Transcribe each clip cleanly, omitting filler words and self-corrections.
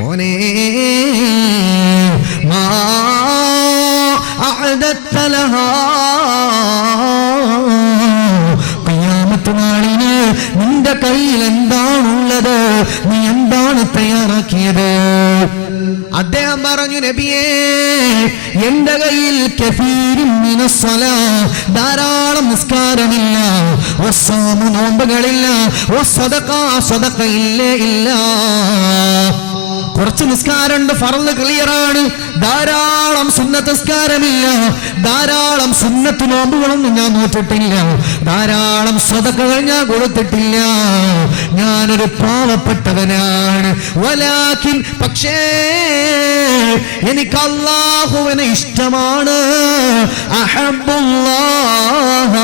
മോനെ മാ അഅദത്ത ലഹാ, ഖിയാമത്ത് നാളിന് നിന്റെ കയ്യിൽ എന്താണുള്ളത്, നീ എന്താണ് തയ്യാറാക്കിയത്? അദ്ദേഹം പറഞ്ഞു, നബിയേ, എന്റെ കയ്യിൽ കസീറുൻ മിനസ്സലാ, ധാരാളം നിസ്കാരമില്ല, വസ്സൗമു നോമ്പുകളില്ല, വസ്സദഖ സദഖ ഇല്ല. കുറച്ച് നിസ്കാരമുണ്ട്, ഫർള് ക്ലിയറാണ്, ധാരാളം സുന്നത്ത് നിസ്കാരമില്ല, ധാരാളം സുന്നത്ത് നോമ്പുകളൊന്നും ഞാൻ നോറ്റിട്ടില്ല, ധാരാളം സദഖകൾ ഞാൻ കൊടുത്തിട്ടില്ല, ഞാനൊരു പാവപ്പെട്ടവനാണ്. വലാകിൻ, പക്ഷേ എനിക്ക് അല്ലാഹുവിനെ ഇഷ്ടമാണ്. അഹബ്ബുല്ലാഹ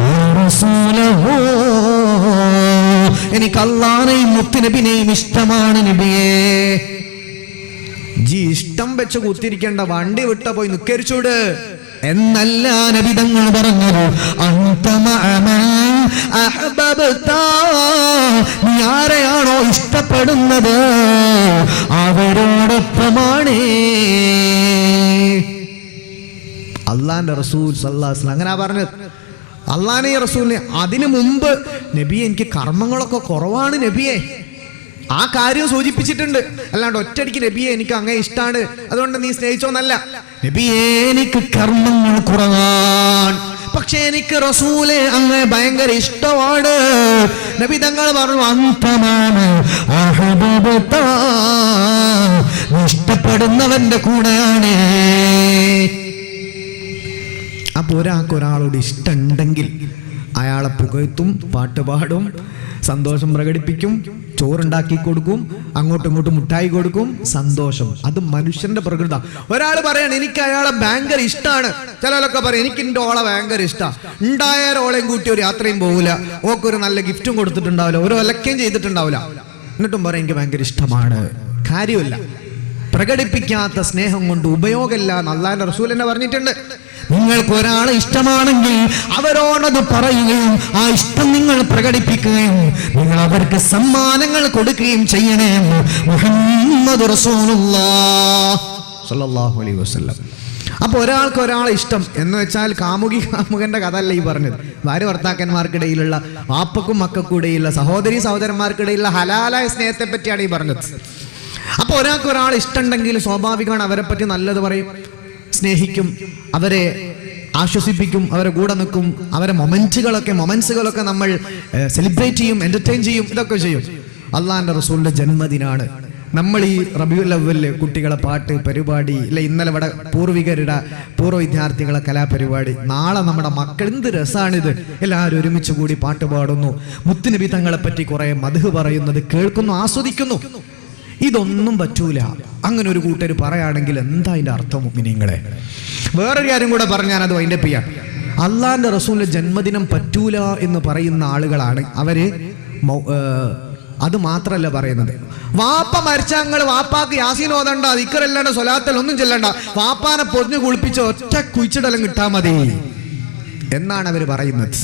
വറസൂലഹു, എനിക്ക് അല്ലാഹുവിനെയും മുത്തുനബിനെയും ഇഷ്ടമാണ് നബിയേ. ജി ഇഷ്ടം വെച്ച് കുത്തിരിക്കേണ്ട, വണ്ടി വിട്ട പോയി നിസ്കരിച്ചൂട് എന്നല്ല നബി തങ്ങൾ പറഞ്ഞത്. നീ ആരെയാണോ ഇഷ്ടപ്പെടുന്നത് അവരോടൊപ്പമാണ്. അള്ളാന്റെ റസൂൽ സല്ലല്ലാഹു അലൈഹി വസല്ലം അങ്ങനെ പറഞ്ഞത്. അള്ളാനെ റസൂലിനെ അതിനു മുമ്പ് നബിയെ എനിക്ക് കർമ്മങ്ങളൊക്കെ കുറവാണ് നബിയെ, ആ കാര്യം സൂചിപ്പിച്ചിട്ടുണ്ട്. അല്ലാണ്ട് ഒറ്റയടിക്ക് നബിയെ എനിക്ക് അങ്ങേ ഇഷ്ടമാണ് അതുകൊണ്ട് നീ സ്നേഹിച്ചോന്നല്ല. നബിയെ എനിക്ക് കർമ്മങ്ങൾ കുറവാണ്, പക്ഷെ എനിക്ക് റസൂലെ അങ്ങേ ഭയങ്കര ഇഷ്ടമാണ്. നബി തങ്ങൾ പറഞ്ഞു, അന്തമാണ് ഇഷ്ടപ്പെടുന്നവന്റെ കൂടെയാണ്. അപ്പൊ ഒരാളോട് ഇഷ്ടമുണ്ടെങ്കിൽ അയാളെ പുകഴ്ത്തും, പാട്ടുപാടും, സന്തോഷം പ്രകടിപ്പിക്കും, ചോറുണ്ടാക്കി കൊടുക്കും, അങ്ങോട്ടും ഇങ്ങോട്ടും മുട്ടായി കൊടുക്കും, സന്തോഷം. അത് മനുഷ്യന്റെ പ്രകൃത. ഒരാൾ പറയാണ് എനിക്ക് അയാളെ ഭയങ്കര ഇഷ്ടമാണ്, ചിലരൊക്കെ പറയും എനിക്ക് എൻ്റെ ഓളെ ഭയങ്കര ഇഷ്ടമാണ്, ഉണ്ടായാൽ ഓളെയും കൂട്ടി ഒരു യാത്രയും പോകില്ല, ഓക്കൊരു നല്ല ഗിഫ്റ്റും കൊടുത്തിട്ടുണ്ടാവില്ല, ഒരു ഒലക്കയും ചെയ്തിട്ടുണ്ടാവില്ല, എന്നിട്ടും പറയും എനിക്ക് ഭയങ്കര ഇഷ്ടമാണ്. കാര്യമില്ല, പ്രകടിപ്പിക്കാത്ത സ്നേഹം കൊണ്ട് ഉപയോഗമില്ല എന്ന് അല്ലാഹുവിന്റെ റസൂൽ തന്നെ പറഞ്ഞിട്ടുണ്ട്. നിങ്ങൾക്ക് ഒരാളെ ഇഷ്ടമാണെങ്കിൽ അവരോടത് പറയുകയും ആ ഇഷ്ടം നിങ്ങൾ പ്രകടിപ്പിക്കുകയും നിങ്ങൾ അവർക്ക് സമ്മാനങ്ങൾ കൊടുക്കുകയും ചെയ്യണേ. മുഹമ്മദ് റസൂലുള്ളാഹി സ്വല്ലല്ലാഹു അലൈഹി വസല്ലം. അപ്പൊ ഒരാൾക്ക് ഒരാളെ ഇഷ്ടം എന്ന് വെച്ചാൽ കാമുകന്റെ കഥ അല്ല ഈ പറഞ്ഞത്. ഭാര്യ ഭർത്താക്കന്മാർക്കിടയിലുള്ള, വാപ്പക്കും മക്കൾക്കിടയിലുള്ള, സഹോദരി സഹോദരന്മാർക്കിടയിലുള്ള ഹലാലായ സ്നേഹത്തെ പറ്റിയാണ് ഈ പറഞ്ഞത്. അപ്പൊ ഒരാൾക്ക് ഒരാൾ ഇഷ്ടമുണ്ടെങ്കിൽ സ്വാഭാവികമാണ് അവരെ പറ്റി നല്ലത് പറയും, സ്നേഹിക്കും, അവരെ ആശ്വസിപ്പിക്കും, അവരെ കൂടെ നിൽക്കും, അവരെ മൊമെന്റ്സുകളൊക്കെ നമ്മൾ സെലിബ്രേറ്റ് ചെയ്യും, എന്റർടൈൻ ചെയ്യും, ഇതൊക്കെ ചെയ്യും. അള്ളാന്റെ റസൂലിന്റെ ജന്മദിനാണ്. നമ്മൾ ഈ റബീഉൽ അവ്വലില് കുട്ടികളെ പാട്ട് പരിപാടി, ഇല്ല ഇന്നലെ ഇവിടെ പൂർവ്വ വിദ്യാർത്ഥികളെ കലാപരിപാടി, നാളെ നമ്മുടെ മക്കൾ, എന്ത് രസമാണിത്, എല്ലാവരും ഒരുമിച്ച് കൂടി പാട്ട് പാടുന്നു, മുത്തുനബി തങ്ങളെ പറ്റി കുറെ മദ്ഹ് പറയുന്നത് കേൾക്കുന്നു, ആസ്വദിക്കുന്നു. ഇതൊന്നും പറ്റൂല. അങ്ങനെ ഒരു കൂട്ടർ പറയുകയാണെങ്കിൽ എന്താ അതിന്റെ അർത്ഥം മുഅ്മിനീങ്ങളെ? വേറൊരു കാര്യം കൂടെ പറഞ്ഞാൽ അത് വൈൻഡപ്പ് ചെയ്യാം. അള്ളാന്റെ റസൂലിന്റെ ജന്മദിനം പറ്റൂല എന്ന് പറയുന്ന ആളുകളാണ് അവര്. അത് മാത്രല്ല പറയുന്നത്, വാപ്പ മരിച്ച ഞങ്ങൾ വാപ്പാക്ക് യാസീൻ ഓതണ്ട, ദിക്റല്ലാണ്ട് സ്വലാത്തൽ ഒന്നും ചെല്ലണ്ട, വാപ്പാനെ പൊതിഞ്ഞു കുളിപ്പിച്ച് ഒറ്റ കുഴിച്ചിടലും കിട്ടാ മതി എന്നാണ് അവര് പറയുന്നത്.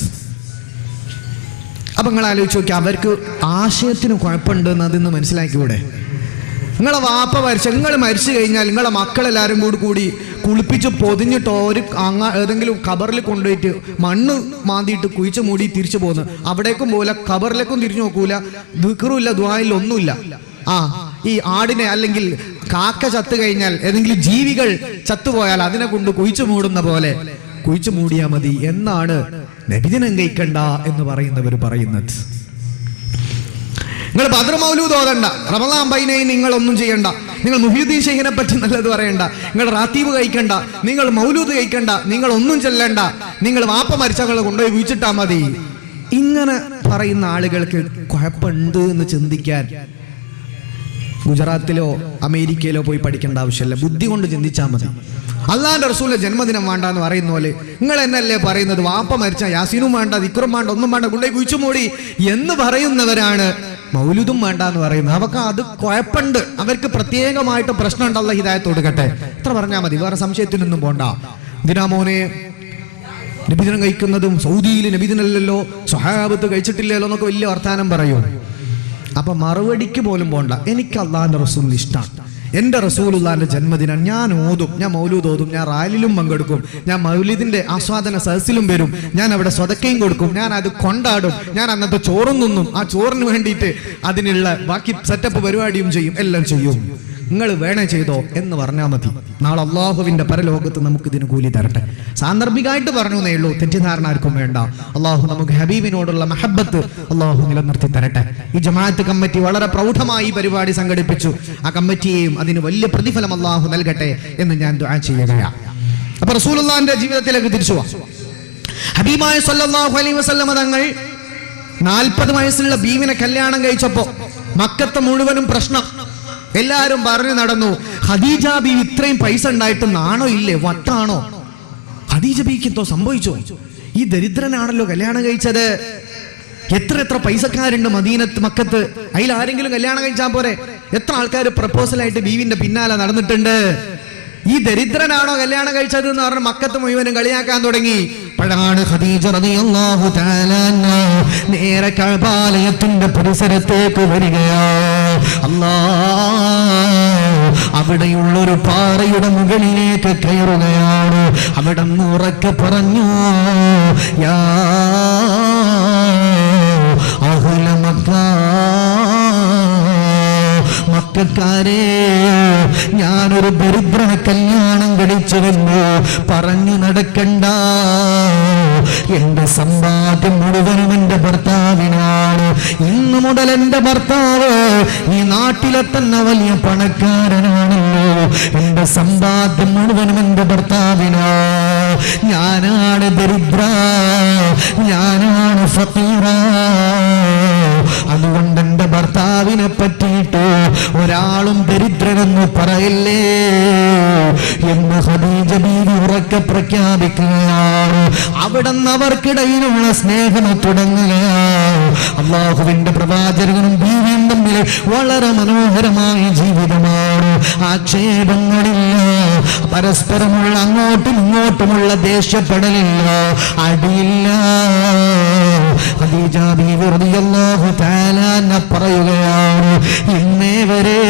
അപ്പൊ നിങ്ങൾ ആലോചിച്ച് നോക്കി, അവർക്ക് ആശയത്തിന് കുഴപ്പമുണ്ട് എന്നതിന്ന് മനസ്സിലാക്കിയൂടെ? നിങ്ങളെ വാപ്പ നിങ്ങൾ മരിച്ചു കഴിഞ്ഞാൽ നിങ്ങളെ മക്കളെല്ലാവരും കൂടി കുളിപ്പിച്ച് പൊതിഞ്ഞിട്ടോ ഒരു ഏതെങ്കിലും ഖബറിൽ കൊണ്ടുപോയിട്ട് മണ്ണ് മാന്തിയിട്ട് കുഴിച്ച് മൂടി തിരിച്ചു പോകുന്നു. അവിടേക്കും പോകില്ല, ഖബറിലേക്കും തിരിഞ്ഞു നോക്കൂല, ദിക്റുമില്ല, ദുആഇല്ല, ഒന്നുമില്ല. ഈ ആടിനെ അല്ലെങ്കിൽ കാക്ക ചത്തു കഴിഞ്ഞാൽ, ഏതെങ്കിലും ജീവികൾ ചത്തുപോയാൽ അതിനെ കൊണ്ട് കുഴിച്ചു മൂടുന്ന പോലെ കുഴിച്ചു മൂടിയാൽ മതി എന്നാണ് നബിദിനം കഴിക്കണ്ട എന്ന് പറയുന്നവർ പറയുന്നത്. നിങ്ങൾ ബദ്ർ മൗലൂദ് ഓതണ്ട, റമളാൻ ബൈനൈൻ നിങ്ങളൊന്നും ചെയ്യണ്ട, നിങ്ങൾ മുഹ്യിദ്ദീൻ ശൈഖിനെ പറ്റി നല്ലത് പറയണ്ട, നിങ്ങൾ റാത്തീബ് കഴിക്കണ്ട, നിങ്ങൾ മൗലൂദ് കഴിക്കണ്ട, നിങ്ങൾ ഒന്നും ചെല്ലണ്ട, നിങ്ങൾ വാപ്പ മരിച്ചകളെ കൊണ്ടുപോയി വീഴ്ചിട്ടാ മതി. ഇങ്ങനെ പറയുന്ന ആളുകൾക്ക് കുഴപ്പമുണ്ട് എന്ന് ചിന്തിക്കാൻ ഗുജറാത്തിലോ അമേരിക്കയിലോ പോയി പഠിക്കേണ്ട ആവശ്യമില്ല, ബുദ്ധി കൊണ്ട് ചിന്തിച്ചാൽ മതി. അള്ളാന്റെ റസൂലിന്റെ ജന്മദിനം വേണ്ട എന്ന് പറയുന്ന പോലെ നിങ്ങൾ എന്നല്ലേ പറയുന്നത്, വാപ്പ മരിച്ച യാസീനും വേണ്ട, ദിക്റും വേണ്ട, ഒന്നും വേണ്ട, കൊണ്ടേ കുഴിച്ചു മൂടി എന്ന് പറയുന്നവരാണ് മൗലൂദും വേണ്ട എന്ന് പറയുന്നത്. അവർക്ക് അത് കുഴപ്പമുണ്ട്, അവർക്ക് പ്രത്യേകമായിട്ട് പ്രശ്നം ഉണ്ടല്ല. ഹിദായത്ത് കൊടുക്കട്ടെ, ഇത്ര പറഞ്ഞാൽ മതി, വേറെ സംശയത്തിനൊന്നും പോണ്ട. എന്തിനാ മോനെ നബിദിനം കഴിക്കുന്നതും? സൗദിയിൽ നബിദിനല്ലല്ലോ, സ്വഹാബത്ത് കഴിച്ചിട്ടില്ലല്ലോ എന്നൊക്കെ വലിയ വർത്താനം പറയും. അപ്പൊ മറുപടിക്ക് പോലും പോണ്ട. എനിക്ക് അള്ളാഹിന്റെ റസൂൽ ഇഷ്ടമാണ്, എൻ്റെ റസൂലുള്ളാഹിന്റെ ജന്മദിനം ഞാൻ ഓതും, ഞാൻ മൗലൂദ് ഓതും, ഞാൻ റാലിലും പങ്കെടുക്കും, ഞാൻ മൗലിദിന്റെ ആസ്വാദന സദസ്സിലും വരും, ഞാൻ അവിടെ സ്വതക്കയും കൊടുക്കും, ഞാൻ അത് കൊണ്ടാടും, ഞാൻ അന്നത്തെ ചോറും തിന്നും, ആ ചോറിന് വേണ്ടിയിട്ട് അതിനുള്ള ബാക്കി സെറ്റപ്പ് പരിപാടിയും ചെയ്യും, എല്ലാം ചെയ്യും. നിങ്ങൾ വേണേ ചെയ്തോ എന്ന് പറഞ്ഞാൽ മതി. നാളെ അള്ളാഹുവിന്റെ പരലോകത്ത് നമുക്ക് ഇതിന് കൂലി തരട്ടെ. സാന്ദർഭികമായിട്ട് പറഞ്ഞു എന്നേ ഉള്ളൂ, തെറ്റിദ്ധാരണ ആർക്കും വേണ്ട. അള്ളാഹു നമുക്ക് ഹബീബിനോടുള്ള മഹബത്ത് അള്ളാഹു നിലനിർത്തി തരട്ടെ. ഈ ജമാഅത്ത് കമ്മിറ്റി വളരെ പ്രൗഢമായി പരിപാടി സംഘടിപ്പിച്ചു. ആ കമ്മിറ്റിയെയും അതിന് വലിയ പ്രതിഫലം അള്ളാഹു നൽകട്ടെ എന്ന് ഞാൻ ദുആ ചെയ്യുകയാണ്. അപ്പൊ റസൂലുള്ളാഹിന്റെ ജീവിതത്തിലേക്ക് തിരിച്ചു പോവാം. ഹബീബായ സല്ലല്ലാഹു അലൈഹി വസല്ലമ തങ്ങൾ 40 വയസ്സുള്ള ബീവിനെ കല്യാണം കഴിച്ചപ്പോ മക്കത്തെ മുഴുവനും പ്രശ്നം. എല്ലാരും പറഞ്ഞു നടന്നു, ഖദീജ ബീവി ഇത്രയും പൈസ ഉണ്ടായിട്ട് നാണോ ഇല്ലേ, വട്ടാണോ? ഖദീജ ബീവിക്ക് എന്തോ സംഭവിച്ചോ? ഈ ദരിദ്രനാണല്ലോ കല്യാണം കഴിച്ചത്. എത്ര പൈസക്കാരുണ്ട് മദീനത്ത് മക്കത്ത്, അതിൽ ആരെങ്കിലും കല്യാണം കഴിച്ചാൽ പോരെ? എത്ര ആൾക്കാർ പ്രപ്പോസലായിട്ട് ബീവിന്റെ പിന്നാലെ നടന്നിട്ടുണ്ട്. ഈ ദരിദ്രനാണോ കല്യാണം കഴിച്ചത് എന്ന് പറഞ്ഞ് മക്കത്ത് മുഴുവനും കളിയാക്കാൻ തുടങ്ങി. അപ്പോഴാണ് ഖദീജ റളിയല്ലാഹു തആല നേരെ കഅബാലയത്തിന്റെ പരിസരത്തേക്ക് വരികയാ. അവിടെയുള്ളൊരു പാറയുടെ മുകളിലേക്ക് കയറുകയാണ്. അവിടെ നിന്ന് ഉറക്കെ പറഞ്ഞു, യാ അഹ്ല മക്ക, മക്കക്കാരെ, ഞാനൊരു ദരിദ്രനെ കല്യാണം കഴിച്ചുവെന്ന് പറഞ്ഞു നടക്കണ്ട. എന്റെ സമ്പാദ്യം മുഴുവനും എന്റെ ഭർത്താവിനാണ്. ഇന്നു മുതൽ എന്റെ ഭർത്താവ് ഈ നാട്ടിലെ തന്നെ വലിയ പണക്കാരനാണല്ലോ. എന്റെ സമ്പാദ്യം മുഴുവനും എന്റെ ഭർത്താവിനാ. ഞാനാണ് ദരിദ്ര, ഞാനാണ് ഫഖീറ. അതുകൊണ്ട് എന്റെ ഭർത്താവിനെ പറ്റിയിട്ട് ഒരാളും ദരിദ്രനെന്ന് പറയില്ലേ എന്ന് ഖദീജ ബീവി ഉറക്കെ പ്രഖ്യാപിക്കുകയാണ്. അവിടെ നിന്ന് അവർക്കിടയിലുള്ള സ്നേഹം തുടങ്ങുകയാണ്. അള്ളാഹുവിന്റെ പ്രവാചകനും ബീവിയും തമ്മിൽ വളരെ മനോഹരമായ ജീവിതമാണ്. ആക്ഷേപങ്ങളില്ല, പരസ്പരമുള്ള അങ്ങോട്ടും ഇങ്ങോട്ടുമുള്ള ദേഷ്യപ്പെടലില്ല, അടിയില്ല. ഖദീജ ബീവി റളിയല്ലാഹു തആല പറയുകയാണ്, ഇന്നേ വരെ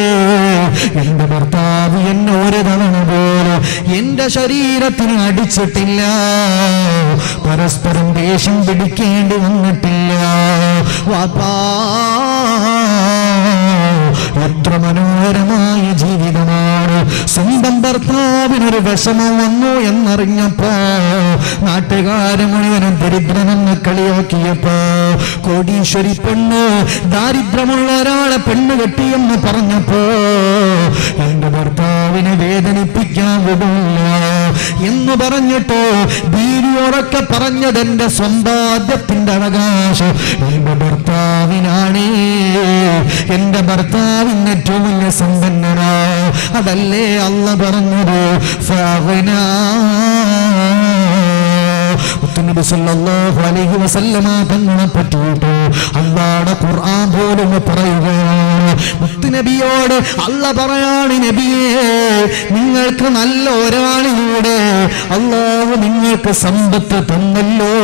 എന്റെ ഭർത്താവ് എന്നെ ഒരു തവണ പോലും എന്റെ ശരീരത്തിന് അടിച്ചിട്ടില്ല, പരസ്പരം ദേഷ്യം പിടിക്കേണ്ടി വന്നിട്ടില്ല. വാപ്പാ, എത്ര മനോഹരമായ ജീവിതമാണ്. സ്വന്തം ഭർത്താവിനൊരു വിഷമം വന്നു എന്നറിഞ്ഞപ്പോ നാട്ടുകാര് മുഴുവനും ദരിദ്രനെന്ന് കളിയാക്കിയപ്പോ, കോടീശ്വരി പെണ്ണ് ദാരിദ്ര്യമുള്ള ഒരാളെ പെണ്ണ് കെട്ടിയെന്ന് പറഞ്ഞപ്പോ എന്റെ ഭർത്താവിനെ വേദനിപ്പിക്കാൻ വിടില്ല എന്ന് പറഞ്ഞിട്ടോ ബീവിയോടൊക്കെ പറഞ്ഞത് എന്റെ സമ്പാദ്യത്തിന്റെ അവകാശം എന്റെ ഭർത്താവിനാണേ. എന്റെ ഭർത്താവിന് ഏറ്റവും വലിയ സമ്പന്നനാ. അതല്ലേ അള്ള പറഞ്ഞത്, ഫഅഗ്നാ. നബി സല്ലല്ലാഹു അലൈഹി വസല്ലമ തങ്ങളെ പറ്റിയിട്ട് അല്ലാഹുവിന്റെ ഖുർആൻ പോലും പറയുകയാണ്. മുത്തുനബിയോട് അല്ല പറയാണ്, നബിയേ, നിങ്ങൾക്ക് നല്ല ഒരാളിലൂടെ അല്ലാഹു നിങ്ങൾക്ക് സമ്പത്ത് തന്നല്ലോ,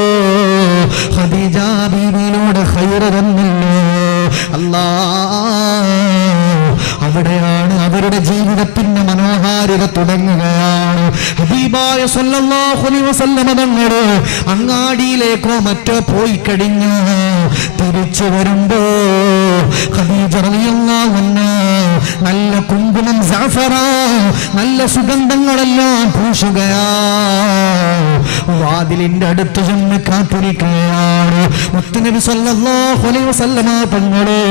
ഖദീജ ബീവിയിലൂടെ ഖൈർ തന്നല്ലോ. അവിടെയാണ് അവരുടെ ജീവിതത്തിന്റെ മനോഹാരിത തുടങ്ങുകയാണ്. ഹബീബായ സല്ലല്ലാഹു അലൈഹി വസല്ലമ തങ്ങൾ അങ്ങാടിയിലേക്കോ മറ്റോ പോയി കഴിഞ്ഞ് തിരിച്ചു വരുമ്പോ ഖദീജ റളിയല്ലാഹു അൻഹാ നല്ല കുങ്കുമം, സഅഫറാൻ, നല്ല സുഗന്ധങ്ങളെല്ലാം പൂശുകയാ. വാതിലിന്റെ അടുത്ത് ചെന്ന് കാത്തിരിക്കുകയാണ്. മുത്തുനബി സല്ലല്ലാഹു അലൈഹി വസല്ലമ തങ്ങളെ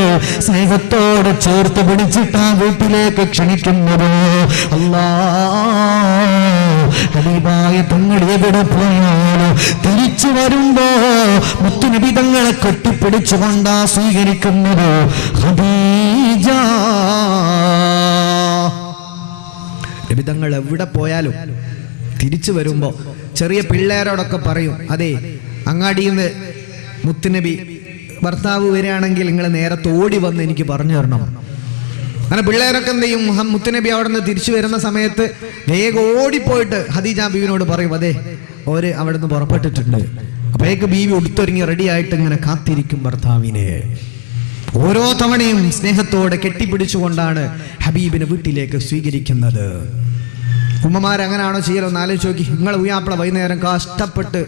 സ്നേഹത്തോടെ ചേർത്ത് പിടിച്ചിട്ടാ വീട്ടിലേക്ക് ക്ഷണിക്കുന്നത്. ഹബീബായ തങ്ങൾ എവിടെ പോയാലും തിരിച്ചു വരുമ്പോ മുത്തുനബി തങ്ങളെ കെട്ടിപ്പിടിച്ചുകൊണ്ടാ സ്വീകരിക്കുന്നത്. ഖദീജ നബി തങ്ങൾ എവിടെ പോയാലും തിരിച്ചു വരുമ്പോ ചെറിയ പിള്ളേരോടൊക്കെ പറയും, അതെ, അങ്ങാടിയിൽ നിന്ന് മുത്തുനബി ഭർത്താവ് വരികയാണെങ്കിൽ നിങ്ങൾ നേരത്തെ ഓടി വന്ന് എനിക്ക് പറഞ്ഞു തരണം. അങ്ങനെ പിള്ളേരൊക്കെ എന്ത് ചെയ്യും, മുത്തുനബി അവിടെ നിന്ന് തിരിച്ചു വരുന്ന സമയത്ത് വേഗം ഓടിപ്പോയിട്ട് ഖദീജ ബീവിനോട് പറയും, അതെ, ഓര് അവിടെ നിന്ന് പുറപ്പെട്ടിട്ടുണ്ട്. അപ്പോഴേക്ക് ബീവി ഉടുത്തൊരുങ്ങി റെഡി ആയിട്ട് ഇങ്ങനെ കാത്തിരിക്കും ഭർത്താവിനെ. ഓരോ തവണയും സ്നേഹത്തോടെ കെട്ടിപ്പിടിച്ചുകൊണ്ടാണ് ഹബീബിനെ വീട്ടിലേക്ക് സ്വീകരിക്കുന്നത്. ഉമ്മമാരങ്ങനാണോ ചെയ്യലൊന്ന് ആലോചിച്ച് നോക്കി. നിങ്ങൾ ഉയ്യാപ്പള വൈകുന്നേരം കഷ്ടപ്പെട്ട്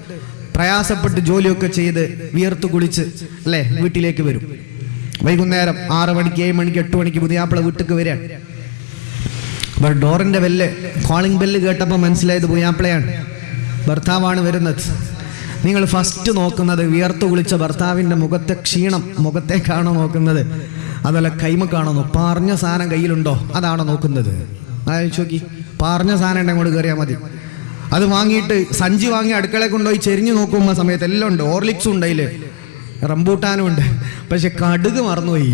പ്രയാസപ്പെട്ട് ജോലിയൊക്കെ ചെയ്ത് വിയർത്ത് കുളിച്ച് അല്ലേ വീട്ടിലേക്ക് വരും. വൈകുന്നേരം 6 മണിക്ക് 7 മണിക്ക് 8 മണിക്ക് പുതിയാപ്പള വീട്ടിലേക്ക് വരികയാണ്. അപ്പോൾ ഡോറിന്റെ ബെല്ല്, കോളിംഗ് ബെല്ല് കേട്ടപ്പോൾ മനസ്സിലായത് പുതിയാപ്പളയാണ്, ഭർത്താവാണ് വരുന്നത്. നിങ്ങൾ ഫസ്റ്റ് നോക്കുന്നത് വിയർത്ത് കുളിച്ച ഭർത്താവിൻ്റെ മുഖത്തെ ക്ഷീണം, മുഖത്തേക്കാണോ നോക്കുന്നത്, അതല്ല കൈമക്കാണോ? പറഞ്ഞ സാധനം കയ്യിലുണ്ടോ അതാണോ നോക്കുന്നത്? ആലോചിച്ച് നോക്കി. പറഞ്ഞ സാധനം ഉണ്ടെങ്കിൽ അങ്ങോട്ട് കയറിയാൽ മതി. അത് വാങ്ങിയിട്ട് സഞ്ചി വാങ്ങി അടുക്കളയിൽ കൊണ്ടുപോയി ചെരിഞ്ഞു നോക്കുമ്പോൾ സമയത്ത് എല്ലാം ഉണ്ട്. ഓർലിക്സും ഉണ്ട്, അതിൽ റംബൂട്ടാനും ഉണ്ട്. പക്ഷെ കടുക് മറന്നുപോയി.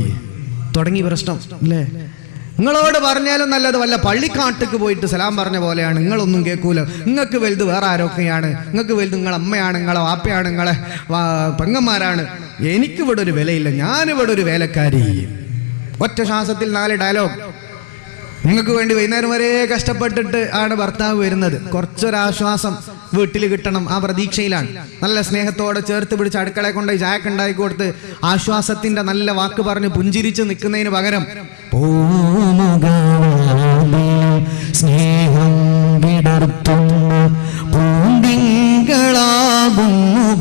തുടങ്ങി പ്രശ്നം അല്ലേ? നിങ്ങളോട് പറഞ്ഞാലും നല്ലത് വല്ല പള്ളിക്കാട്ടിക്ക് പോയിട്ട് സലാം പറഞ്ഞ പോലെയാണ്. നിങ്ങളൊന്നും കേൾക്കൂല. നിങ്ങൾക്ക് വലുത് വേറെ ആരൊക്കെയാണ്, നിങ്ങൾക്ക് വലുത് നിങ്ങളെ അമ്മയാണ്, നിങ്ങളെ വാപ്പയാണ്, നിങ്ങളെ പെങ്ങന്മാരാണ്. എനിക്കിവിടെ ഒരു വിലയില്ല, ഞാനിവിടെ ഒരു വേലക്കാരി. ഒറ്റ ശ്വാസത്തിൽ 4 ഡയലോഗ്. നിങ്ങൾക്ക് വേണ്ടി വൈകുന്നേരം വരെ കഷ്ടപ്പെട്ടിട്ട് ആണ് ഭർത്താവ് വരുന്നത്. കുറച്ചൊരാശ്വാസം വീട്ടിൽ കിട്ടണം, ആ പ്രതീക്ഷയിലാണ്. നല്ല സ്നേഹത്തോടെ ചേർത്ത് പിടിച്ച് അടുക്കളയെ കൊണ്ടുപോയി ചായക്ക് ഉണ്ടാക്കി കൊടുത്ത് ആശ്വാസത്തിന്റെ നല്ല വാക്ക് പറഞ്ഞ് പുഞ്ചിരിച്ച് നിൽക്കുന്നതിന് പകരം സ്നേഹം വിടർത്തുന്നു പൂന്തിങ്കളാകുന്നു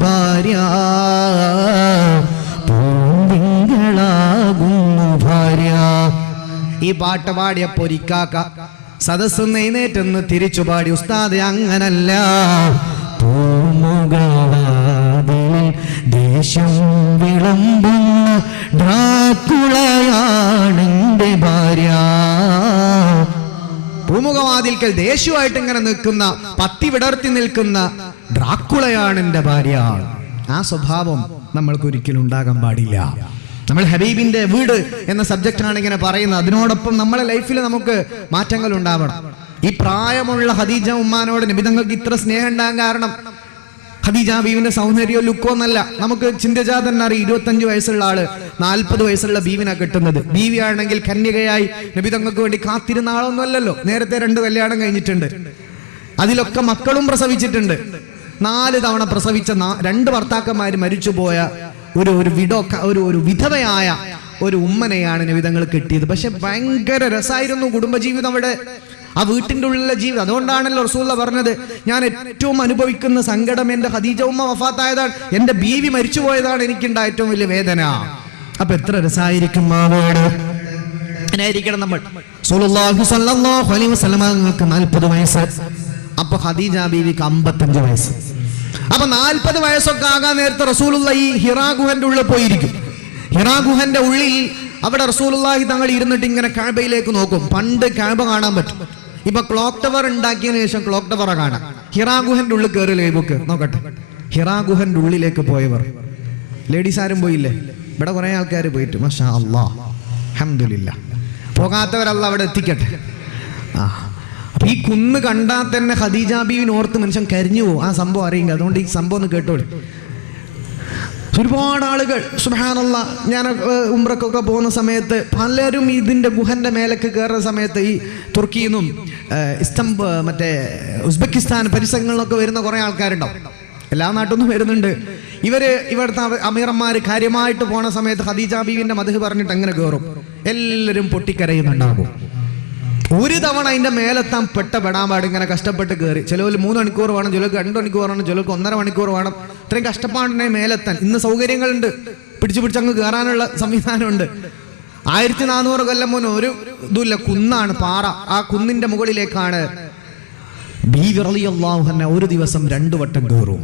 ഭാര്യ, പൂന്തിങ്കളാകുന്നു ഭാര്യ. ഈ പാട്ട് പാടിയപ്പോ ഇക്കാക്ക സദസ്സ് എഴുന്നേറ്റെന്ന് തിരിച്ചു പാടി, ഉസ്താദ് അങ്ങനല്ല, പൂമുഖവാതിൽ ദേശം വിളമ്പുന്ന ഡ്രാക്കുളയാണെന്റെ ഭാര്യ. പൂമുഖവാതിൽക്കൽ ദേഷ്യമായിട്ട് ഇങ്ങനെ നിൽക്കുന്ന, പത്തി വിടർത്തി നിൽക്കുന്ന ഡ്രാക്കുളയാണ് എൻ്റെ ഭാര്യ. ആ സ്വഭാവം നമ്മൾക്ക് ഒരിക്കലും ഉണ്ടാകാൻ പാടില്ല. നമ്മൾ ഹബീബിന്റെ വീട് എന്ന സബ്ജക്റ്റാണ് ഇങ്ങനെ പറയുന്നത്. അതിനോടൊപ്പം നമ്മളെ ലൈഫിൽ നമുക്ക് മാറ്റങ്ങൾ ഉണ്ടാവണം. ഈ പ്രായമുള്ള ഖദീജ ഉമ്മാനോട് നബി തങ്ങൾക്ക് ഇത്ര സ്നേഹം ഉണ്ടാകാൻ കാരണം ഖദീജ ബീവിന്റെ സൗന്ദര്യമോ ലുക്കോ എന്നല്ല. നമുക്ക് ചിന്തിച്ചാൽ തന്നെ അറിയാം, 25 വയസ്സുള്ള ആള് 40 വയസ്സുള്ള ബീവിനെ കിട്ടുന്നത്. ബീവിയാണെങ്കിൽ കന്യകയായി നബി തങ്ങൾക്ക് വേണ്ടി കാത്തിരുന്ന ആളൊന്നും അല്ലല്ലോ. നേരത്തെ 2 കല്യാണം കഴിഞ്ഞിട്ടുണ്ട്, അതിലൊക്കെ മക്കളും പ്രസവിച്ചിട്ടുണ്ട്. 4 തവണ പ്രസവിച്ച 2 ഭർത്താക്കന്മാര് മരിച്ചുപോയ ഒരു വിധവയായ ഒരു ഉമ്മനെയാണ് നബി തങ്ങൾ കിട്ടിയത്. പക്ഷെ ഭയങ്കര രസമായിരുന്നു കുടുംബജീവിതം അവിടെ, ആ വീട്ടിൻ്റെ ഉള്ളിലെ ജീവിതം. അതുകൊണ്ടാണല്ലോ റസൂലുള്ള പറഞ്ഞത്, ഞാൻ ഏറ്റവും അനുഭവിക്കുന്ന സങ്കടം എൻ്റെ ഖദീജ ഉമ്മ വഫാത്തായതാണ്, എൻ്റെ ബീവി മരിച്ചുപോയതാണ് എനിക്കുണ്ടായ ഏറ്റവും വലിയ വേദന. അപ്പൊ എത്ര രസമായിരിക്കും ആ വീട്. അങ്ങനെയായിരിക്കണം നമ്മൾ. റസൂലുള്ളാഹി സ്വല്ലല്ലാഹു അലൈഹി വസല്ലം നിങ്ങൾക്ക് 40 വയസ്സ്, അപ്പൊ ഖദീജ ബീവിക്ക് 55 വയസ്സ്. അപ്പൊ 40 വയസ്സൊക്കെ ആകാൻ നേരത്തെ റസൂലുള്ള ഈ ഹിറാ ഗുഹന്റെ ഉള്ളിൽ പോയിരിക്കും. ഹിറാ ഗുഹന്റെ ഉള്ളിൽ അവിടെ റസൂലുള്ളാഹി തങ്ങൾ ഇരുന്നിട്ട് ഇങ്ങനെ കഅബയിലേക്ക് നോക്കും. പണ്ട് കഅബ കാണാൻ പറ്റും, ഇപ്പൊ ക്ലോക്ക് ടവർ ഉണ്ടാക്കിയതിനു ശേഷം ക്ലോക്ക് ടവർ കാണാം. ഹിറാ ഗുഹന്റെ ഉള്ളിൽ കയറില്ലേ ബുക്ക് നോക്കട്ടെ. ഹിറാ ഗുഹന്റെ ഉള്ളിലേക്ക് പോയവർ ലേഡീസ് ആരും പോയില്ലേ? ഇവിടെ കുറെ ആൾക്കാർ പോയിട്ട് മാഷാ അല്ലാഹ് അൽഹംദുലില്ലാഹ്. പോകാത്തവരല്ല അവിടെ എത്തിക്കട്ടെ. അപ്പൊ ഈ കുന്ന് കണ്ടാൽ തന്നെ ഖദീജ ബീവിനെ ഓർത്ത് മനുഷ്യൻ കരിഞ്ഞു പോകും. ആ സംഭവം അറിയുക. അതുകൊണ്ട് ഈ സംഭവം ഒന്ന് കേട്ടോളൂ. ഒരുപാട് ആളുകൾ സുബ്ഹാനല്ലാഹ്, ഞാൻ ഉംറക്കൊക്കെ പോകുന്ന സമയത്ത് പലരും ഇതിന്റെ ഗുഹന്റെ മേലേക്ക് കയറുന്ന സമയത്ത് ഈ തുർക്കിയിൽ നിന്നും മറ്റേ ഉസ്ബെക്കിസ്ഥാൻ പരിസരങ്ങളിലൊക്കെ വരുന്ന കുറെ ആൾക്കാരുണ്ടാവും. എല്ലാ നാട്ടിൽ നിന്നും വരുന്നുണ്ട്. ഇവിടുത്തെ അമീറന്മാര് കാര്യമായിട്ട് പോണ സമയത്ത് ഖദീജ ബീവിന്റെ മദ്ഹ് പറഞ്ഞിട്ട് അങ്ങനെ കയറും. എല്ലാവരും പൊട്ടിക്കരയുന്നുണ്ടാകും. ഒരു തവണ അതിന്റെ മേലെത്താൻ പെടാപാട് ഇങ്ങനെ കഷ്ടപ്പെട്ട് കയറി. ചിലവർ 3 മണിക്കൂർ വേണം, ചിലർക്ക് 2 മണിക്കൂർ വേണം, ചിലർക്ക് 1.5 മണിക്കൂർ വേണം. ഇത്രയും കഷ്ടപ്പാടിനെ മേലെത്താൻ ഇന്ന് സൗകര്യങ്ങളുണ്ട്, പിടിച്ചങ്ങ് കയറാനുള്ള സംവിധാനമുണ്ട്. 1400 കൊല്ലം മുന്നേ ഒരു ഇതുമില്ല, കുന്നാണ്, പാറ. ആ കുന്നിന്റെ മുകളിലേക്കാണ് ബീവി റളിയല്ലാഹു അൻഹ ഒരു ദിവസം 2 വട്ടം കയറും.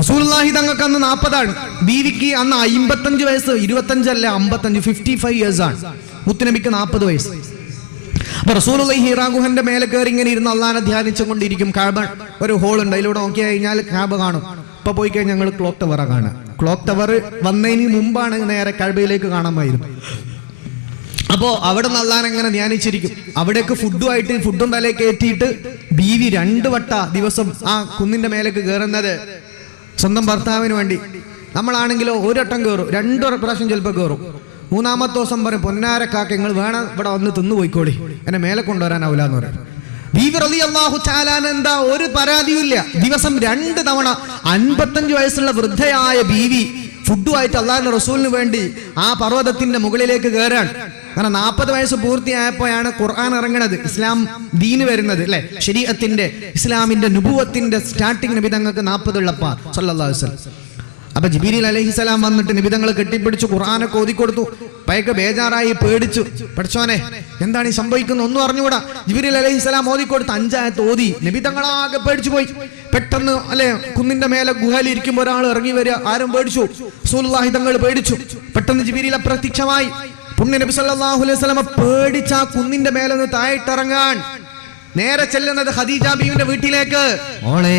റസൂലുള്ളാഹി തങ്ങൾക്ക് അന്ന് 40 ബീവിക്ക് അന്ന് 55 വയസ്സ്. 25 അല്ല 55, 55 ഇയേഴ്സ് ആണ്. മുത്തുനബിക്ക് 40 വയസ്സ്. അപ്പൊ റസൂലുള്ളാഹി ഹിറാ ഗുഹന്റെ മേലെ കയറി ഇങ്ങനെ ഇരുന്ന് അള്ളാനെ ധ്യാനിച്ചുകൊണ്ടിരിക്കും. കഅബ ഒരു ഹോൾ ഉണ്ട്, അതിലൂടെ നോക്കി കഴിഞ്ഞാൽ കഅബ കാണും. ഇപ്പൊ പോയി കഴിഞ്ഞാൽ ഞങ്ങൾ ക്ലോക്ക് ടവർ കാണാം. ക്ലോക്ക് ടവർ വന്നതിന് മുമ്പാണ് നേരെ കഅബയിലേക്ക് കാണാൻ പോയത്. അപ്പോ അവിടെ നിന്ന് അള്ളാനെ ഇങ്ങനെ ധ്യാനിച്ചിരിക്കും. അവിടേക്ക് ഫുഡും തലേക്ക് കയറ്റിയിട്ട് ബീവി 2 വട്ട ദിവസം ആ കുന്നിന്റെ മേലേക്ക് കയറുന്നത് സ്വന്തം ഭർത്താവിന് വേണ്ടി. നമ്മളാണെങ്കിലോ 1 വട്ടം കയറും, 2 പ്രാവശ്യം ചിലപ്പോൾ കയറും. 3-ാമത്തെ ദിവസം പറയും, പൊന്നാരക്കാക്ക നിങ്ങൾ വേണം ഇവിടെ വന്ന് തിന്നു പോയിക്കോളി, എന്നെ മേലെ കൊണ്ടുവരാനാവില്ല എന്ന് പറയും. ബീവി റളിയല്ലാഹു തആല എന്താ ഒരു പരാതിയുമില്ല. ദിവസം 2 തവണ 55 വയസ്സുള്ള വൃദ്ധയായ ബീവി ഫുഡുമായിട്ട് അള്ളാഹുവിന്റെ റസൂലിന് വേണ്ടി ആ പർവ്വതത്തിന്റെ മുകളിലേക്ക് കയറാൻ. കാരണം 40 വയസ്സ് പൂർത്തിയായപ്പോഴാണ് ഖുർആൻ ഇറങ്ങുന്നത്, ഇസ്ലാം ദീന് വരുന്നത് അല്ലെ, ശരീഅത്തിന്റെ ഇസ്ലാമിന്റെ നുബുവത്തിന്റെ സ്റ്റാർട്ടിങ് നബി തങ്ങൾക്ക് 40 ഉള്ളപ്പാ സല്ലല്ലാഹു അലൈഹി വസല്ലം. അപ്പൊ ജിബീരിൽ അലൈഹിസ്സലാം വന്നിട്ട് നബി തങ്ങളെ കെട്ടിപ്പിടിച്ചു ഖുർആനൊക്കെ ഓതിക്കൊടുത്തു. പയക്ക് ബേജാറായി പേടിച്ചു, പഠിച്ചോനെ എന്താണ് ഈ സംഭവിക്കുന്നത് ഒന്നും അറിഞ്ഞുകൂടാ. ജിബീരിൽ അലൈഹിസ്സലാം ഓതിക്കൊടുത്ത് 5 ആയത്ത് ഓതി. നബി തങ്ങളാകെ പേടിച്ചു പോയി. പെട്ടെന്ന് അല്ലെ കുന്നിന്റെ മേലെ ഗുഹയിൽ ഇരിക്കുമ്പോൾ ഒരാൾ ഇറങ്ങി വരിക, ആരും പേടിച്ചു, റസൂലുള്ളാഹി തങ്ങൾ പേടിച്ചു. പെട്ടെന്ന് ജിബീരിൽ അപ്രത്യക്ഷമായി. പുണ്യ നബി സല്ലല്ലാഹു അലൈഹി വസല്ലം പേടിച്ച ആ കുന്നിന്റെ മേലെ നിന്ന് താഴെട്ടിറങ്ങാൻ നേരെ ചെല്ലുന്നത് ഖദീജ ബീവിന്റെ വീട്ടിലേക്ക്. ഓളേ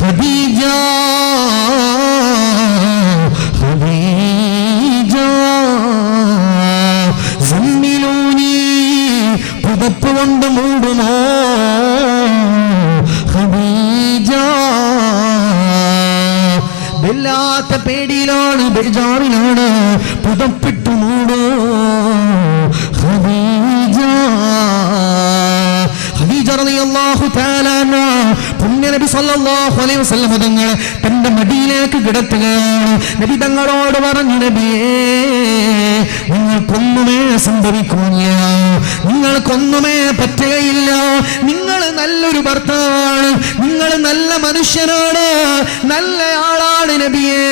ഖദീജ ഖദീജ സമ്മിലൂനി പുതപ്പ് കൊണ്ട് മൂടുമോ ഖദീജ. വല്ലാത്ത പേടിയിലാണ്, ബേജാറിലാണ്, പുതപ്പിട്ടു മൂടോ ഖദീജ. ഖദീജ റളിയല്ലാഹു തആല പുണ്യ നബി സല്ലല്ലാഹു അലൈഹി വസല്ലം തങ്ങളെ തന്റെ മടിയിലേക്ക് കിടത്തുകയാണ്. നബി തങ്ങളോട് പറഞ്ഞു, നബിയേ നിങ്ങൾക്കൊന്നുമേ സംഭവിക്കില്ല, നിങ്ങൾക്കൊന്നുമേ പറ്റുകയില്ല, നിങ്ങൾ നല്ലൊരു ഭർത്താവാണ്, നിങ്ങൾ നല്ല മനുഷ്യനാണ്, നല്ല ആളാണ് നബിയേ,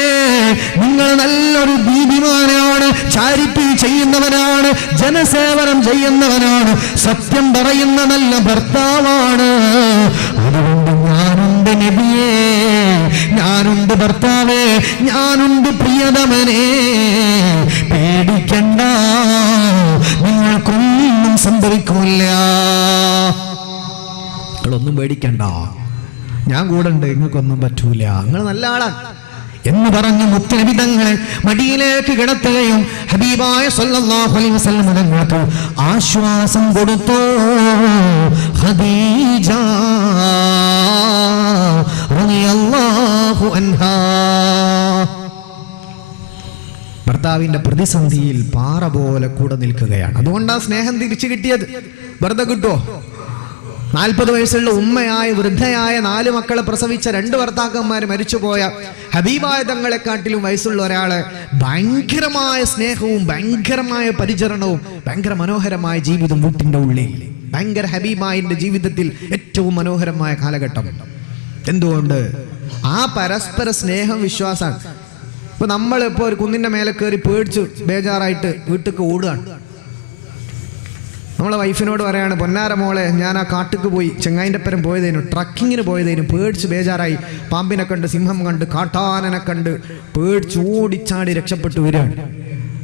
നിങ്ങൾ നല്ലൊരു ദീപിമാനാണ്, ചാരിറ്റി ചെയ്യുന്നവനാണ്, ജനസേവനം ചെയ്യുന്നവനാണ്, സത്യം പറയുന്ന നല്ല ഭർത്താവാണ്. അതുകൊണ്ട് ഞാനുണ്ട് നബിയേ, ഞാനുണ്ട് ഭർത്താവേ, ഞാനുണ്ട് പ്രിയതമനെ, പേടിക്കണ്ട, നിങ്ങൾക്കൊന്നും സംഭവിക്കില്ല, നിങ്ങളൊന്നും പേടിക്കണ്ട, ഞാൻ കൂടെ ഉണ്ട്, നിങ്ങൾക്കൊന്നും പറ്റൂല, നിങ്ങൾ നല്ല ആളാണ് എന്ന് പറഞ്ഞ് മുത്തനബി തങ്ങളെ മടിയിലേക്ക് കിടത്തുകയും ഹബീബായ സല്ലല്ലാഹു അലൈഹി വസല്ലം തങ്ങൾക്ക് ആശ്വാസം കൊടുത്തു. ഖദീജ റളിയല്ലാഹു അൻഹാ ഭർത്താവിന്റെ പ്രതിസന്ധിയിൽ പാറ പോലെ കൂടെ നിൽക്കുകയാണ്. അതുകൊണ്ടാണ് സ്നേഹം തിരിച്ചു കിട്ടിയത്. വെറുതെ കിട്ടുമോ? 40 വയസ്സുള്ള ഉമ്മയായ വൃദ്ധയായ 4 മക്കളെ പ്രസവിച്ച 2 ഭർത്താക്കന്മാർ മരിച്ചുപോയ ഹബീബായ തങ്ങളെക്കാട്ടിലും വയസ്സുള്ള ഒരാളെ ഭയങ്കരമായ സ്നേഹവും ഭയങ്കരമായ പരിചരണവും ഭയങ്കര മനോഹരമായ ജീവിതം വീട്ടിന്റെ ഉള്ളിൽ, ഭയങ്കര ഹബീബായിന്റെ ജീവിതത്തിൽ ഏറ്റവും മനോഹരമായ കാലഘട്ടം. എന്തുകൊണ്ട്? ആ പരസ്പര സ്നേഹം, വിശ്വാസമാണ്. ഇപ്പൊ നമ്മളിപ്പോ ഒരു കുന്നിന്റെ മേലെ കയറി പേടിച്ചു ബേജാറായിട്ട് വീട്ടിലേക്ക് ഓടുകയാണ്. നമ്മളെ വൈഫിനോട് പറയാണ്, പൊന്നാര മോളെ ഞാൻ ആ കാട്ടിക്ക് പോയി, ചെങ്ങായിൻ്റെ പരം പോയതേനു, ട്രക്കിങ്ങിന് പോയതേനു, പേടിച്ച് ബേജാറായി, പാമ്പിനെ കണ്ട്, സിംഹം കണ്ട്, കാട്ടാനനെ കണ്ട് പേടിച്ച് ഓടിച്ചാടി രക്ഷപ്പെട്ടു വരികയാണ്.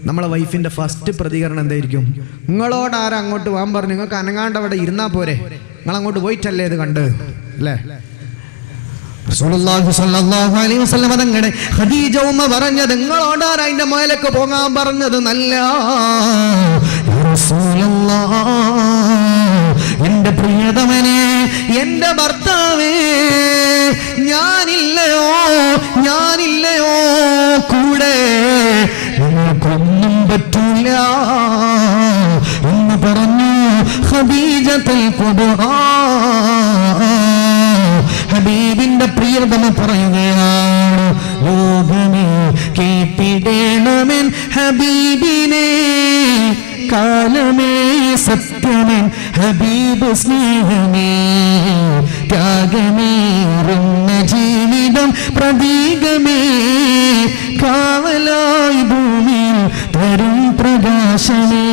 നമ്മളെ വൈഫിന്റെ ഫസ്റ്റ് പ്രതികരണം എന്തായിരിക്കും? നിങ്ങളോട് ആരാ അങ്ങോട്ട് പോകാൻ പറഞ്ഞു? നിങ്ങൾക്ക് അനങ്ങാണ്ട് അവിടെ ഇരുന്നാ പോരെ, നിങ്ങൾ അങ്ങോട്ട് പോയിട്ടല്ലേ ഇത് കണ്ട് അല്ലേ? റസൂലുള്ളാഹി സ്വല്ലല്ലാഹു അലൈഹി വസല്ലം തങ്ങളുടെ ഖദീജ ഉമ്മ പറഞ്ഞത്, നിങ്ങളോട് ആരാ അതിന്റെ മേലേക്ക് പോകാൻ പറഞ്ഞത്? നല്ല റസൂലുള്ളാഹ്, എന്റെ പ്രിയതമനെ, എന്റെ ഭർത്താവേ, ഞാനില്ലയോ കൂടെ, നിങ്ങൾക്കൊന്നും പറ്റൂല എന്ന് പറഞ്ഞു ഖദീജത്തുൽ കുബ്റാ. ഹബീബിന്റെ പ്രിയതമ പറയുകയാണ്, ലോകമേ കേട്ടിടേണമെൻ ഹബീബിനെ, കാലമേ സത്യമൻ ഹബീബ് സ്നേഹമേ, ത്യാഗമേറുന്ന ജീവിതം പ്രതീകമേ, കാവലായി ഭൂമിയിൽ തരും പ്രകാശമേ,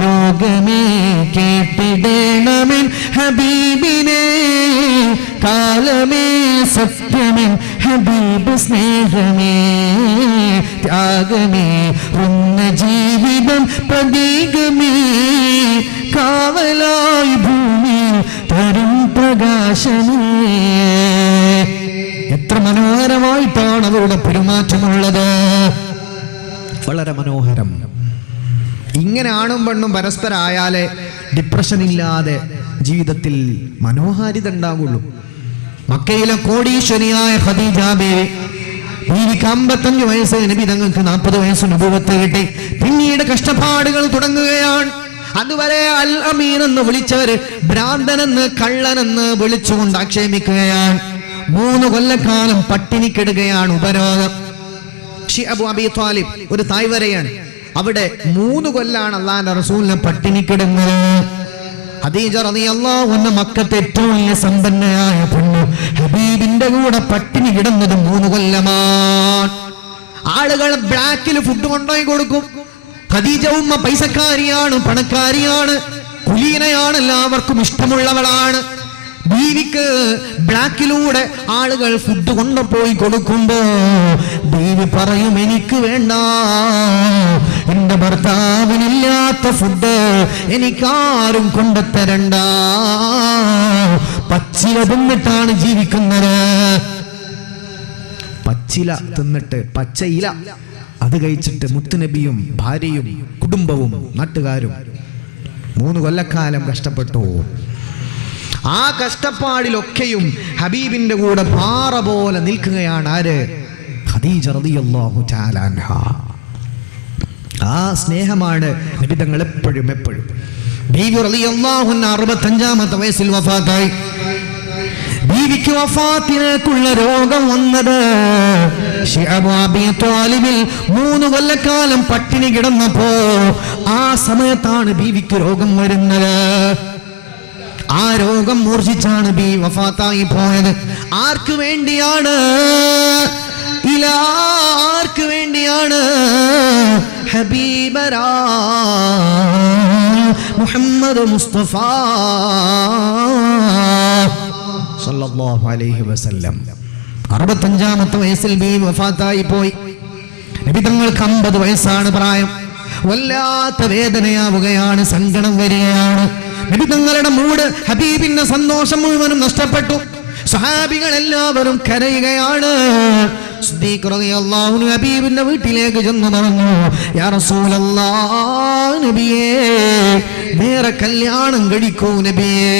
ലോകമേ കേട്ടിടേണമെൻ ഹബീബിനെ, കാലമേ സത്യമേ ഹബീബ് സ്നേഹമേ, ത്യാഗമേ റുന്ന ജീവിതം പ്രതീകമേ, കാവലായി ഭൂമി തരും പ്രകാശമേ. എത്ര മനോഹരമായിട്ടാണ് അവരുടെ പെരുമാറ്റമുള്ളത്, വളരെ മനോഹരം. ഇങ്ങനെ ആണും പെണ്ണും പരസ്പരം ആയാലേ ഡിപ്രഷൻ ഇല്ലാതെ ജീവിതത്തിൽ മനോഹാരിത ഉണ്ടാകുള്ളൂ. മക്കയിലെ കോടീശ്വരിയായ ഖദീജ ബീവി, ബീവിക്ക് 55 വയസ്സ്, നബി തങ്ങൾക്ക് 40 വയസ്സ് നുബുവത്ത് കിട്ടി. പിന്നീട് കഷ്ടപ്പാടുകൾ തുടങ്ങുകയാണ്. അതുവരെ അൽ അമീൻ എന്ന് വിളിച്ചവര് ഭ്രാന്തനെന്ന്, കള്ളനെന്ന് വിളിച്ചുകൊണ്ട് ആക്ഷേപിക്കുകയാണ്. 3 കൊല്ലക്കാലം പട്ടിണിക്കിടുകയാണ്, ഉപരോധം. അബൂ അബീ ത്വാലിബ് ഒരു തായ്വരയാണ്, അവിടെ 3 കൊല്ലാണ് അല്ലാഹുവിന്റെ റസൂലിനെ പട്ടിണിക്കിടുന്നത്. ഖദീജ റളിയല്ലാഹു അൻഹ മക്കത്തെ ഏറ്റവും വലിയ സമ്പന്നയായ പെണ്ണ് ഹബീബിന്റെ കൂടെ പട്ടിണി കിടന്നത് 3 കൊല്ലമാണ്. ആളുകൾ ബ്ലാക്കിൽ ഫുഡ് കൊണ്ടുപോയി കൊടുക്കും. ഖദീജ ഉമ്മ പൈസക്കാരിയാണ്, പണക്കാരിയാണ്, കുലീനയാണ്, എല്ലാവർക്കും ഇഷ്ടമുള്ളവളാണ്. ബീവിക്ക് ബ്ലാക്കിലൂടെ ആളുകൾ ഫുഡ് കൊണ്ടുപോയി കൊടുക്കുമ്പോ ബീവി പറയും, എനിക്ക് വേണ്ട, എന്റെ ഭർത്താവിനില്ലാത്ത ഫുഡ് എനിക്കാരും കൊണ്ടുതരണ്ട, പച്ചില തിന്നിട്ടാണ് ജീവിക്കുന്നത്. പച്ചില തിന്നിട്ട്, പച്ചയില അത് കഴിച്ചിട്ട് മുത്തുനബിയും ഭാര്യയും കുടുംബവും നാട്ടുകാരും 3 കൊല്ലക്കാലം കഷ്ടപ്പെട്ടു. ആ കഷ്ടപ്പാടിലൊക്കെയും ഹബീബിന്റെ കൂടെ പാറ പോലെ നിൽക്കുകയാണ് ആര്? ഖദീജ റളിയല്ലാഹു തആല അൻഹ. ആ സ്നേഹമാണ് നബി തങ്ങൾ എപ്പോഴും ബീവി റളിയല്ലാഹു അൻഹ 65-ാമത്തെ വയസ്സിൽ വഫാത്തായി. ബീവിക്ക് വഫാത്തിനേക്കുള്ള രോഗം വന്നത് അബൂ അബീ ത്വാലിബിൽ 3 കൊല്ലക്കാലം പട്ടിണി കിടന്നപ്പോ ആ സമയത്താണ് ബീവിക്ക് രോഗം വരുന്നത്. ആ രോഗം മൂർച്ഛിച്ചാണ് ബീവി വഫാത്തായി പോയത്. ആർക്ക് വേണ്ടിയാണ്? ആർക്ക് വേണ്ടിയാണ്? ഹബീബനാ മുഹമ്മദ് മുസ്തഫ സല്ലല്ലാഹു അലൈഹി വസല്ലം. 65-ാമത്തെ വയസ്സിൽ ബീവി വഫാത്തായി പോയി. നബി തങ്ങൾക്ക് 50 വയസ്സാണ് പ്രായം. വല്ലാത്ത വേദനയാവുകയാണ്, സങ്കടം വരികയാണ്. നബി തങ്ങളുടെ മൂഡ്, ഹബീബിന്റെ സന്തോഷം മുഴുവനും നഷ്ടപ്പെട്ടു. സ്വഹാബികൾ എല്ലാവരും കരയുകയാണ്. സിദ്ദീഖ് റളിയല്ലാഹു അൻഹു ഹബീബിന്റെ വീട്ടിലേക്ക് ചെന്ന് പറഞ്ഞു, യാ റസൂലല്ലാഹ്, നബിയേ, നേരെ കല്യാണം കഴിക്കൂ നബിയേ.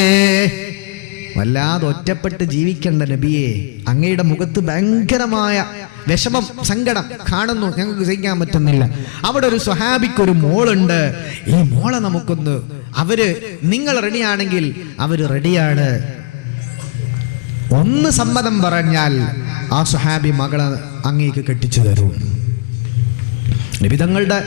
വല്ലാതെ ഒറ്റപ്പെട്ട് ജീവിക്കേണ്ട നബിയെ, അങ്ങയുടെ മുഖത്ത് ഭയങ്കരമായ വിഷമം, സങ്കടം കാണുന്നു, ഞങ്ങൾക്ക് സഹിക്കാൻ പറ്റുന്നില്ല. അവിടെ ഒരു സ്വഹാബിക്കൊരു മോളുണ്ട്, ഈ മോളെ നമുക്കൊന്ന്, നിങ്ങൾ റെഡിയാണെങ്കിൽ അവര് റെഡിയാണ്, ഒന്ന് സമ്മതം പറഞ്ഞാൽ ആ സ്വഹാബി മകളെ അങ്ങേക്ക് കെട്ടിച്ചു തരും. നബി തങ്ങളുടെ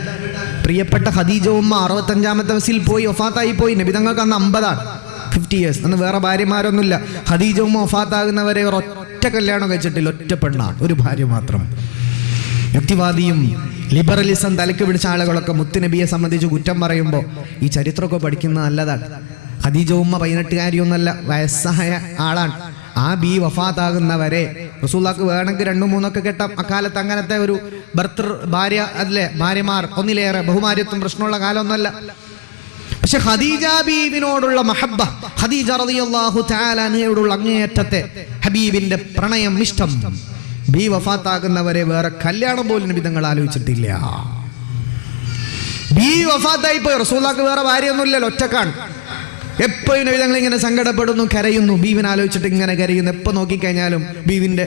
പ്രിയപ്പെട്ട ഖദീജ ഉമ്മ 65-ാമത്തെ വയസ്സിൽ പോയി വഫാത്തായി പോയി. നബി തങ്ങൾക്ക് അന്ന് 50 ഇയേഴ്സ്. അന്ന് വേറെ ഭാര്യമാരൊന്നുമില്ല. ഖദീജ ഉമ്മ വഫാത്താകുന്നവരെ ഒറ്റ കല്യാണം കഴിച്ചിട്ടില്ല, ഒറ്റ പെണ്ണാണ്, ഒരു ഭാര്യ മാത്രം. യുക്തിവാദിയും ലിബറലിസം തലക്ക് പിടിച്ച ആളുകളൊക്കെ മുത്തുനബിയെ സംബന്ധിച്ച് കുറ്റം പറയുമ്പോൾ ഈ ചരിത്രമൊക്കെ പഠിക്കുന്നത് നല്ലതാണ്. ഖദീജ ഉമ്മ 18-കാരിയൊന്നല്ല, വയസ്സായ ആളാണ്. ആ ബി വഫാത്താകുന്നവരെ റസൂലുള്ളാഹിക്ക് വേണമെങ്കിൽ 2-3 കെട്ടാം. അക്കാലത്ത് അങ്ങനത്തെ ഒരു ഭാര്യ അല്ലേ, ഭാര്യമാർ ഒന്നിലേറെ ബഹുമാര്യത്വം പ്രശ്നമുള്ള കാലമൊന്നുമല്ല. പക്ഷെ ഖദീജ ബീവിനോടുള്ള മഹബ്ബ, ഖദീജ റളിയല്ലാഹു തആല അൻഹയോടുള്ള അങ്ങേയറ്റത്തെ ഹബീബിന്റെ പ്രണയം, ഇഷ്ടം, ബി വഫാത്താകുന്നവരെ വേറെ കല്യാണം പോലും നബി തങ്ങൾ ആലോചിച്ചിട്ടില്ല. ബി വഫാത്തായി പോയി. റസൂലുള്ളാഹിക്ക് വേറെ ഭാര്യയൊന്നുമില്ലല്ലോ, ഒറ്റക്കാണ്. എപ്പോഴും നബി തങ്ങൾ ഇങ്ങനെ സങ്കടപ്പെടുന്നു, കരയുന്നു, ബീവിനെ ആലോചിച്ചിട്ട് ഇങ്ങനെ കരയുന്നു. എപ്പോൾ നോക്കിക്കഴിഞ്ഞാലും ബീവിന്റെ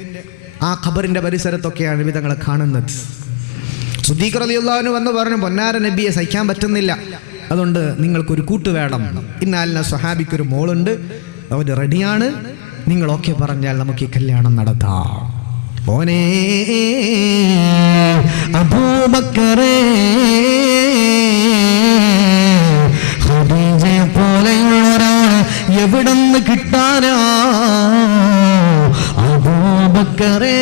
ആ ഖബറിന്റെ പരിസരത്തൊക്കെയാണ് നബി തങ്ങളെ കാണുന്നത്. സിദ്ദീഖ് റളിയല്ലാഹു അൻഹു വന്ന് പറഞ്ഞു, പൊന്നാര നബിയെ സഹിക്കാൻ പറ്റുന്നില്ല, അതുകൊണ്ട് നിങ്ങൾക്കൊരു കൂട്ട് വേണം. ഇന്നാലിന സ്വഹാബിക്കൊരു മോളുണ്ട്, അവര് റെഡിയാണ്, നിങ്ങൾ ഓക്കെ പറഞ്ഞാൽ നമുക്ക് ഈ കല്യാണം നടത്താം. ഓനേ അബൂബക്കറേ, ഖദീജയെ പോലെയുള്ളൊരാൾ എവിടെന്ന് കിട്ടാനാ? അബൂബക്കറേ,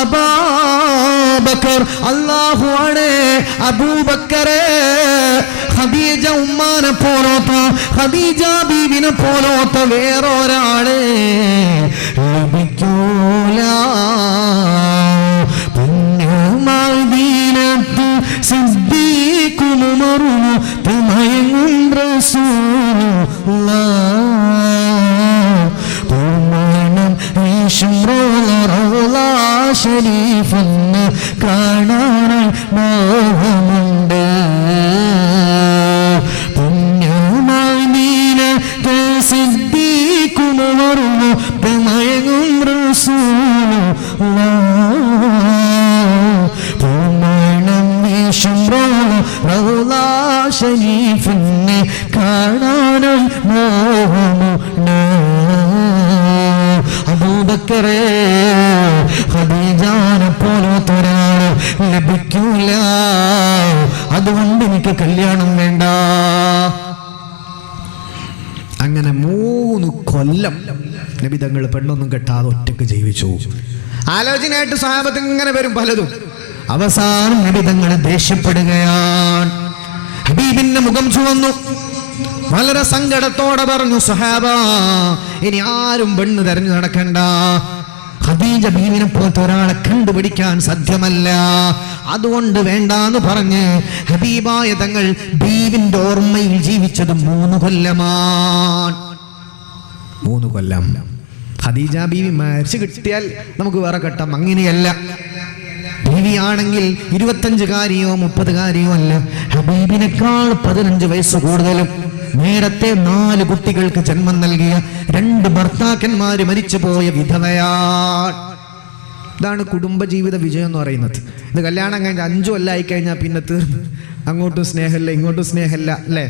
അബൂബക്കർ, അല്ലാഹു ആണ് അബൂബക്കറേ. ഖദീജ ഉമ്മാനെ പോലോത്ത, ഖദീജ ബീവിനെ പോലോത്ത വേറൊരാള് ലഭിക്കൂല. പുണ്യമദീനത്ത് സിദ്ദീഖും ഉമറും തമയങ്ങും റസൂലുള്ളാഹ്. പൂമണം വീശും റൗള ശരീഫെന്ന് കാണാൻ മോഹമുണ്ട്. പുണ്യമദീനത്ത് സിദ്ദീഖും ഉമറും തമയങ്ങും റസൂലുള്ളാഹ്. പൂമണം വീശും റൗള ശരീഫെന്ന് കാണാൻ മോഹമുണ്ട്. അബൂബക്കറേ, ഖദീജാനെ പോലത്തൊരാള് ലഭിക്കൂല, അതുകൊണ്ട് എനിക്ക് കല്യാണം വേണ്ട. അങ്ങനെ 3 കൊല്ലം നബി തങ്ങൾ പെണ്ണൊന്നും കെട്ടാതെ ഒറ്റക്ക് ജീവിച്ചു. ആലോചനയായിട്ട് സഹാബത്ത് ഇങ്ങനെ വരും പലതും. അവസാനം നബി തങ്ങൾ ദേഷ്യപ്പെടുകയാണ്. ഹബീബിന്റെ മുഖം ചുവന്നു. വളരെ സങ്കടത്തോടെ പറഞ്ഞു, സഹാബ, ഇനി ആരും പെണ്ണ് തെരഞ്ഞു നടക്കണ്ട. ഖദീജ ബീവിനെ പോലത്തെ ഒരാളെ കണ്ടുപിടിക്കാൻ സാധ്യമല്ല, അതുകൊണ്ട് വേണ്ടാന്ന് പറഞ്ഞ് ഹബീബായ തങ്ങൾ ബീവിന്റെ ഓർമ്മയിൽ ജീവിച്ചത് 3 കൊല്ലമാണ്. 3 കൊല്ലം. ഖദീജ ബീവി മരിച്ചു കിട്ടിയാൽ നമുക്ക് വേറെ കെട്ടാം, അങ്ങനെയല്ല. ബീവിയാണെങ്കിൽ 25-കാരിയോ 30-കാരിയോ അല്ല, ഹബീബിനേക്കാൾ 15 വയസ്സ് കൂടുതലും. നേരത്തെ 4 കുട്ടികൾക്ക് ജന്മം നൽകിയ 2 ഭർത്താക്കന്മാര് മരിച്ചുപോയ വിധവയാണ്. ഇതാണ് കുടുംബജീവിത വിജയം എന്ന് പറയുന്നത്. ഇത് കല്യാണം കഴിഞ്ഞ് 5 കൊല്ലമായി കഴിഞ്ഞാൽ പിന്നെ തീർന്നു. അങ്ങോട്ടും സ്നേഹമില്ല, ഇങ്ങോട്ടും സ്നേഹമില്ല, അല്ലേ?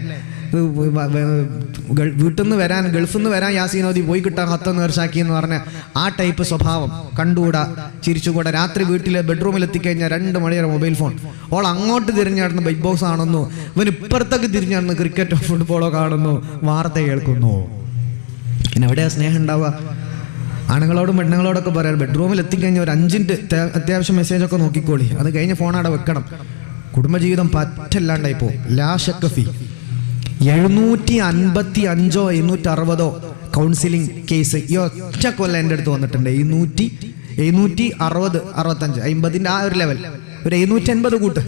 വീട്ടിൽ നിന്ന് വരാൻ, ഗൾഫിൽ നിന്ന് വരാൻ യാസീനോദി പോയി കിട്ടാൻ 10 നേർച്ചാക്കി എന്ന് പറഞ്ഞ ആ ടൈപ്പ് സ്വഭാവം കണ്ടുകൂടാ, ചിരിച്ചുകൂടാ. രാത്രി വീട്ടിലെ ബെഡ്റൂമിൽ എത്തിക്കഴിഞ്ഞാൽ 2 മണി വരെ മൊബൈൽ ഫോൺ. ഓൾ അങ്ങോട്ട് തിരിഞ്ഞു നടന്ന് ബിഗ് ബോസ് ആണെന്നു, ഇവൻ ഇപ്പുറത്തേക്ക് തിരിഞ്ഞു നടന്ന് ക്രിക്കറ്റോ ഫുട്ബോളോ കാണുന്നു, വാർത്ത കേൾക്കുന്നു. പിന്നെ എവിടെയാ സ്നേഹം ഉണ്ടാവുക? ആണുങ്ങളോടും പെണ്ണുങ്ങളോടൊക്കെ പറയാം, ബെഡ്റൂമിൽ എത്തിക്കഴിഞ്ഞാൽ ഒരു 5 മിനിറ്റ് അത്യാവശ്യം മെസ്സേജൊക്കെ നോക്കിക്കോളി, അത് കഴിഞ്ഞ് ഫോൺ അവിടെ വെക്കണം. കുടുംബജീവിതം പറ്റല്ലാണ്ടായിപ്പോ. ലാ ഷക്കഫി 755 760 കൗൺസിലിംഗ് കേസ് ഈ ഒറ്റ കൊല്ലം എൻ്റെ അടുത്ത് വന്നിട്ടുണ്ട്. 760 65 50 ആ ഒരു ലെവൽ, ഒരു 780 കൂട്ട്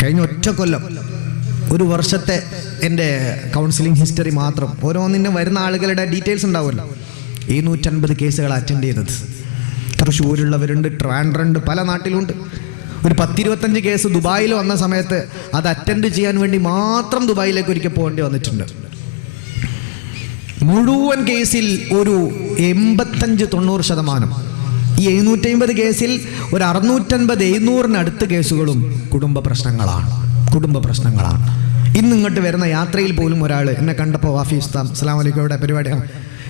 കഴിഞ്ഞ ഒറ്റ കൊല്ലം. 1 വർഷത്തെ എൻ്റെ കൗൺസിലിംഗ് ഹിസ്റ്ററി മാത്രം. ഓരോന്നിനും വരുന്ന ആളുകളുടെ ഡീറ്റെയിൽസ് ഉണ്ടാവുമല്ലോ. 750 കേസുകൾ അറ്റൻഡ് ചെയ്തത്. തൃശ്ശൂരുള്ളവരുണ്ട്, ട്രാൻഡ്രണ്ട്, പല നാട്ടിലുണ്ട്. ഒരു 10-25 കേസ് ദുബായിൽ വന്ന സമയത്ത് അത് അറ്റൻഡ് ചെയ്യാൻ വേണ്ടി മാത്രം ദുബായിലേക്ക് ഒരിക്കൽ പോകേണ്ടി വന്നിട്ടുണ്ട്. മുഴുവൻ കേസിൽ ഒരു 85-90%. ഈ 750 കേസിൽ ഒരു 650-700 കേസുകളും കുടുംബ പ്രശ്നങ്ങളാണ്. ഇന്ന് ഇങ്ങോട്ട് വരുന്ന യാത്രയിൽ പോലും ഒരാൾ എന്നെ കണ്ടപ്പോൾ, വാഫി ഉസ്താദ് അസ്സലാമു അലൈക്കും, ഇവിടെ പരിപാടിയാണ്,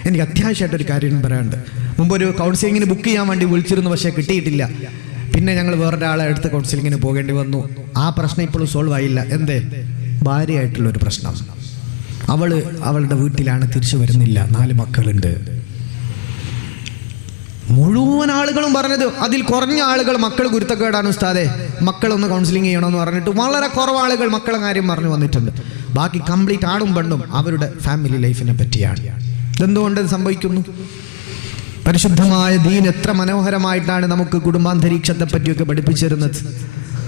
എനിക്ക് അത്യാവശ്യമായിട്ടൊരു കാര്യം പറയാനുണ്ട്. മുമ്പ് ഒരു കൗൺസിലിങ്ങിന് ബുക്ക് ചെയ്യാൻ വേണ്ടി വിളിച്ചിരുന്നു, പക്ഷേ കിട്ടിയിട്ടില്ല. പിന്നെ ഞങ്ങൾ വേറൊരാളെ അടുത്ത് കൗൺസിലിങ്ങിന് പോകേണ്ടി വന്നു. ആ പ്രശ്നം ഇപ്പോഴും സോൾവ് ആയില്ല. എന്തേ? ഭാര്യയായിട്ടുള്ളൊരു പ്രശ്നം. അവളുടെ വീട്ടിലാണ്, തിരിച്ചു വരുന്നില്ല, 4 മക്കളുണ്ട്. മുഴുവൻ ആളുകളും പറഞ്ഞത്, അതിൽ കുറഞ്ഞ ആളുകൾ മക്കൾ ഗുരുത്തക്കേടാണ് ഉസ്താദേ, മക്കളൊന്ന് കൗൺസിലിംഗ് ചെയ്യണമെന്ന് പറഞ്ഞിട്ട് വളരെ കുറവ് ആളുകൾ മക്കളെ കാര്യം പറഞ്ഞു വന്നിട്ടുണ്ട്. ബാക്കി കംപ്ലീറ്റ് ആണും പെണ്ണും അവരുടെ ഫാമിലി ലൈഫിനെ പറ്റിയാണ്. ഇതെന്തുകൊണ്ട് സംഭവിക്കുന്നു? പരിശുദ്ധമായ ദീൻ എത്ര മനോഹരമായിട്ടാണ് നമുക്ക് കുടുംബാന്തരീക്ഷത്തെ പറ്റിയൊക്കെ പഠിപ്പിച്ചിരുന്നത്.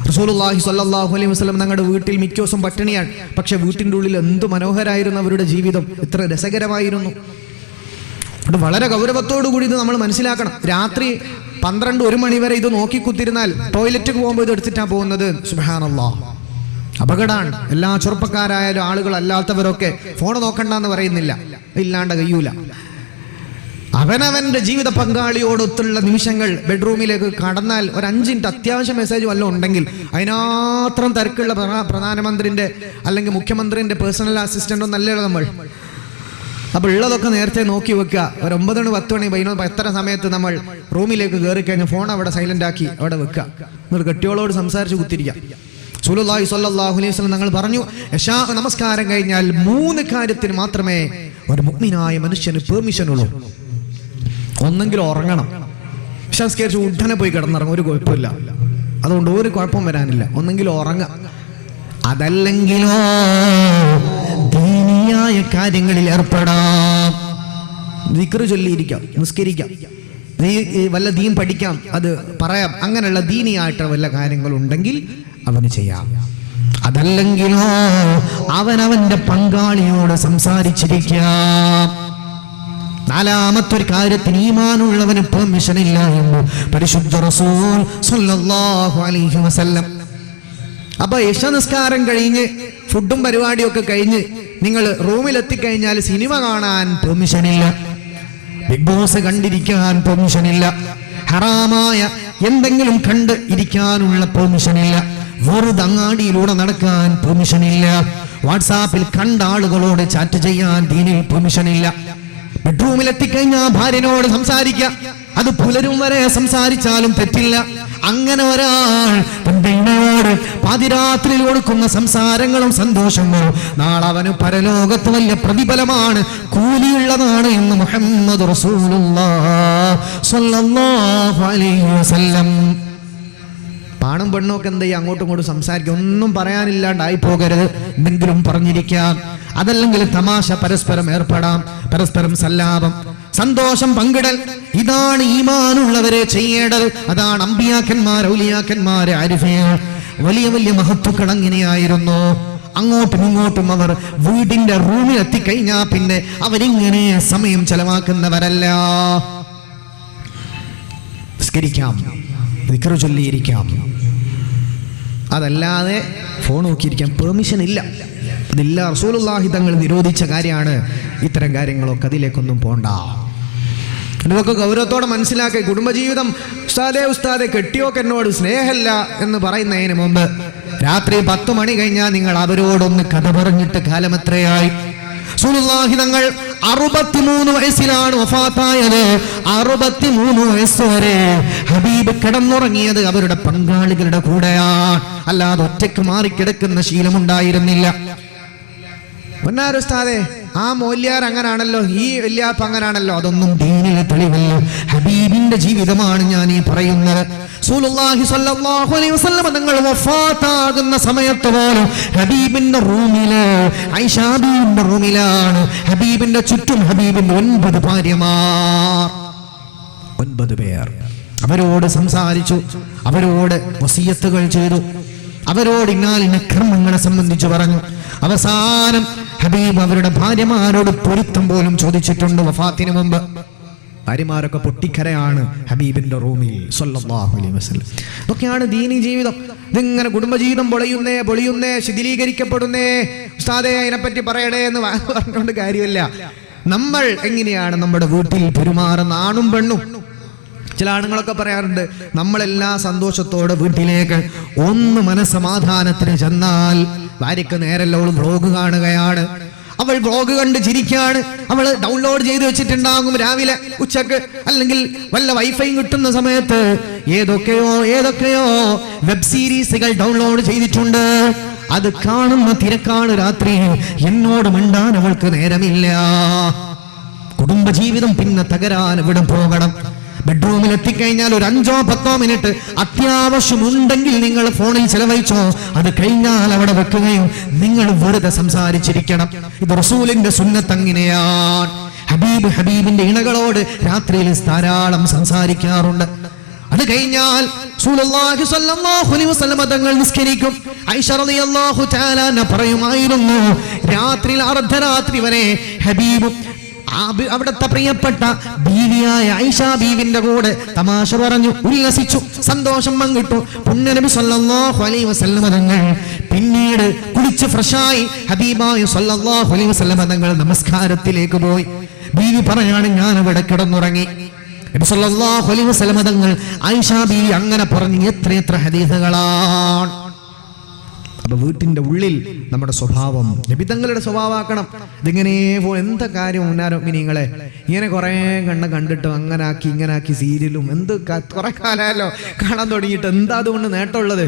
റസൂലുള്ളാഹി സ്വല്ലല്ലാഹു അലൈഹി വസല്ലം ഞങ്ങളുടെ വീട്ടിൽ മിക്ക ദിവസം പട്ടിണിയാണ്, പക്ഷെ വീട്ടിൻ്റെ ഉള്ളിൽ എന്ത് മനോഹരമായിരുന്നു അവരുടെ ജീവിതം, എത്ര രസകരമായിരുന്നു. അത് വളരെ ഗൗരവത്തോടു കൂടി ഇത് നമ്മൾ മനസ്സിലാക്കണം. രാത്രി 12-1 മണി വരെ ഇത് നോക്കി കുത്തിരുന്നാൽ ടോയ്ലറ്റിൽ പോകുമ്പോൾ ഇത് എടുത്തിട്ടാണ് പോകുന്നത്. സുബ്ഹാനല്ലാഹ്, അപകടമാണ്. എല്ലാ ചെറുപ്പക്കാരായാലും ആളുകളല്ലാത്തവരൊക്കെ ഫോൺ നോക്കണ്ടെന്ന് പറയുന്നില്ല, ഇല്ലാണ്ട് കഴിയൂല. അവനവന്റെ ജീവിത പങ്കാളിയോടൊത്തുള്ള നിമിഷങ്ങൾ ബെഡ്റൂമിലേക്ക് കടന്നാൽ ഒരു 5 മിനിറ്റ് അത്യാവശ്യം മെസ്സേജ് വല്ലതും ഉണ്ടെങ്കിൽ അതിനാത്രം തിരക്കുള്ള പ്രധാനമന്ത്രിന്റെ അല്ലെങ്കിൽ മുഖ്യമന്ത്രിന്റെ പേഴ്സണൽ അസിസ്റ്റന്റ് ഒന്നല്ലല്ലോ നമ്മൾ. അപ്പോൾ ഉള്ളതൊക്കെ നേരത്തെ നോക്കി വെക്കുക. ഒരു 9 മണി 10 മണി 11 എത്ര സമയത്ത് നമ്മൾ റൂമിലേക്ക് കയറി കഴിഞ്ഞാൽ ഫോൺ അവിടെ സൈലന്റ് ആക്കി അവിടെ വെക്കുക. എന്നിട്ട് കെട്ടിയോളോട് സംസാരിച്ച് കുത്തിരിക്കുക. റസൂലുള്ളാഹി സ്വല്ലല്ലാഹു അലൈഹി വസല്ലം തങ്ങൾ പറഞ്ഞു, ഇശാ നമസ്കാരം കഴിഞ്ഞാൽ 3 കാര്യത്തിന് മാത്രമേ ഒരു മുഅ്മിനായ മനുഷ്യന് പെർമിഷൻ ഉള്ളൂ. ഒന്നെങ്കിൽ ഉറങ്ങണം, സംസ്കരിച്ച് ഉടനെ പോയി കിടന്നിറങ്ങും, ഒരു കുഴപ്പമില്ല, അതുകൊണ്ട് ഒരു കുഴപ്പം വരാനില്ല. ഒന്നെങ്കിൽ ഉറങ്ങുക, അതല്ലെങ്കിലോ ദീനിയായ കാര്യങ്ങളിൽ ഏർപ്പെടാം. ദിക്റ് ചൊല്ലിയിരിക്കാം, നിസ്കരിക്കാം, വല്ല ദീൻ പഠിക്കാം, അത് പറയാം. അങ്ങനെയുള്ള ദീനിയായിട്ട് വല്ല കാര്യങ്ങളുണ്ടെങ്കിൽ അവന് ചെയ്യാം. അതല്ലെങ്കിലോ അവനവന്റെ പങ്കാളിയോട് സംസാരിച്ചിരിക്കാം. 4-മത്തൊരു കാര്യത്തിന് ഈമാനുള്ളവന് പെർമിഷൻ ഇല്ല എന്ന് പരിശുദ്ധ റസൂൽ സ്വല്ലല്ലാഹു അലൈഹി വസല്ലം. അപ്പൊ ഇശ നിസ്കാരം കഴിഞ്ഞ് ഫുഡും പരിപാടിയൊക്കെ കഴിഞ്ഞ് നിങ്ങൾ റൂമിലെത്തിക്കഴിഞ്ഞാൽ സിനിമ കാണാൻ പെർമിഷൻ ഇല്ല, ബിഗ് ബോസ് കണ്ടിരിക്കാൻ പെർമിഷൻ ഇല്ല, ഹറാമായ എന്തെങ്കിലും കണ്ട് ഇരിക്കാനുള്ള പെർമിഷൻ ഇല്ല, വെറുതെ അങ്ങാടിയിലൂടെ നടക്കാൻ പെർമിഷൻ ഇല്ല, വാട്സാപ്പിൽ കണ്ട ആളുകളോട് ചാറ്റ് ചെയ്യാൻ ദീനിൽ പെർമിഷൻ ഇല്ല. ബെഡ്റൂമിൽ എത്തിക്കഴിഞ്ഞാൽ ഭാര്യനോട് സംസാരിക്കാം, അത് പുലരും വരെ സംസാരിച്ചാലും തെറ്റില്ല. അങ്ങനെ ഒരാൾ തന്റെ ഇണയോട് പാതിരാത്രിയിൽ കൊടുക്കുന്ന സംസാരങ്ങളും സന്തോഷങ്ങളും നാളെ അവന് പരലോകത്ത് വലിയ പ്രതിഫലമാണ്, കൂലിയുള്ളതാണ് എന്ന് മുഹമ്മദ് റസൂലുള്ളാഹി സ്വല്ലല്ലാഹു അലൈഹി വസല്ലം. പാണും പെണ്ണും ഒക്കെ എന്ത് ചെയ്യും, അങ്ങോട്ടും ഇങ്ങോട്ടും സംസാരിക്കും, ഒന്നും പറയാനില്ലാണ്ടായി പോകരുത്, എന്തെങ്കിലും പറഞ്ഞിരിക്കാം. അതല്ലെങ്കിൽ തമാശ പരസ്പരം ഏർപ്പെടാം, പരസ്പരം സല്ലാപം, സന്തോഷം പങ്കിടൽ. ഇതാണ് ഈമാനുള്ളവരെ ചെയ്യേണ്ടത്. അതാണ് അമ്പിയാക്കന്മാർ, ഔലിയാക്കന്മാർ, ആരിഫീങ്ങൾ, വലിയ വലിയ മഹത്തുക്കൾ അങ്ങനെയായിരുന്നു. അങ്ങോട്ടും ഇങ്ങോട്ടും അവർ വീടിന്റെ റൂമിൽ എത്തിക്കഴിഞ്ഞാൽ പിന്നെ അവരിങ്ങനെ സമയം ചെലവാക്കുന്നവരല്ല. നിസ്കരിക്കാം, ദിക്ർ ചൊല്ലിയിരിക്കാം, അതല്ലാതെ ഫോൺ നോക്കിയിരിക്കാൻ പെർമിഷൻ ഇല്ല. അതില്ല, റസൂലുള്ളാഹി തങ്ങൾ നിരോധിച്ച കാര്യമാണ്. ഇത്തരം കാര്യങ്ങളൊക്കെ അതിലേക്കൊന്നും പോണ്ട. ഇതൊക്കെ ഗൗരവത്തോടെ മനസ്സിലാക്കി. കുടുംബജീവിതം ഉസ്താദെ കെട്ടിയോക്ക് എന്നോട് സ്നേഹമില്ല എന്ന് പറയുന്നതിന് മുമ്പ് രാത്രി 10 മണി കഴിഞ്ഞാൽ നിങ്ങൾ അവരോടൊന്ന് കഥ പറഞ്ഞിട്ട് കാലം എത്രയായി? റസൂലുള്ളാഹി തങ്ങൾ 63 വയസ്സിലാണ് വഫാത്തായത്. 63 വയസ്സ് വരെ ഹബീബ് കിടന്നുറങ്ങിയത് അവരുടെ പങ്കാളികളുടെ കൂടെയാണ്, അല്ലാതെ ഒറ്റയ്ക്ക് മാറിക്കിടക്കുന്ന ശീലമുണ്ടായിരുന്നില്ല. ഉസ്താദേ, ആ മൗല്യാർ അങ്ങനാണല്ലോ, ഈ വല്യാപ്പ അങ്ങനാണല്ലോ, അതൊന്നും ദീനിലെ തെളിവല്ല. ഹബീബിന്റെ ജീവിതമാണ് ഞാൻ ഈ പറയുന്നത്. റസൂലുള്ളാഹി സ്വല്ലല്ലാഹു അലൈഹി വസല്ലം തങ്ങൾ വഫാത്താകുന്ന സമയത്ത് പോലും ഹബീബിന്റെ റൂമില്, ആയിഷാ ബീവിന്റെ റൂമിലാണ്. ഹബീബിന്റെ ചുറ്റും ഹബീബിന്റെ 9 ഭാര്യമാർ, 9 പേർ. അവരോട് സംസാരിച്ചു, അവരോട് വസിയത്തുകൾ ചെയ്തു, അവരോട് ഇന്നാലിന്ന കർമ്മങ്ങളെ സംബന്ധിച്ച് പറഞ്ഞു. അവസാനം ഹബീബ് അവരുടെ ഭാര്യമാരോട് പൊരുത്തം പോലും ചോദിച്ചിട്ടുണ്ട്. വഫാത്തിന് മുമ്പ് ഭാര്യമാരൊക്കെ പൊട്ടിക്കരയാണ് ഹബീബിന്റെ റൂമിൽ സ്വല്ലല്ലാഹു അലൈഹി വസല്ലം. ഇതൊക്കെയാണ് ദീനി ജീവിതം. ഇതിങ്ങനെ കുടുംബജീവിതം പൊളിയുന്നേ ശിഥിലീകരിക്കപ്പെടുന്നേ, ഉസ്താദേ അതിനെപ്പറ്റി പറയണേ എന്ന് പറഞ്ഞുകൊണ്ട് കാര്യമില്ല. നമ്മൾ എങ്ങനെയാണ് നമ്മുടെ വീട്ടിൽ പെരുമാറുന്ന ആണും പെണ്ണും. ചില ആണുങ്ങളൊക്കെ പറയാറുണ്ട്, നമ്മളെല്ലാ സന്തോഷത്തോടെ വീട്ടിലേക്ക് ഒന്ന് മനസ്സമാധാനത്തിന് ചെന്നാൽ ഭാര്യക്ക് നേരല്ല, അവൾ വ്ളോഗ് കാണുകയാണ്, അവൾ വ്ളോഗ് കണ്ട് ചിരിക്കുകയാണ്, അവൾ ഡൗൺലോഡ് ചെയ്ത് വെച്ചിട്ടുണ്ടാകും രാവിലെ ഉച്ചക്ക്, അല്ലെങ്കിൽ വല്ല വൈഫൈ കിട്ടുന്ന സമയത്ത് ഏതൊക്കെയോ വെബ് സീരീസുകൾ ഡൗൺലോഡ് ചെയ്തിട്ടുണ്ട്. അത് കാണുന്ന തിരക്കാണ് രാത്രി, എന്നോട് മിണ്ടാൻ അവൾക്ക് നേരമില്ല. കുടുംബജീവിതം പിന്നെ തകരാൻ എവിടെ പോകണം? ബെഡ്റൂമിൽ എത്തിക്കഴിഞ്ഞാൽ ഒരു 5-10 മിനിറ്റ് അത്യാവശ്യമുണ്ടെങ്കിൽ നിങ്ങൾ ഫോണിൽ ചെലവഴിച്ചോ, അത് കഴിഞ്ഞാൽ അവിടെ വെക്കുകയും നിങ്ങൾ വെറുതെ സംസാരിച്ചിരിക്കണം. ഇത് റസൂലിന്റെ സുന്നത്ത് അങ്ങനെയാണ്. ഹബീബിന്റെ ഇണകളോട് രാത്രിയിൽ ധാരാളം സംസാരിക്കാറുണ്ട്. അത് കഴിഞ്ഞാൽ റസൂലുള്ളാഹി സ്വല്ലല്ലാഹു അലൈഹി വസല്ലം തങ്ങൾ നിസ്കരിക്കും. ആയിഷ റളിയല്ലാഹു തആല പറയുമായിരുന്നു, രാത്രിയിൽ അർദ്ധരാത്രി വരെ ഹബീബ് അവിടുത്തെ പ്രിയപ്പെട്ട ബീവിയായ ആയിഷാ ബീവിന്റെ കൂടെ തമാശ പറഞ്ഞു, ഉല്ലസിച്ചു, സന്തോഷം പങ്കിട്ടു. പുണ്യനബി സ്വല്ലല്ലാഹു അലൈഹി വസല്ലം തങ്ങൾ പിന്നീട് കുളിച്ച് ഫ്രഷായി ഹബീബായ സ്വല്ലല്ലാഹു അലൈഹി വസല്ലം തങ്ങൾ നമസ്കാരത്തിലേക്ക് പോയി. ബീവി പറയാണ്, ഞാൻ അവിടെ കിടന്നുറങ്ങി. നബി സ്വല്ലല്ലാഹു അലൈഹി വസല്ലം തങ്ങൾ ആയിഷാ ബീവി അങ്ങനെ പറഞ്ഞു എത്ര ഹദീസുകളാണ്. അപ്പൊ വീട്ടിന്റെ ഉള്ളിൽ നമ്മുടെ സ്വഭാവം നബിതങ്ങളുടെ സ്വഭാവമാക്കണം. ഇതിങ്ങനെ എന്താ കാര്യം ഉന്നാരോമിനിങ്ങളെ ഇങ്ങനെ കുറെ കണ്ടിട്ട് അങ്ങനാക്കി സീരിയലും എന്ത് കുറെ കാലമല്ലോ കാണാൻ തുടങ്ങിയിട്ട് എന്താ അതുകൊണ്ട് നേട്ടമുള്ളത്?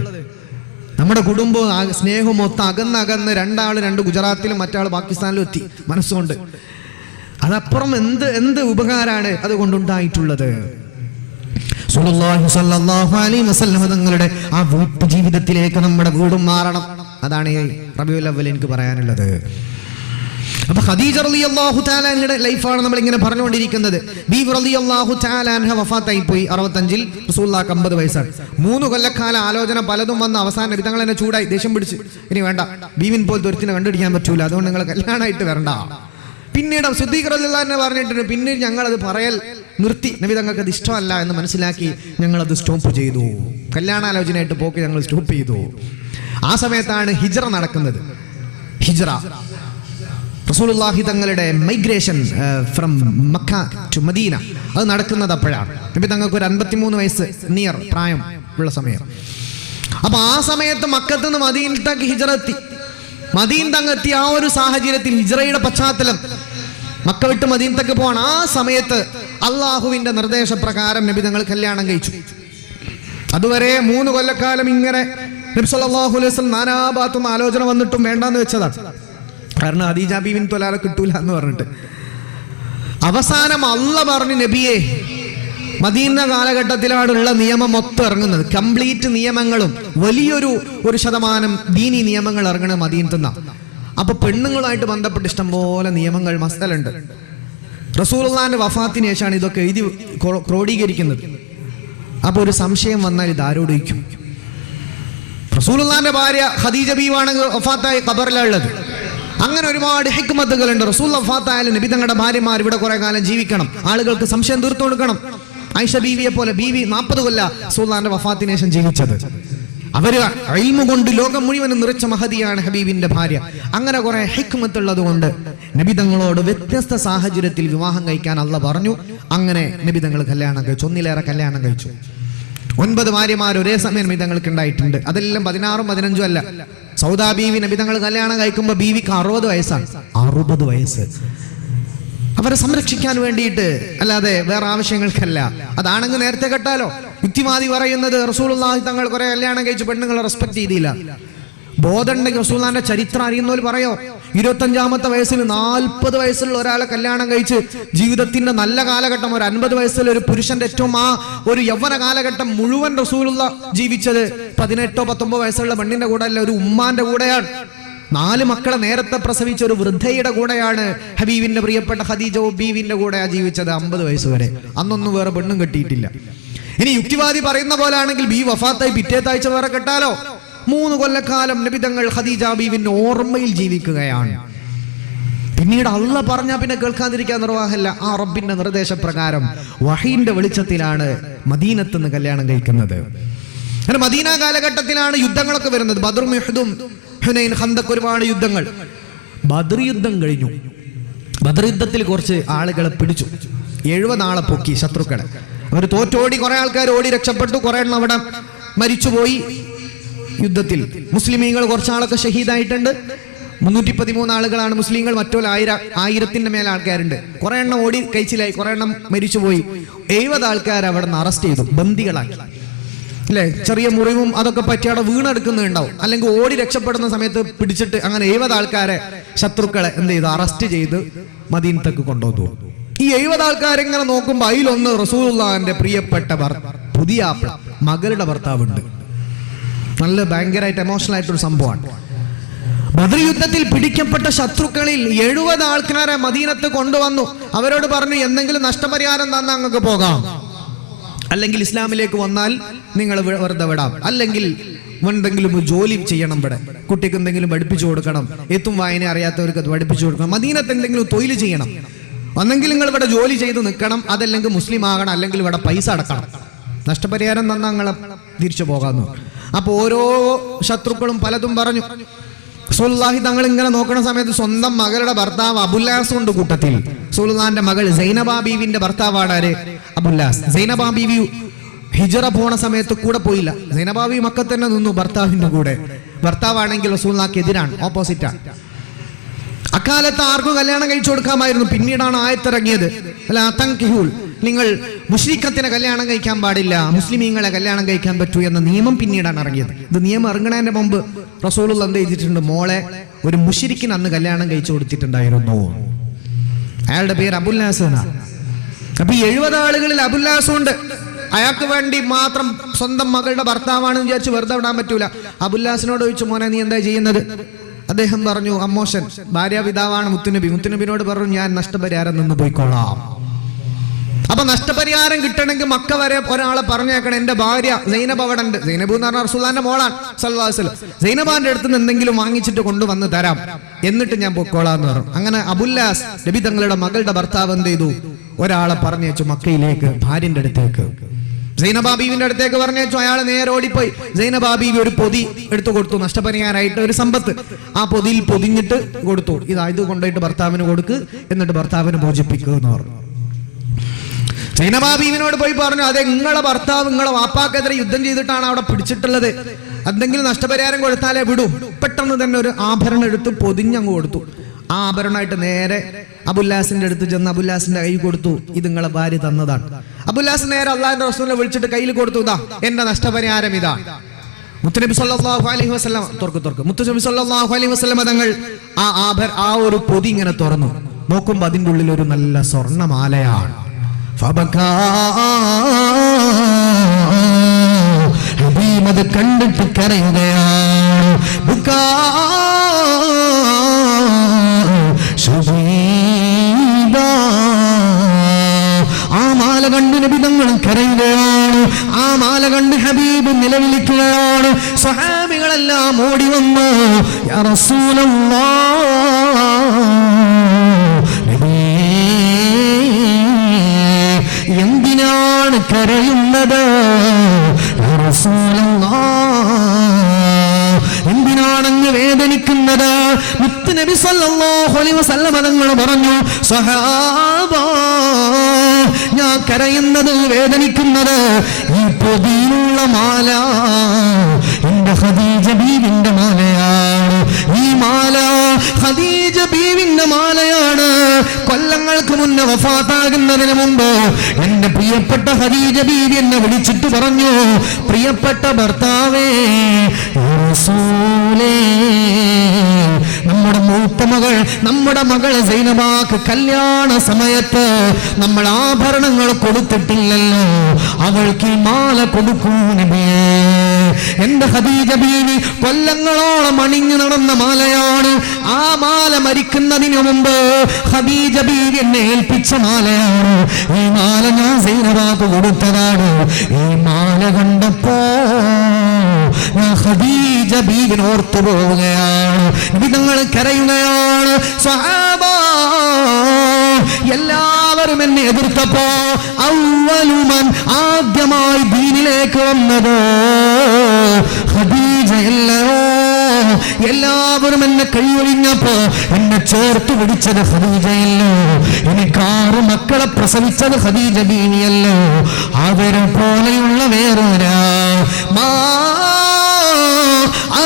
നമ്മുടെ കുടുംബവും സ്നേഹവും മൊത്തം അകന്ന് 2 ഗുജറാത്തിലും മറ്റാൾ പാകിസ്ഥാനിലും എത്തി മനസ്സുകൊണ്ട്. അതപ്പുറം എന്ത് ഉപകാരമാണ് അതുകൊണ്ടുണ്ടായിട്ടുള്ളത്? റസൂലുള്ളാഹി സ്വല്ലല്ലാഹു അലൈഹി വസല്ലം തങ്ങളുടെ ആ വീട്ടു ജീവിതത്തിലേക്ക് നമ്മുടെ വീടും മാറണം. അതാണ് ഈ റബീഉൽ അവ്വൽ എനിക്ക് പറയാനുള്ളത്. അപ്പൊ ഖദീജ റളിയല്ലാഹു തആല അൻഹയുടെ ലൈഫാണ് നമ്മൾ ഇങ്ങനെ പറഞ്ഞുകൊണ്ടിരിക്കുന്നത്. ബീവി റളിയല്ലാഹു തആല അൻഹ വഫാത്തായി പോയി 65-ൽ. റസൂലുള്ളാഹിക്ക് 50 വയസ്സാണ്. 3 കൊല്ലക്കാല ആലോചന പലതും വന്ന അവസാനം നബി തങ്ങൾ എന്നെ ചൂടായി, ദേഷ്യം പിടിച്ച്, ഇനി വേണ്ട, ബീവിൻ പോലത്തെ ഒരുത്തിനെ കണ്ടുപിടിക്കാൻ പറ്റൂല, അതുകൊണ്ട് നിങ്ങൾ കല്യാണമായിട്ട് വരണ്ട. പിന്നീട് സിദ്ദീഖ് റളിയല്ലാഹു അൻഹു പറഞ്ഞിട്ടുണ്ട്, പിന്നീട് ഞങ്ങളത് പറയൽ നിർത്തി, നബി തങ്ങൾക്ക് അത് ഇഷ്ടമല്ല എന്ന് മനസ്സിലാക്കി ഞങ്ങളത് സ്റ്റോപ്പ് ചെയ്തു. കല്യാണാലോചനയായിട്ട് പോക്ക് ഞങ്ങൾ സ്റ്റോപ്പ് ചെയ്തു. ആ സമയത്താണ് ഹിജ്റ നടക്കുന്നത്. ഹിജ്റ റസൂലുള്ളാഹി തങ്ങളുടെ migration from Mecca to Medina അത് നടക്കുന്നത് അപ്പോഴാണ്. നബി തങ്ങൾക്ക് ഒരു 53 വയസ്സ് നിയർ പ്രായം ഉള്ള സമയം. അപ്പൊ ആ സമയത്ത് മക്കത്ത് നിന്ന് മദീനത്തേക്ക് ഹിജ്റ എത്തി. മദീന തങ്ങെത്തിയ ആ ഒരു സാഹചര്യത്തിൽ ഹിജ്റയുടെ പശ്ചാത്തലം മക്ക വിട്ട് മദീനത്തേക്ക് പോവാൻ. ആ സമയത്ത് അള്ളാഹുവിന്റെ നിർദ്ദേശപ്രകാരം നബി തങ്ങൾ കല്യാണം കഴിച്ചു. അതുവരെ 3 കൊല്ലക്കാലം ഇങ്ങനെ നബി സല്ലല്ലാഹു അലൈഹി വസല്ലം നാനാഭാഗത്തും ആലോചന വന്നിട്ടും വേണ്ടാന്ന് വെച്ചതാണ്. കാരണം ഖദീജ ബീവിന് തൊലാലെ കിട്ടൂല എന്ന് പറഞ്ഞിട്ട്. അവസാനം അള്ള പറഞ്ഞു, നബിയെ മദീന കാലഘട്ടത്തിലാണുള്ള നിയമം മൊത്തം ഇറങ്ങുന്നത്, കംപ്ലീറ്റ് നിയമങ്ങളും വലിയൊരു ശതമാനം ദീനി നിയമങ്ങൾ ഇറങ്ങുന്നത് മദീനത്ത് നിന്നാണ്. അപ്പൊ പെണ്ണുങ്ങളുമായിട്ട് ബന്ധപ്പെട്ട് ഇഷ്ടംപോലെ നിയമങ്ങൾ മസ്തലുണ്ട്. റസൂലുള്ളാഹിന്റെ വഫാത്തിന് ശേഷമാണ് ഇതൊക്കെ എഴുതി ക്രോഡീകരിക്കുന്നത്. അപ്പൊ ഒരു സംശയം വന്നാൽ ഇത് ആരോട് ചോദിക്കും? റസൂലുള്ളാഹിന്റെ ഭാര്യ ഖദീജ ബീവാണെങ്കിൽ വഫാത്തായി ഖബറിലുള്ളത്. അങ്ങനെ ഒരുപാട് ഹിക്മത്തുകളുണ്ട്. റസൂൽ വഫാത്തായാലും നബി തങ്ങളുടെ ഭാര്യമാർ ഇവിടെ കുറെ കാലം ജീവിക്കണം, ആളുകൾക്ക് സംശയം തീർത്തു കൊടുക്കണം. ആയിഷ ബീവിയെ പോലെ ബീവി 40 കൊല്ലം റസൂലുള്ളാഹിന്റെ വഫാത്തിന് ശേഷം ജീവിച്ചത്. അവര് ഇൽമു കൊണ്ട് ലോകം മുഴുവനും നിറച്ച മഹദിയാണ് ഹബീബിന്റെ ഭാര്യ. അങ്ങനെ കുറെ ഹിക്മത്തുള്ളത് കൊണ്ട് നബി തങ്ങളോട് വ്യത്യസ്ത സാഹചര്യത്തിൽ വിവാഹം കഴിക്കാൻ അള്ളാഹ് പറഞ്ഞു. അങ്ങനെ നബി തങ്ങൾ കല്യാണം കഴിച്ചു. 1 കല്യാണം കഴിച്ചു. 9 ഭാര്യമാർ ഒരേ സമയം നബി തങ്ങൾക്ക് ഉണ്ടായിട്ടുണ്ട്. അതെല്ലാം 16ഉം 15ഉം അല്ല. സൗദാ ബീവി നബി തങ്ങൾ കല്യാണം കഴിക്കുമ്പോൾ ബീവിക്ക് 60 വയസ്സാണ്. 60 വയസ്സ്. അവരെ സംരക്ഷിക്കാൻ വേണ്ടിയിട്ട്, അല്ലാതെ വേറെ ആവശ്യങ്ങൾക്കല്ല. അതാണെങ്കിൽ നേരത്തെ കെട്ടാലോ. യുക്തിവാദി പറയുന്നത് റസൂലുള്ളാഹി തങ്ങൾ കുറെ കല്യാണം കഴിച്ച് പെണ്ണുങ്ങളെ റെസ്പെക്ട് ചെയ്തില്ല. ബോധമുണ്ടെങ്കിൽ റസൂലുള്ളാഹിന്റെ ചരിത്രം അറിയുന്നവർ പറയോ, 25-ാമത്തെ വയസ്സിൽ 40 വയസ്സുള്ള ഒരാളെ കല്യാണം കഴിച്ച് ജീവിതത്തിന്റെ നല്ല കാലഘട്ടം, ഒരു 50 വയസ്സിൽ ഒരു പുരുഷന്റെ ഏറ്റവും ആ ഒരു യൗവന കാലഘട്ടം മുഴുവൻ റസൂലുള്ള ജീവിച്ചത് 18 or 19 വയസ്സുള്ള പെണ്ണിന്റെ കൂടെ അല്ല, ഒരു ഉമ്മാന്റെ കൂടെയാണ്. 4 മക്കളെ നേരത്തെ പ്രസവിച്ച ഒരു വൃദ്ധയുടെ കൂടെയാണ് ഹബീബിന്റെ പ്രിയപ്പെട്ട ഖദീജ ബീവിന്റെ കൂടെയാണ് ജീവിച്ചത് 50 വയസ്സ് വരെ. അന്നൊന്നും വേറെ പെണ്ണും കെട്ടിയിട്ടില്ല. ഇനി യുക്തിവാദി പറയുന്ന പോലെ ആണെങ്കിൽ ബീ വഫാത്തായി പിറ്റേത്താഴ്ച വേറെ കെട്ടാലോ. 3 കൊല്ലക്കാലം നബി തങ്ങൾ ഖദീജ ബീവിന്റെ ഓർമ്മയിൽ ജീവിക്കുകയാണ്. പിന്നീട് അള്ളാഹ് പറഞ്ഞാൽ പിന്നെ കേൾക്കാതിരിക്കാൻ നിർവാഹമില്ല. ആ റബ്ബിന്റെ നിർദ്ദേശപ്രകാരം വഹീന്റെ വെളിച്ചത്തിലാണ് മദീനത്ത് നിന്ന് കല്യാണം കഴിക്കുന്നത്. അങ്ങനെ മദീന കാലഘട്ടത്തിലാണ് യുദ്ധങ്ങളൊക്കെ വരുന്നത്. ബദറും ഉഹ്ദും ഹുനൈൻ ഖന്തഖ്, ഒരുപാട് യുദ്ധങ്ങൾ. ബദർ യുദ്ധം കഴിഞ്ഞു. ബദർ യുദ്ധത്തിൽ കുറച്ച് ആളുകളെ പിടിച്ചു. 70 ആളെ പൊക്കി ശത്രുക്കളെ. അവർ തോറ്റോടി. കുറെ ആൾക്കാർ ഓടി രക്ഷപ്പെട്ടു, കുറെ എണ്ണം അവിടെ മരിച്ചുപോയി യുദ്ധത്തിൽ. മുസ്ലിമീങ്ങൾ കുറച്ചാളൊക്കെ ഷഹീദായിട്ടുണ്ട്. 313 ആളുകളാണ് മുസ്ലിങ്ങൾ. മറ്റൊരു 1000-ന്റെ മേലെ ആൾക്കാരുണ്ട്. കുറെ എണ്ണം ഓടി കഴിച്ചിലായി, കുറെ എണ്ണം മരിച്ചുപോയി. 70 ആൾക്കാർ അവിടെ നിന്ന് അറസ്റ്റ് ചെയ്തു, ബന്ദികളാക്കി. അല്ലെ, ചെറിയ മുറിവും അതൊക്കെ പറ്റി അവിടെ വീണെടുക്കുന്നുണ്ടാവും. അല്ലെങ്കിൽ ഓടി രക്ഷപ്പെടുന്ന സമയത്ത് പിടിച്ചിട്ട് അങ്ങനെ 70 ആൾക്കാരെ ശത്രുക്കളെ എന്ത് ചെയ്തു? അറസ്റ്റ് ചെയ്ത് മദീനത്തേക്ക് കൊണ്ടുവന്നു. ഈ 70 ആൾക്കാരെങ്ങനെ നോക്കുമ്പോൾ അതിലൊന്ന് റസൂലുള്ളാഹിന്റെ പ്രിയപ്പെട്ട പുതിയ മകളുടെ ഭർത്താവുണ്ട്. നല്ല ഭയങ്കരമായിട്ട് എമോഷണൽ ആയിട്ടൊരു സംഭവമാണ്. ബദർ യുദ്ധത്തിൽ പിടിക്കപ്പെട്ട ശത്രുക്കളിൽ 70 ആൾക്കാരെ മദീനത്ത് കൊണ്ടുവന്നു. അവരോട് പറഞ്ഞു, എന്തെങ്കിലും നഷ്ടപരിഹാരം തന്നാൽ അങ്ങക്ക് പോകാം, അല്ലെങ്കിൽ ഇസ്ലാമിലേക്ക് വന്നാൽ നിങ്ങൾ വെറുതെ വിടാം, അല്ലെങ്കിൽ എന്തെങ്കിലും ജോലി ചെയ്യണം, ഇവിടെ കുട്ടിക്ക് എന്തെങ്കിലും പഠിപ്പിച്ചു കൊടുക്കണം, എത്തും വായന അറിയാത്തവർക്ക് അത് പഠിപ്പിച്ചു കൊടുക്കണം, മദീനത്ത് എന്തെങ്കിലും തൊഴിൽ ചെയ്യണം, ഒന്നെങ്കിൽ നിങ്ങൾ ഇവിടെ ജോലി ചെയ്ത് നിൽക്കണം, അതല്ലെങ്കിൽ മുസ്ലിം ആകണം, അല്ലെങ്കിൽ ഇവിടെ പൈസ അടക്കണം, നഷ്ടപരിഹാരം തന്നാൽ നിങ്ങളെ തിരിച്ചു പോകാമെന്ന്. അപ്പൊ ഓരോ ശത്രുക്കളും പലതും പറഞ്ഞു. റസൂലുള്ളാഹി തങ്ങൾ ഇങ്ങനെ നോക്കുന്ന സമയത്ത് സ്വന്തം മകളുടെ ഭർത്താവ് അബുല്ലാസ് ഉണ്ട് കൂട്ടത്തിൽ. റസൂലുള്ളാഹിന്റെ മകൾ സൈനബ ബീവിന്റെ ഭർത്താവാണ് ആര്? അബുല്ലാസ്. സൈനബ ബീവി ഹിജറ പോണ സമയത്ത് കൂടെ പോയില്ല. സൈനബ ബീവി മക്കത്ത് തന്നെ നിന്നു ഭർത്താവിന്റെ കൂടെ. ഭർത്താവാണെങ്കിൽ റസൂലുള്ളാഹിക്ക് എതിരാണ്, ഓപ്പോസിറ്റാണ്. അക്കാലത്ത് ആർക്കും കല്യാണം കഴിച്ചു കൊടുക്കാമായിരുന്നു. പിന്നീടാണ് ആയത്തിറങ്ങിയത്, അല്ല തൻകിഹുൽ, നിങ്ങൾ മുശ്രിക്കത്തിനെ കല്യാണം കഴിക്കാൻ പാടില്ല, മുസ്ലിമീങ്ങളെ കല്യാണം കഴിക്കാൻ പറ്റൂ എന്ന നിയമം പിന്നീടാണ് ഇറങ്ങിയത്. ഇത് നിയമം ഇറങ്ങണതിന്റെ മുമ്പ് റസൂലുള്ളാഹി എന്ത് ചെയ്തിട്ടുണ്ട്? മോളെ ഒരു മുശ്രിക്കിന് അന്ന് കല്യാണം കഴിച്ചു കൊടുത്തിട്ടുണ്ടായിരുന്നു. അയാളുടെ പേര് അബുല്ലാസ് എന്നാണ്. അപ്പൊ ഈ 70 ആളുകളിൽ അബുല്ലാസും ഉണ്ട്. അയാൾക്ക് വേണ്ടി മാത്രം സ്വന്തം മകളുടെ ഭർത്താവാണെന്ന് വിചാരിച്ച് വെറുതെ വിടാൻ പറ്റൂല. അബുല്ലാസിനോട് ചോദിച്ചു, മോനെ നീ എന്താ ചെയ്യുന്നത്? അദ്ദേഹം പറഞ്ഞു, അമ്മോഷൻ ഭാര്യാപിതാവാണ് മുത്തുനബി. മുത്തുനബിനോട് പറഞ്ഞു, ഞാൻ നഷ്ടപരിഹാരം നിന്ന് പോയിക്കോളാം. അപ്പൊ നഷ്ടപരിഹാരം കിട്ടണമെങ്കിൽ മക്ക വരെ ഒരാളെ പറഞ്ഞേക്കണം. എന്റെ ഭാര്യ സൈനബ് അവിടെ ഉണ്ട്. സൈനബ് എന്ന് പറഞ്ഞാൽ റസൂലുള്ളാഹിന്റെ മോളാണ് സല്ലല്ലാഹു അലൈഹി വസല്ലം. സൈനബാന്റെ അടുത്ത് നിന്ന് എന്തെങ്കിലും വാങ്ങിച്ചിട്ട് കൊണ്ടുവന്ന് തരാം, എന്നിട്ട് ഞാൻ പൊക്കോളാന്ന് പറഞ്ഞു. അങ്ങനെ അബുല്ലാസ് നബി തങ്ങളുടെ മകളുടെ ഭർത്താവ് എന്ത് ചെയ്തു? ഒരാളെ പറഞ്ഞയച്ചു മക്കയിലേക്ക്, ഭാര്യന്റെ അടുത്തേക്ക്, സൈനബ ബീവിന്റെ അടുത്തേക്ക് പറഞ്ഞയച്ചു. അയാൾ നേരെ ഓടിപ്പോയി. സൈനബ ബീവി ഒരു പൊതി എടുത്തു കൊടുത്തു, നഷ്ടപരിഹാരമായിട്ട് ഒരു സമ്പത്ത്. ആ പൊതിയിൽ പൊതിഞ്ഞിട്ട് കൊടുത്തു. ഇത് കൊണ്ടുപോയിട്ട് ഭർത്താവിന് കൊടുക്ക്, എന്നിട്ട് ഭർത്താവിന് മോചിപ്പിക്കുക എന്ന് പറഞ്ഞു. സൈനബ ബീവിനോട് പോയി പറഞ്ഞു, അതെ, നിങ്ങളെ ഭർത്താവ് നിങ്ങളെ വാപ്പാക്കെതിരെ യുദ്ധം ചെയ്തിട്ടാണ് അവിടെ പിടിച്ചിട്ടുള്ളത്, എന്തെങ്കിലും നഷ്ടപരിഹാരം കൊടുത്താലേ വിടൂ. പെട്ടെന്ന് തന്നെ ഒരു ആഭരണം എടുത്ത് പൊതിഞ്ഞങ്ങ് കൊടുത്തു. ആ ആഭരണമായിട്ട് നേരെ അബുല്ലാസിന്റെ അടുത്ത് ചെന്ന് അബുല്ലാസിന്റെ കൈ കൊടുത്തു. ഇത് നിങ്ങളെ ഭാര്യ തന്നതാണ്. അബുല്ലാസ് നേരെ അള്ളാഹിന്റെ റസൂലിനെ വിളിച്ചിട്ട് കയ്യിൽ കൊടുത്തു. ഇതാ എന്റെ നഷ്ടപരിഹാരം ഇതാണ്. മുത്തുനബി സല്ലല്ലാഹു അലൈഹി വസല്ലം മുത്തുനബി സല്ലല്ലാഹു അലൈഹി വസല്ലം തങ്ങൾ ആ ഒരു പൊതി ഇങ്ങനെ തുറന്നു നോക്കുമ്പോ അതിൻ്റെ ഉള്ളിൽ ഒരു നല്ല സ്വർണ്ണമാലയാണ്. ഹബീബ് കണ്ടിട്ട് കരയുകയാണ്. ആ മാല കണ്ട് നബി തങ്ങൾ കരയുകയാണ്. ആ മാല കണ്ട് ഹബീബ് നിലവിളിക്കുകയാണ്. സ്വഹാബികളെല്ലാം ഓടി വന്നു, യാ റസൂലല്ലാഹ്, എന്തിനാണ് കരയുന്നത്? യാ റസൂലല്ലാഹ്, എന്തിനാണങ്ങ് വേദനിക്കുന്നത്? മുത്തുനബി സല്ലല്ലാഹു അലൈഹി വസല്ലം തങ്ങൾ പറഞ്ഞു, സഹാബ, ഞാൻ കരയുന്നത്, വേദനിക്കുന്നത് ഈ പൊതിയിലുള്ള മാല എന്റെ ഖദീജ ബീവിന്റെ മാലയാണ്. ഈ മാല ഖദീജ ബീവിന്റെ മാലയാണ്. കൊല്ലങ്ങൾക്ക് മുന്നേ വഫാത്താകുന്നതിന് മുമ്പ് എന്റെ പ്രിയപ്പെട്ട ഖദീജ ബീവി എന്നെ വിളിച്ചിട്ട് പറഞ്ഞു, പ്രിയപ്പെട്ട ഭർത്താവേ, നമ്മുടെ മൂത്ത മകൾ, നമ്മുടെ മകൾ സൈനബാക്ക് കല്യാണ സമയത്ത് നമ്മൾ ആഭരണങ്ങൾ കൊടുത്തിട്ടില്ലല്ലോ, അവൾക്ക് ഈ മാല കൊടുക്കൂ നബിയേ. എന്റെ ഖദീജ ബീവി കൊല്ലങ്ങളോളം അണിഞ്ഞു നടന്ന മാലയാണ്. ആ മാല മരിക്കുന്നതിന് മുമ്പ് ഖദീജ ബീവി എന്നെ ഏൽപ്പിച്ച മാലയാണ്. ഈ മാല ഞാൻ സൈനബാക്ക് കൊടുത്തതാണ്. ഈ മാല കണ്ടപ്പോ ഞാൻ ഖദീജ ബീവിനെ ഓർത്തു പോവുകയാണ്. നിങ്ങൾ കരയുകയാണ്. സ്വഹാബ, എല്ലാവരും എന്നെ എതിർത്തപ്പോ അവലുമൻ ആദ്യമായി ദീനിലേക്ക് വന്നത് ഖദീജയല്ലോ. എല്ലാവരും എന്നെ കൈയൊഴിഞ്ഞപ്പോ എന്നെ ചേർത്ത് പിടിച്ചത് ഖദീജയല്ലോ. എനിക്ക് 6 മക്കളെ പ്രസവിച്ചത് ഖദീജ ബീവിയല്ലോ. അവരെ പോലെയുള്ള വേറൊരാ മാ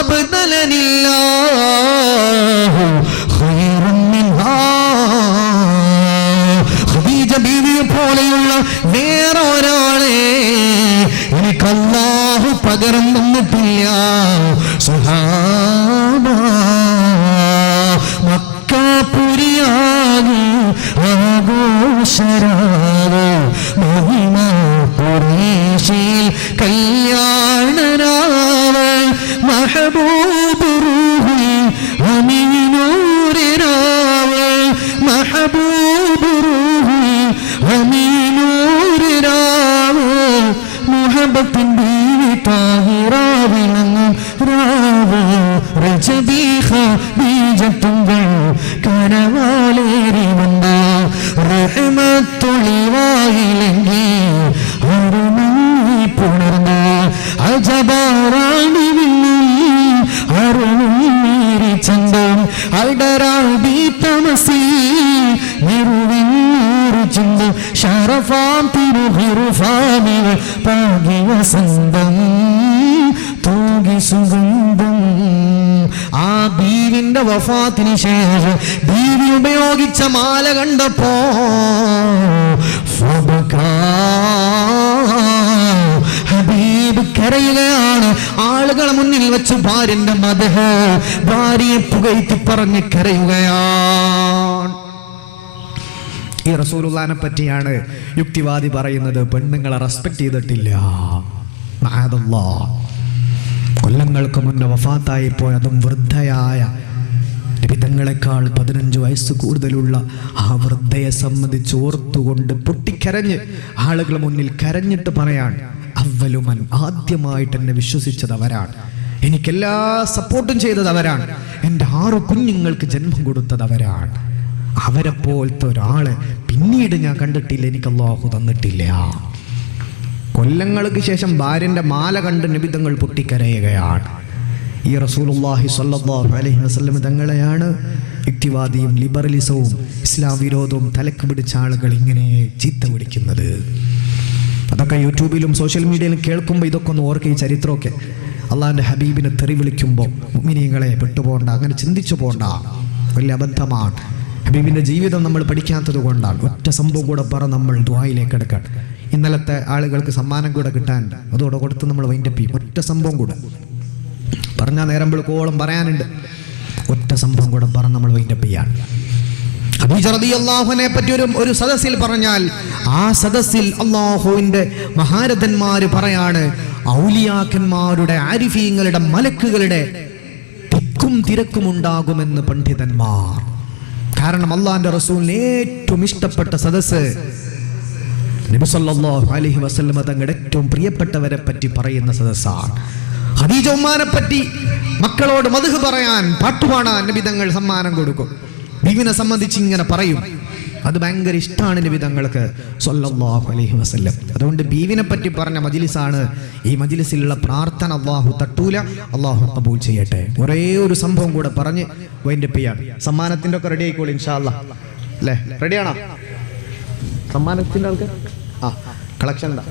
അബ്ദലനില്ലാഹു ഖൈറൻ മിൻഹാ. ഖദീജ ബീവിയെ പോലെയുള്ള വേറെ ഒരാളെ എനിക്ക് അല്ലാഹു പകരം തന്നിട്ടില്ല. സുഹാബ, മക്കപുരിയാകെ ആഘോഷരാവ്, മഹിമ ഖുറൈശിൽ കല്യാണരാവ്, മഹബൂബ് റൂഹി അമീനൂരിരാവ്, മഹബൂബ് റൂഹി അമീനൂരിരാവ്, മുഹബത്തിൻ ബീവി താഹിറാവിനങ്ങും രാവ്, റജബീഖ ബീജത്തുങ്കൾ കനവാലേറി വന്ന് റഹ്മത്തൊളിവായിലെങ്കി അരുമങ്ങി പുണർന്ന് അജബാറാണി വിണ്ണും അരുളും മീരി ചന്തം അൽഡരാബി തമസി നിറുവിന്നൂറ് ചിന്തം ഷറഫാം തിരുഹിറുഫാമികൾ പാകിയ സന്തം തൂകി സുഗന്ധം. ആ ബീവിന്റെ വഫാത്തിന് ശേഷം ബീവി ഉപയോഗിച്ച മാല കണ്ടപ്പോ ഹബീബ് കരയുകയാണ്. ആളുകളെ മുന്നിൽ വെച്ച് ഭാര്യന്റെ മദ്ഹ്, ഭാര്യയെ പുകഴ്ത്തി പറഞ്ഞ് കരയുകയാണ്. ഈ റസൂലുള്ളാഹിനെ പറ്റിയാണ് യുക്തിവാദി പറയുന്നത് പെണ്ണുങ്ങളെ റെസ്പെക്ട് ചെയ്തിട്ടില്ല. മഅദല്ലാഹ്, കൊല്ലങ്ങൾക്ക് മുന്നേ വഫാത്തായി പോയ അതും വൃദ്ധയായ നബിതങ്ങളെക്കാൾ 15 വയസ്സ് കൂടുതലുള്ള ആ വൃദ്ധയെ സംബന്ധിച്ച് ഓർത്തുകൊണ്ട് പൊട്ടിക്കരഞ്ഞ് ആളുകൾ മുന്നിൽ കരഞ്ഞിട്ട് പറയാൻ, അവലുമൻ ആദ്യമായിട്ട് എന്നെ വിശ്വസിച്ചത് അവരാണ്, എനിക്കെല്ലാ സപ്പോർട്ടും ചെയ്തത് അവരാണ്, എൻ്റെ 6 കുഞ്ഞുങ്ങൾക്ക് ജന്മം കൊടുത്തത് അവരാണ്. അവരെ പോലത്തെ ഒരാളെ പിന്നീട് ഞാൻ കണ്ടിട്ടില്ല, എനിക്ക് അല്ലാഹു തന്നിട്ടില്ല. കൊല്ലങ്ങൾക്ക് ശേഷം ഭാര്യന്റെ മാല കണ്ട് നബിതങ്ങൾ പൊട്ടിക്കരയുകയാണ്. ഈ റസൂലുള്ളാഹി സ്വല്ലല്ലാഹു അലൈഹി വസല്ലം തങ്ങളെയാണ് യുക്തിവാദിയും ലിബറലിസവും ഇസ്ലാം വിരോധവും തലക്ക് പിടിച്ച ആളുകൾ ഇങ്ങനെ ചീത്ത വിളിക്കുന്നത്. അതൊക്കെ യൂട്യൂബിലും സോഷ്യൽ മീഡിയയിലും കേൾക്കുമ്പോൾ ഇതൊക്കെ ഒന്ന് ഓർക്കുക. ഈ ചരിത്രമൊക്കെ അള്ളാഹിൻ്റെ ഹബീബിനെ തെറി വിളിക്കുമ്പോൾ മുഅ്മിനീങ്ങളെ പെട്ടുപോകണ്ട, അങ്ങനെ ചിന്തിച്ചു പോകണ്ട. വലിയ അബദ്ധമാണ്. ഹബീബിൻ്റെ ജീവിതം നമ്മൾ പഠിക്കാത്തത് കൊണ്ടാണ്. ഒറ്റ സംഭവം കൂടെ നമ്മൾ ദുആയിലേക്ക് എടുക്കാൻ. ഇന്നലത്തെ ആളുകൾക്ക് സമ്മാനം കൂടെ കിട്ടാനുണ്ട്, അതോടെ കൊടുത്ത് നമ്മൾ വൈൻഡപ്പ് ചെയ്യും. ഒറ്റ സംഭവം കൂടെ പറഞ്ഞാൽ നേരം വെളുക്കോളം പറയാനുണ്ട്. ഒറ്റ സംഭവം കൂടെ നമ്മൾ വൈൻഡപ്പ് ചെയ്യാണ്. ഖദീജ റളിയല്ലാഹു അൻഹയെ പറ്റി ഒരു സദസ്സിൽ പറഞ്ഞാൽ ആ സദസ്സിൽ അല്ലാഹുവിൻ്റെ മഹാരഥന്മാര് പറയാണ്, ഔലിയാക്കന്മാരുടെ ആരിഫീങ്ങളുടെ മലക്കുകളുടെ തിക്കും തിരക്കും ഉണ്ടാകുമെന്ന് പണ്ഡിതന്മാർ. കാരണം അല്ലാഹുവിൻ്റെ റസൂലിന് ഏറ്റവും ഇഷ്ടപ്പെട്ട സദസ്സ് നബി സല്ലല്ലാഹു അലൈഹി വസല്ലം തങ്ങളുടെ ഏറ്റവും പ്രിയപ്പെട്ടവരെ പറ്റി പറയുന്ന സദസ്സാണ്. ഖദീജ ഉമ്മാനെ പറ്റി മക്കളോട് മദ്ഹ് പറയാൻ, പാട്ടുപാടാൻ നബി തങ്ങൾ സമ്മാനം കൊടുക്കും. ബീവിനെ സംബന്ധിച്ച് ഇങ്ങനെ പറയും. അത് ഭയങ്കര ഇഷ്ടമാണ് നബി തങ്ങൾക്ക് സല്ലല്ലാഹു അലൈഹി വസല്ലം. അതുകൊണ്ട് ബീവിനെ പറ്റി പറഞ്ഞ മജ്ലിസാണ് ഈ മജ്ലിസിലുള്ള പ്രാർത്ഥന അല്ലാഹു തട്ടൂല, അല്ലാഹു ഖബൂൽ ചെയ്യട്ടെ. ഒരേ ഒരു സംഭവം കൂടെ പറഞ്ഞ് വൈൻഡപ്പ് ചെയ്യാണ്. സമ്മാനത്തിൻ്റെ ഒക്കെ റെഡി ആയിക്കോളൂ ഇൻഷാ അല്ലാ. അല്ലേ, റെഡിയാണോ സമ്മാനത്തിൻ്റെ ആൾക്ക്? കളക്ഷൻ ഉണ്ടാ?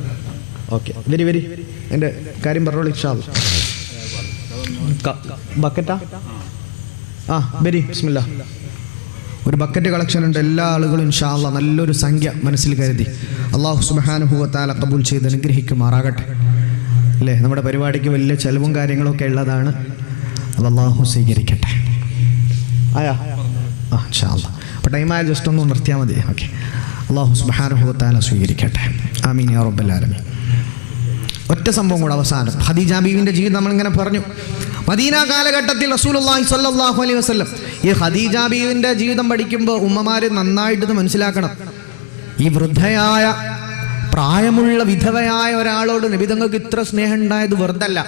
ഓക്കെ, വരി എൻ്റെ കാര്യം പറഞ്ഞോളൂ ഇൻഷാ അല്ലാ. ബക്കറ്റാ? വരി, ബിസ്മില്ലാ. ഒരു ബക്കറ്റ് കളക്ഷൻ ഉണ്ട്. എല്ലാ ആളുകളും ഇൻഷാ അല്ലാ നല്ലൊരു സംഖ്യ മനസ്സിൽ കരുതി അല്ലാഹു സുബ്ഹാനഹു വ തആല ഖബൂൽ ചെയ്ത് അനുഗ്രഹിക്കുമാറാകട്ടെ. അല്ലേ, നമ്മുടെ പരിപാടിക്ക് വലിയ ചെലവും കാര്യങ്ങളൊക്കെ ഉള്ളതാണ്. അത് അല്ലാഹു സ്വീകരിക്കട്ടെ. ഇൻഷാ അല്ലാ. അപ്പോൾ ടൈമായ ജസ്റ്റ് ഒന്ന് നിർത്തിയാൽ മതി. ഓക്കെ, അല്ലാഹു സുബ്ഹാനഹു വ തആല സ്വീകരിക്കട്ടെ. ആമീൻ യാ റബ്ബൽ ആലമീൻ. ഒറ്റ സംഭവം കൂടെ അവസാനം. ഖദീജ ബീവിൻ്റെ ജീവിതം നമ്മളിങ്ങനെ പറഞ്ഞു. മദീന കാലഘട്ടത്തിൽ റസൂലുള്ളാഹി സ്വല്ലല്ലാഹു അലൈഹി വസല്ലം ഈ ഖദീജ ബീവിൻ്റെ ജീവിതം പഠിക്കുമ്പോൾ ഉമ്മമാർ നന്നായിട്ട് മനസ്സിലാക്കണം. ഈ വൃദ്ധയായ പ്രായമുള്ള വിധവയായ ഒരാളോട് നബി തങ്ങൾക്ക് ഇത്ര സ്നേഹം ഉണ്ടായത് വെറുതല്ല.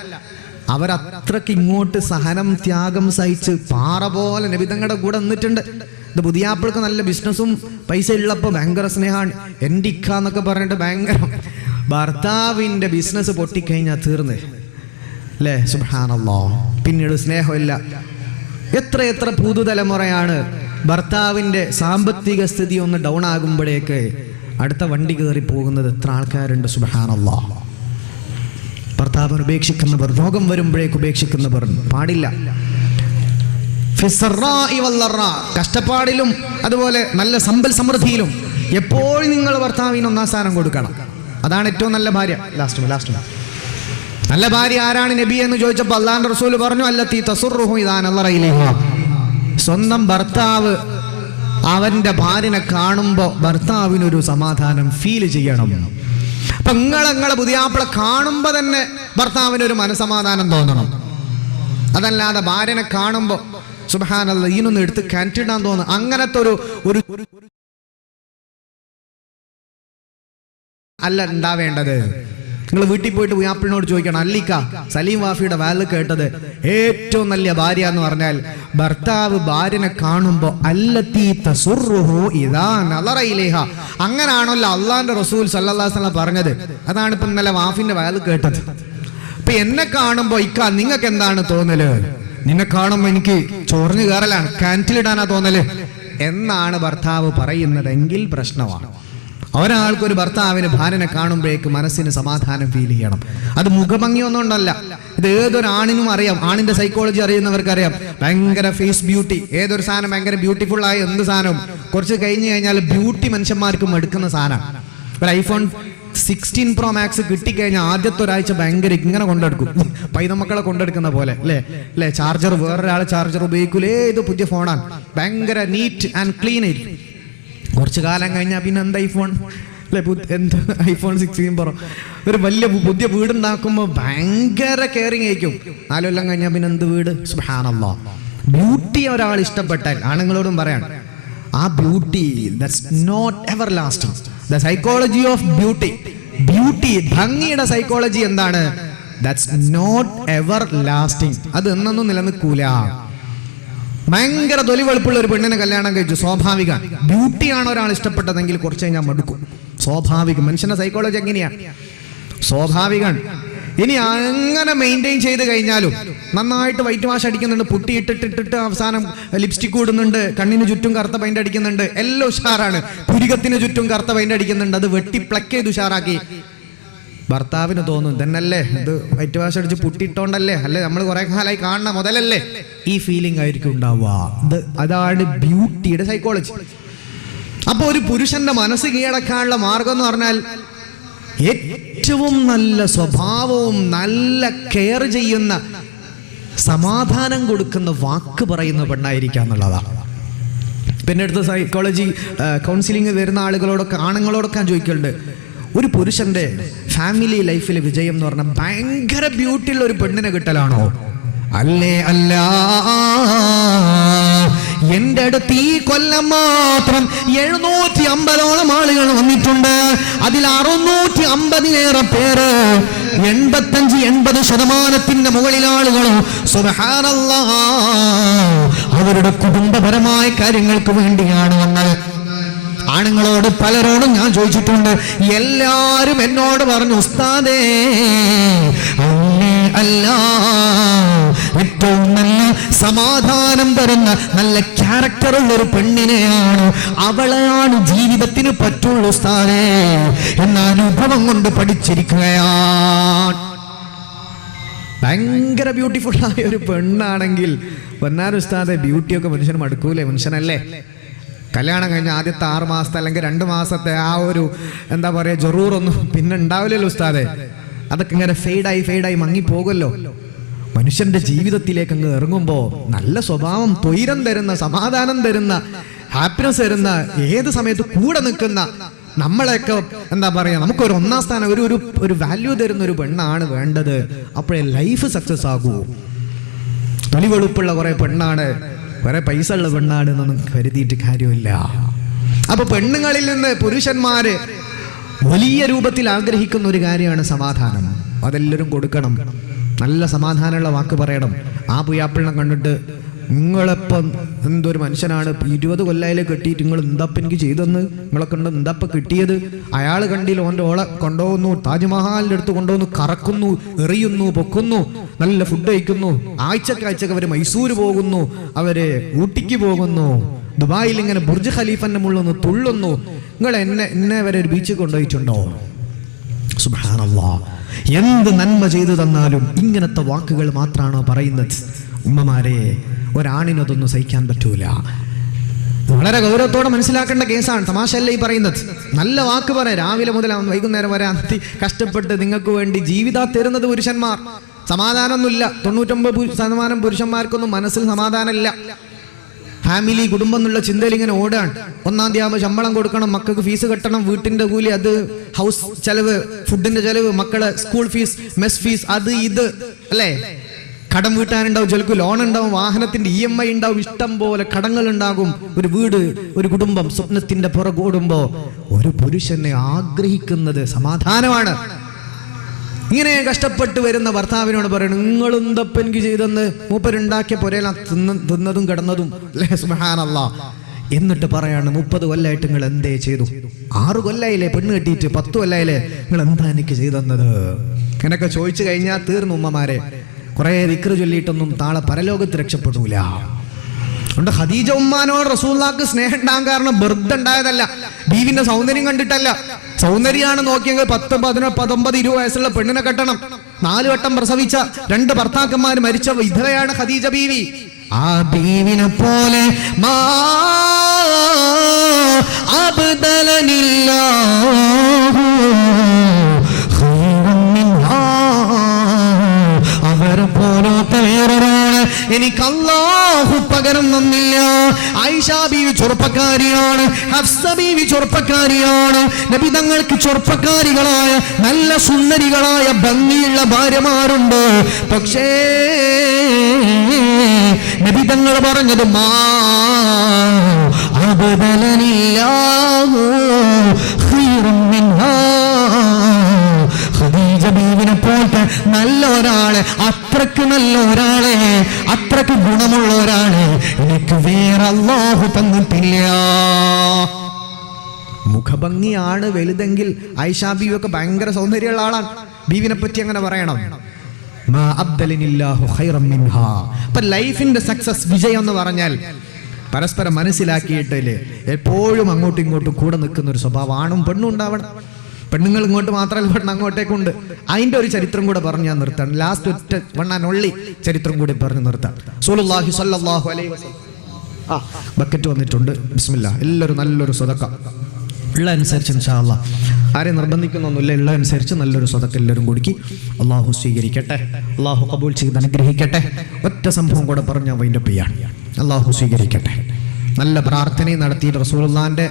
അവരത്രയ്ക്ക് ഇങ്ങോട്ട് സഹനം ത്യാഗം സഹിച്ച് പാറ പോലെ നബി തങ്ങളുടെ കൂടെ നിന്നിട്ടുണ്ട്. ഇത് പുതിയാപ്പിൾക്ക് നല്ല ബിസിനസ്സും പൈസ ഉള്ളപ്പോൾ ഭയങ്കര സ്നേഹമാണ്. എൻ്റെ ഇക്ക എന്നൊക്കെ പറഞ്ഞിട്ട് ഭയങ്കര. ഭർത്താവിൻ്റെ ബിസിനസ് പൊട്ടിക്കഴിഞ്ഞാൽ തീർന്ന് അല്ലേ, സുബ്ഹാനല്ലാഹ്. പിന്നീട് സ്നേഹമില്ല. എത്ര പുതുതലമുറയാണ് ഭർത്താവിൻ്റെ സാമ്പത്തിക സ്ഥിതി ഒന്ന് ഡൗൺ ആകുമ്പോഴേക്ക് അടുത്ത വണ്ടി കയറി പോകുന്നത്. എത്ര ആൾക്കാരുണ്ട്, സുബ്ഹാനല്ലാഹ്. ഭർത്താവിനെ ഉപേക്ഷിക്കുന്നവർ, രോഗം വരുമ്പോഴേക്ക് ഉപേക്ഷിക്കുന്നവർ പാടില്ല. കഷ്ടപ്പാടിലും അതുപോലെ നല്ല സമ്പൽ സമൃദ്ധിയിലും എപ്പോഴും നിങ്ങൾ ഭർത്താവിന് ഒന്നാം സ്ഥാനം കൊടുക്കണം. അതാണ് ഏറ്റവും നല്ല ഭാര്യ. ലാസ്റ്റ് നല്ല ഭാര്യ ആരാണ് നബി എന്ന് ചോദിച്ചപ്പോൾ അല്ലാഹുവിന്റെ റസൂൽ പറഞ്ഞു, അല്ലത്തി തസുറുഹു ഇദാ നളറ ഇലൈഹാ. സ്വന്തം ഭർത്താവ് അവന്റെ ഭാര്യനെ കാണുമ്പോൾ ഭർത്താവിനൊരു സമാധാനം ഫീൽ ചെയ്യണം. അപ്പൊ നിങ്ങളെ പുതിയാപ്പിളെ കാണുമ്പോൾ തന്നെ ഭർത്താവിനൊരു മനസമാധാനം തോന്നണം. അതല്ലാതെ ഭാര്യനെ കാണുമ്പോൾ സുബ്ഹാനല്ലാഹ് ഈനൊന്ന് എടുത്ത് കാൻറ്റിടാൻ തോന്നുന്നു. അങ്ങനത്തെ ഒരു അല്ല ഉണ്ടാവേണ്ടത്. നിങ്ങൾ വീട്ടിൽ പോയിട്ട് പുയ്യാപ്പിളിനോട് ചോദിക്കണം, അല്ലിക്ക സലീം വാഫിയുടെ വാല് കേട്ടത് ഏറ്റവും നല്ല ഭാര്യ എന്ന് പറഞ്ഞാൽ ഭർത്താവ് ഭാര്യനെ കാണുമ്പോൾ അല്ലത്തി തസുറുഹു ഇദാ നളറ ഇലൈഹാ. അങ്ങനാണല്ലോ അള്ളാഹിന്റെ റസൂൽ സല്ലല്ലാഹു അലൈഹി വസല്ലം പറഞ്ഞത്. അതാണ് ഇപ്പൊ ഇന്നലെ വാഫിന്റെ വാല് കേട്ടത്. ഇപ്പൊ എന്നെ കാണുമ്പോ ഇക്ക നിങ്ങൾക്ക് എന്താണ് തോന്നല്? നിന്നെ കാണുമ്പോ എനിക്ക് ചൊറിഞ്ഞു കയറലാണ്, കാൻറ്റിലിടാനാ തോന്നല് എന്നാണ് ഭർത്താവ് പറയുന്നതെങ്കിൽ പ്രശ്നമാണ്. ഒരാൾക്കൊരു ഭർത്താവിന് ഭാര്യനെ കാണുമ്പോഴേക്ക് മനസ്സിന് സമാധാനം ഫീൽ ചെയ്യണം. അത് മുഖഭംഗിയൊന്നും ഉണ്ടല്ല. ഇത് ഏതൊരാണിനും അറിയാം. ആണിന്റെ സൈക്കോളജി അറിയുന്നവർക്കറിയാം. ഭയങ്കര ഫേസ് ബ്യൂട്ടി, ഏതൊരു സാധനം ഭയങ്കര ബ്യൂട്ടിഫുൾ ആയ എന്ത് സാധനവും കുറച്ച് കഴിഞ്ഞ് കഴിഞ്ഞാൽ ബ്യൂട്ടി മനുഷ്യന്മാർക്ക് മടുക്കുന്ന സാധനമാണ്. ഒരു ഐഫോൺ 16 Pro Max കിട്ടിക്കഴിഞ്ഞാൽ ആദ്യത്തെ ഒരാഴ്ച ഭയങ്കര ഇങ്ങനെ കൊണ്ടെടുക്കും, പൈതമക്കളെ കൊണ്ടെടുക്കുന്ന പോലെ അല്ലേ. ചാർജർ വേറൊരാൾ ചാർജർ ഉപയോഗിക്കൂലേ, ഇത് പുതിയ ഫോണാണ്, ഭയങ്കര നീറ്റ് ആൻഡ് ക്ലീൻ ആയിരിക്കും. കുറച്ച് കാലം കഴിഞ്ഞാൽ പിന്നെ എന്ത് ഐഫോൺ അല്ലെ, എന്ത് ഐഫോൺ 16 Pro. ഒരു വലിയ പുതിയ വീടുണ്ടാക്കുമ്പോൾ ഭയങ്കര കെയറിങ് ആയിരിക്കും. 4 കൊല്ലം കഴിഞ്ഞാൽ പിന്നെ എന്ത് വീട്. സുബ്ഹാനല്ലാഹ്. ബ്യൂട്ടി ഒരാൾ ഇഷ്ടപ്പെട്ടാൽ, ആണുങ്ങളോടും പറയാണ്, ആ beauty that's not ever lasting. The psychology of beauty ഭംഗിയുടെ സൈക്കോളജി എന്താണ്? That's not ever lasting. അത് എന്നൊന്നും നിലനിൽക്കൂല. ഭയങ്കര തൊലി വെളുപ്പുള്ള ഒരു പെണ്ണിനെ കല്യാണം കഴിച്ചു, സ്വാഭാവികമാണ്. ബ്യൂട്ടിയാണ് ഒരാൾ ഇഷ്ടപ്പെട്ടതെങ്കിൽ കുറച്ച് കഴിഞ്ഞാൽ മടുക്കും. സ്വാഭാവികം. മനുഷ്യന്റെ സൈക്കോളജി എങ്ങനെയാണ്? സ്വാഭാവികമാണ്. ഇനി അങ്ങനെ മെയിൻറ്റെയിൻ ചെയ്ത് കഴിഞ്ഞാലും നന്നായിട്ട് വൈറ്റ് വാഷ് അടിക്കുന്നുണ്ട്, പുട്ടിയിട്ടിട്ടിട്ട് അവസാനം ലിപ്സ്റ്റിക് ഇടുന്നുണ്ട്, കണ്ണിന് ചുറ്റും കറുത്ത പെയിന്റ് അടിക്കുന്നുണ്ട്, എല്ലാം ഉഷാറാണ്. പുരികത്തിന് ചുറ്റും കറുത്ത പെയിന്റ് അടിക്കുന്നുണ്ട്, അത് വെട്ടി പ്ലക്ക് ചെയ്ത് ഉഷാറാക്കി ഭർത്താവിന് തോന്നും ഇതന്നല്ലേ, ഇത് വൈറ്റ് വാഷ് അടിച്ച് പുട്ടിട്ടോണ്ടല്ലേ, അല്ലെ നമ്മൾ കുറെ കാലമായി കാണുന്ന മുതലല്ലേ, ഈ ഫീലിംഗ് ആയിരിക്കും ഉണ്ടാവുക. അതാണ് ബ്യൂട്ടിയുടെ സൈക്കോളജി. അപ്പൊ ഒരു പുരുഷന്റെ മനസ്സ് കീഴടക്കാനുള്ള മാർഗം എന്ന് പറഞ്ഞാൽ ഏറ്റവും നല്ല സ്വഭാവവും നല്ല കെയർ ചെയ്യുന്ന സമാധാനം കൊടുക്കുന്ന വാക്ക് പറയുന്ന പെണ്ണായിരിക്കുക എന്നുള്ളതാണ്. പിന്നെ അടുത്ത സൈക്കോളജി കൗൺസിലിംഗ് വരുന്ന ആളുകളോടൊക്കെ ആണുങ്ങളോടൊക്കെ ഞാൻ ചോദിക്കലുണ്ട്, ഒരു പുരുഷന്റെ ഫാമിലി ലൈഫിലെ വിജയം എന്ന് പറഞ്ഞാൽ ഭയങ്കര ബ്യൂട്ടിയുള്ള ഒരു പെണ്ണിനെ കിട്ടലാണോ? അല്ലേ അല്ല. എന്റെ അടുത്ത് ഈ കൊല്ലം മാത്രം 750ഓളം ആളുകൾ വന്നിട്ടുണ്ട്. അതിൽ 650 പേര് 85-80% മുകളിൽ ആളുകളോ സുബ്ഹാനല്ലാഹ് അവരുടെ കുടുംബപരമായ കാര്യങ്ങൾക്ക് വേണ്ടിയാണ് വന്നത്. ആണുങ്ങളോട് പലരോടും ഞാൻ ചോദിച്ചിട്ടുണ്ട്, എല്ലാരും എന്നോട് പറഞ്ഞു ഉസ്താദേ അല്ല, ഏറ്റവും നല്ല സമാധാനം തരുന്ന നല്ല ക്യാരക്ടറുള്ള ഒരു പെണ്ണിനെയാണ്, അവളെയാണ് ജീവിതത്തിന് പറ്റുള്ളൂ ഉസ്താദേ എന്ന അനുഭവം കൊണ്ട് പഠിച്ചിരിക്കുകയാണ്. ഭയങ്കര ബ്യൂട്ടിഫുൾ ആയ ഒരു പെണ്ണാണെങ്കിൽ പൊന്നാര ഉസ്താദെ, ബ്യൂട്ടിയൊക്കെ മനുഷ്യന് മടുക്കൂലേ? മനുഷ്യനല്ലേ. കല്യാണം കഴിഞ്ഞ ആദ്യത്തെ 6 മാസത്തെ അല്ലെങ്കിൽ 2 മാസത്തെ ആ ഒരു എന്താ പറയാ ജറൂറൊന്നും പിന്നെ ഉണ്ടാവില്ലല്ലോ ഉസ്താദെ. അതൊക്കെ ഇങ്ങനെ ഫെയ്ഡായി മങ്ങിപ്പോകുമല്ലോ. മനുഷ്യന്റെ ജീവിതത്തിലേക്ക് അങ്ങ് ഇറങ്ങുമ്പോ നല്ല സ്വഭാവം, തൊയ്രം തരുന്ന, സമാധാനം തരുന്ന, ഹാപ്പിനെസ് തരുന്ന, ഏത് സമയത്ത് കൂടെ നിൽക്കുന്ന, നമ്മളെയൊക്കെ എന്താ പറയാ നമുക്കൊരു 1-ാം സ്ഥാനം, ഒരു വാല്യൂ തരുന്ന ഒരു പെണ്ണാണ് വേണ്ടത്. അപ്പോഴേ ലൈഫ് സക്സസ് ആകൂ. തൊലി വെളുപ്പുള്ള കുറെ പെണ്ണാണ്, കുറെ പൈസ ഉള്ള പെണ്ണാണ് എന്നൊന്നും കരുതിയിട്ട് കാര്യമില്ല. അപ്പൊ പെണ്ണുങ്ങളിൽ നിന്ന് പുരുഷന്മാര് വലിയ രൂപത്തിൽ ആഗ്രഹിക്കുന്ന ഒരു കാര്യമാണ് സമാധാനം. അതെല്ലാവരും കൊടുക്കണം. നല്ല സമാധാനമുള്ള വാക്ക് പറയണം. ആ പുയ്യാപ്പിളിനെ കണ്ടിട്ട് നിങ്ങളെപ്പം എന്തൊരു മനുഷ്യനാണ്, 20 കൊല്ലയിലെ കെട്ടിയിട്ട് നിങ്ങൾ എന്താപ്പം എനിക്ക് ചെയ്തെന്ന്, നിങ്ങളെ കണ്ട് എന്താപ്പം കിട്ടിയത്? അയാൾ കണ്ടില്ല, ഓൻ്റെ ഓളെ കൊണ്ടുപോകുന്നു, താജ്മഹാലിൻ്റെ അടുത്ത് കൊണ്ടുപോകുന്നു, കറക്കുന്നു, എറിയുന്നു, പൊക്കുന്നു, നല്ല ഫുഡ് കഴിക്കുന്നു, ആഴ്ചക്ക് അവര് മൈസൂര് പോകുന്നു, അവര് ഊട്ടിക്ക് പോകുന്നു, ദുബായിൽ ഇങ്ങനെ ബുർജ് ഖലീഫന്റെ മുള്ളുന്നു, തുള്ളുന്നു. നിങ്ങൾ എന്നെ വരെ ഒരു ബീച്ചിൽ കൊണ്ടുപോയിട്ടുണ്ടോ? സുബ്ഹാനല്ലാഹ്. എന്ത് നന്മ ചെയ്തു തന്നാലും ഇങ്ങനത്തെ വാക്കുകൾ മാത്രമാണോ പറയുന്നത്? ഉമ്മമാരെ, ഒരാണിനതൊന്നും സഹിക്കാൻ പറ്റൂല. വളരെ ഗൗരവത്തോടെ മനസ്സിലാക്കേണ്ട കേസാണ്. തമാശയല്ല ഈ പറയുന്നത്. നല്ല വാക്ക് പറയാം. രാവിലെ മുതൽ വൈകുന്നേരം വരെ കഷ്ടപ്പെട്ട് നിങ്ങൾക്ക് വേണ്ടി ജീവിതം തരുന്നത് പുരുഷന്മാർ. സമാധാനമൊന്നുമില്ല. 99% പുരുഷന്മാർക്കൊന്നും മനസ്സിൽ സമാധാനമില്ല. ഫാമിലി, കുടുംബം എന്നുള്ള ചിന്തയിൽ ഇങ്ങനെ ഓടാണ്. 1-ാം തീയതി ആകുമ്പോൾ ശമ്പളം കൊടുക്കണം, മക്കൾക്ക് ഫീസ് കെട്ടണം, വീട്ടിന്റെ കൂലി, അത് ഹൗസ് ചെലവ്, ഫുഡിന്റെ ചെലവ്, മക്കളെ സ്കൂൾ ഫീസ്, മെസ് ഫീസ്, അത് ഇത് അല്ലേ. കടം വീട്ടാനുണ്ടാവും, ചിലർക്ക് ലോൺ ഉണ്ടാവും, വാഹനത്തിന്റെ EMI ഉണ്ടാവും, ഇഷ്ടം പോലെ കടങ്ങൾ ഉണ്ടാകും. ഒരു വീട്, ഒരു കുടുംബം സ്വപ്നത്തിന്റെ പുറകോടുമ്പോ ഒരു പുരുഷനെ ആഗ്രഹിക്കുന്നത് സമാധാനമാണ്. ഇങ്ങനെ കഷ്ടപ്പെട്ട് വരുന്ന ഭർത്താവിനോട് പറയണം, നിങ്ങൾ എന്തപ്പം എനിക്ക് ചെയ്തെന്ന്? മൂപ്പരുണ്ടാക്കിയ പൊരേല തിന്നതും കിടന്നതും അല്ലേ. സുബ്ഹാനല്ലാഹ്. എന്നിട്ട് പറയാണ്, 30 കൊല്ലമായിട്ട് നിങ്ങൾ എന്തേ ചെയ്തു? 6 കൊല്ലായില്ലേ പെണ്ണ് കെട്ടിയിട്ട്, 10 കൊല്ലായില്ലേ, നിങ്ങൾ എന്താ എനിക്ക് ചെയ്തെന്നത്? ഇങ്ങനൊക്കെ ചോദിച്ചു കഴിഞ്ഞാൽ തീർന്നു ഉമ്മമാരെ. കുറെ ദിക്ർ ചൊല്ലിയിട്ടൊന്നും താളെ പരലോകത്ത് രക്ഷപ്പെടൂല. അതുകൊണ്ട് ഖദീജ ഉമ്മാനോട് റസൂലുള്ളാഹിക്ക് സ്നേഹം ഉണ്ടാകാൻ കാരണം വെറുതെ ഉണ്ടായതല്ല, ബീവിന്റെ സൗന്ദര്യം കണ്ടിട്ടല്ല. സൗന്ദര്യമാണ് നോക്കിയെങ്കിൽ 10, 11, 19, 20 വയസ്സുള്ള പെണ്ണിനെ കെട്ടണം. 4 വട്ടം പ്രസവിച്ച 2 ഭർത്താക്കന്മാർ മരിച്ച വിധവയാണ് ഖദീജ ബീവി. ആ ബീവിനെ പോലെ അവരെ പോലത്തെ വേറൊരാള് എനിക്ക് അല്ലാഹു പകരം തന്നില്ല. ആയിഷ ബീവി ചെറുപ്പക്കാരിയാണ്, ഹഫ്സ ബീവി ചെറുപ്പക്കാരിയാണ്. നബി തങ്ങൾക്ക് ചെറുപ്പക്കാരികളായ നല്ല സുന്ദരികളായ ഭംഗിയുള്ള ഭാര്യമാരുണ്ട്. പക്ഷേ നബി തങ്ങൾ പറഞ്ഞത് ഖദീജ ബീവിനെ പോലത്തെ നല്ല ഒരാളെ, അത്രക്ക് നല്ല ഒരാളെ, അത്രക്ക് ഗുണമുള്ള ഒരാളെ എനിക്ക് വേറെ അല്ലാഹു തന്നിട്ടില്ല. മുഖഭംഗിയാണ് വലുതെങ്കിൽ ആയിഷ ബീവി ഒക്കെ ഭയങ്കര സൗന്ദര്യമുള്ള ആളാണ്. ബീവിനെ പറ്റി അങ്ങനെ പറയണം. അപ്പൊ ലൈഫിന്റെ സക്സസ്, വിജയം എന്ന് പറഞ്ഞാൽ പരസ്പരം മനസ്സിലാക്കിയിട്ടില്ലേ എപ്പോഴും അങ്ങോട്ടും ഇങ്ങോട്ടും കൂടെ നിൽക്കുന്ന ഒരു സ്വഭാവം ആണും പെണ്ണും ഉണ്ടാവണം. പെണ്ണുങ്ങൾ ഇങ്ങോട്ട് മാത്രമല്ല, പെണ്ണ് അങ്ങോട്ടേക്കുണ്ട്. അതിൻ്റെ ഒരു ചരിത്രം കൂടെ പറഞ്ഞ് ഞാൻ നിർത്താം. ലാസ്റ്റ് ഒറ്റ വൺ ആൻഡ് ഓൺലി ചരിത്രം കൂടി പറഞ്ഞ് നിർത്താം. റസൂലുള്ളാഹി സ്വല്ലല്ലാഹു അലൈഹി വസല്ലം ബക്കറ്റ് വന്നിട്ടുണ്ട്. ബിസ്മില്ലാ. എല്ലാവരും നല്ലൊരു സ്വതക്ക ഉള്ള അനുസരിച്ച് ഇൻഷാ അല്ലാഹ്, ആരെയും നിർബന്ധിക്കുന്നൊന്നുമില്ല. ഉള്ള അനുസരിച്ച് നല്ലൊരു സ്വതക്ക എല്ലാവരും കൊടുക്കി. അള്ളാഹു സ്വീകരിക്കട്ടെ, അള്ളാഹു കബൂൽ ചെയ്ത് അനുഗ്രഹിക്കട്ടെ. ഒറ്റ സംഭവം കൂടെ പറഞ്ഞ വൈൻഡപ്പ് ചെയ്യാണ്. അള്ളാഹു സ്വീകരിക്കട്ടെ. നല്ല പ്രാർത്ഥനയും നടത്തിയിട്ട് റസൂലുള്ളാഹിന്റെ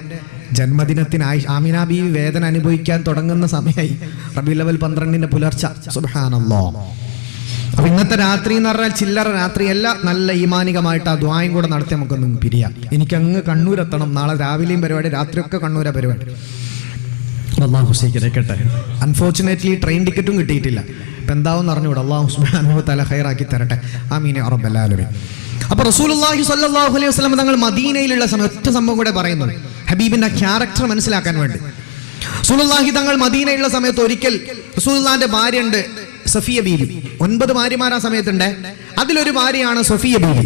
ജന്മദിനത്തിന് ആമിന ബീവി വേദന അനുഭവിക്കാൻ തുടങ്ങുന്ന സമയമായി. റബീഉൽ അവ്വൽ 12 പുലർച്ചെ. സുബ്ഹാനല്ലാഹ്. അപ്പൊ ഇന്നത്തെ രാത്രി എന്ന് പറഞ്ഞാൽ ചില്ലറ രാത്രിയല്ല, നല്ല ഈമാനികമായിട്ട് ആ ദ്വായും കൂടെ നടത്തി നമുക്കൊന്നും പിരിയാം. എനിക്ക് അങ്ങ് കണ്ണൂരെത്തണം. നാളെ രാവിലെയും പരിപാടി, രാത്രിയൊക്കെ കണ്ണൂരാ പരിപാടി. അല്ലാഹു സ്വീകരിക്കട്ടെ. അൺഫോർച്ചുനേറ്റ്ലി ട്രെയിൻ ടിക്കറ്റും കിട്ടിയിട്ടില്ല. ഇപ്പം എന്താവെന്ന് അറിഞ്ഞുകൂടെ. അല്ലാഹു സുബ്ഹാനഹു വ തആല ഖൈറാക്കി തരട്ടെ. ആമീൻ യാ റബ്ബൽ ആലമീൻ. അപ്പൊ റസൂലുള്ളാഹി സ്വല്ലല്ലാഹു അലൈഹി വസല്ലം തങ്ങൾ മദീനയിലുള്ള സമയം ഒറ്റ സംഭവം കൂടെ പറയുന്നത് ഹബീബിന്റെ ക്യാരക്ടർ മനസ്സിലാക്കാൻ വേണ്ടി. റസൂലുള്ളാഹി തങ്ങൾ മദീനയിലുള്ള സമയത്ത് ഒരിക്കൽ റസൂലുള്ളാഹിന്റെ ഭാര്യ ഉണ്ട് സഫിയ ബീവി. 9 ഭാര്യമാർ ആ സമയത്തുണ്ട്. അതിലൊരു ഭാര്യയാണ് സഫിയ ബീവി.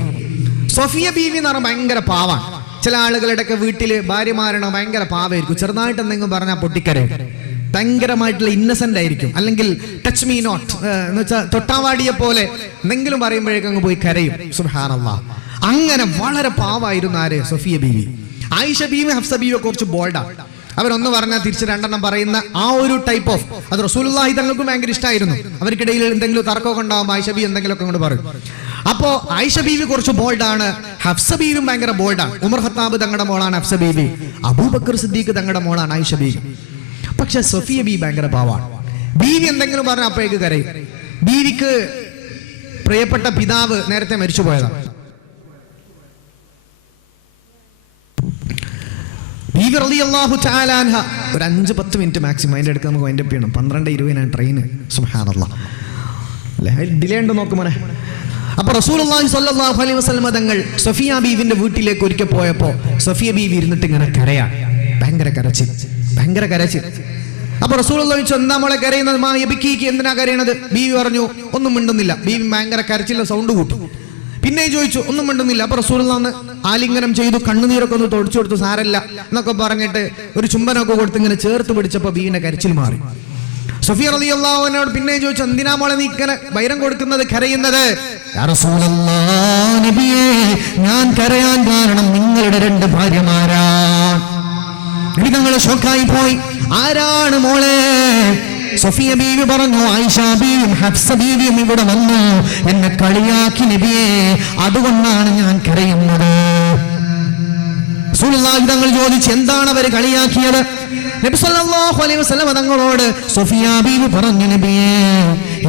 സഫിയ ബീവി എന്ന് പറഞ്ഞാൽ ഭയങ്കര പാവാണ്. ചില ആളുകളുടെയൊക്കെ വീട്ടില് ഭാര്യമാരാണ് ഭയങ്കര പാവായിരിക്കും. ചെറുതായിട്ട് എന്തെങ്കിലും പറഞ്ഞാൽ പൊട്ടിക്കരയും. ഭയങ്കരമായിട്ടുള്ള ഇന്നസെന്റ് ആയിരിക്കും. അല്ലെങ്കിൽ ടച്ച് മീ നോട്ട് എന്ന് വെച്ചാൽ തൊട്ടാവാടിയെ പോലെ എന്തെങ്കിലും പറയുമ്പോഴേക്കും അങ്ങ് പോയി കരയും. സുബ്ഹാനല്ലാഹ്. അങ്ങനെ വളരെ പാവായിരുന്നു ആര്? സഫിയ ബീവി. ആയിഷ ബീവി ഹഫ്സ ബീവിയെ കുറിച്ച് ബോൾഡാണ്. അവരൊന്ന് പറഞ്ഞാൽ തിരിച്ച് 2 പറയുന്ന ആ ഒരു ടൈപ്പ് ഓഫ്. അത് റസൂലുള്ളാഹി തങ്ങൾക്കും ഭയങ്കര ഇഷ്ടമായിരുന്നു. അവർക്കിടയിൽ എന്തെങ്കിലും തർക്കമൊക്കെ ഉണ്ടാകുമ്പോൾ ആയിഷ ബീവി എന്തെങ്കിലുമൊക്കെ കൊണ്ട് പറയും. അപ്പോ ആയിഷ ബീവി കുറച്ച് ബോൾഡാണ്. ഹഫ്സ ബീവിയും ഭയങ്കര ബോൾഡാണ്. ഉമർ ഖത്താബ് തങ്ങളുടെ മോളാണ് ഹഫ്സ ബീവി. അബൂബക്കർ സിദ്ദീഖ് തങ്ങളുടെ മോളാണ് ആയിഷ ബീവി. പക്ഷെ സഫിയ ബീവി ഭയങ്കര പാവാണ്. ബീവി എന്തെങ്കിലും പറഞ്ഞ അപ്പോഴേക്ക് കരയും. ബീവിക്ക് പ്രിയപ്പെട്ട പിതാവ് നേരത്തെ മരിച്ചുപോയതാണ്. ബീവി റളിയല്ലാഹു തആല അൻഹ ഒരു 5-10 മിനിറ്റ് മാക്സിമം അതിൻ്റെ അടുത്ത് നമുക്ക് വൈൻഡപ്പ് ചെയ്യണം. 12:20 ട്രെയിന്. സുബ്ഹാനല്ലാഹ്. അല്ലേ, ഡിലേ ഉണ്ട് നോക്കുമോനെ. അപ്പൊ റസൂലുള്ളാഹി സ്വല്ലല്ലാഹു അലൈഹി വസല്ലം തങ്ങൾ സഫിയ ബീവിന്റെ വീട്ടിലേക്ക് ഒരിക്കൽ പോയപ്പോ സഫിയ ബീവി ഇരുന്നിട്ട് ഇങ്ങനെ കരയാ. ഭയങ്കര കരച്ചിൽ. അപ്പൊ റസൂലുള്ളാഹി ചോദിച്ചു, എന്താ മോളെ കരയുന്നത്? മാ യബ്കീകി, എന്തിനാ കരയണത്? ബീവി പറഞ്ഞു, ഒന്നും മിണ്ടുന്നില്ല. ബീവി ഭയങ്കര കരച്ചില്ല, സൗണ്ട് കൂട്ടും. പിന്നെ ചോദിച്ചു, ഒന്നും മിണ്ടുന്നില്ല. അപ്പൊ റസൂലുള്ളാഹി ആലിംഗനം ചെയ്തു, കണ്ണുനീരൊക്കെ ഒന്ന് തുടച്ചു കൊടുത്തു. സാരല്ല എന്നൊക്കെ പറഞ്ഞിട്ട് ഒരു ചുംബനമൊക്കെ കൊടുത്ത് ഇങ്ങനെ ചേർത്ത് പിടിച്ചപ്പോ ബീവിന്റെ കരച്ചിൽ മാറി. സഫിയ റളിയല്ലാഹു അൻഹയോട് പിന്നെ ചോദിച്ചു, എന്തിനാ മോളെ നീ ഇങ്ങനെ ഭൈരം കൊടുക്കുന്നത്, കരയുന്നത്? യാ റസൂലല്ലാഹ്, നബിയേ, ഞാൻ കരയാൻ കാരണം നിങ്ങളുടെ 2 ഭാര്യമാരാണ്. നബി തങ്ങൾ ഷോക്കായി പോയി. ആരാണ് മോളെ? സഫിയ ബീവി പറഞ്ഞു, ആയിഷ ബീവിയും ഹഫ്സ ബീവിയും ഇവിടെ വന്നു എന്നെ കളിയാക്കി നബിയേ, അതുകൊണ്ടാണ് ഞാൻ കരയുന്നത്. റസൂലുള്ളാഹി തങ്ങൾ ചോദിച്ചു, എന്താണ് അവർ കളിയാക്കിയത്? നബി സല്ലല്ലാഹു അലൈഹി വസല്ലം തങ്ങളോട് സഫിയ ബീവി പറഞ്ഞു, നബിയേ,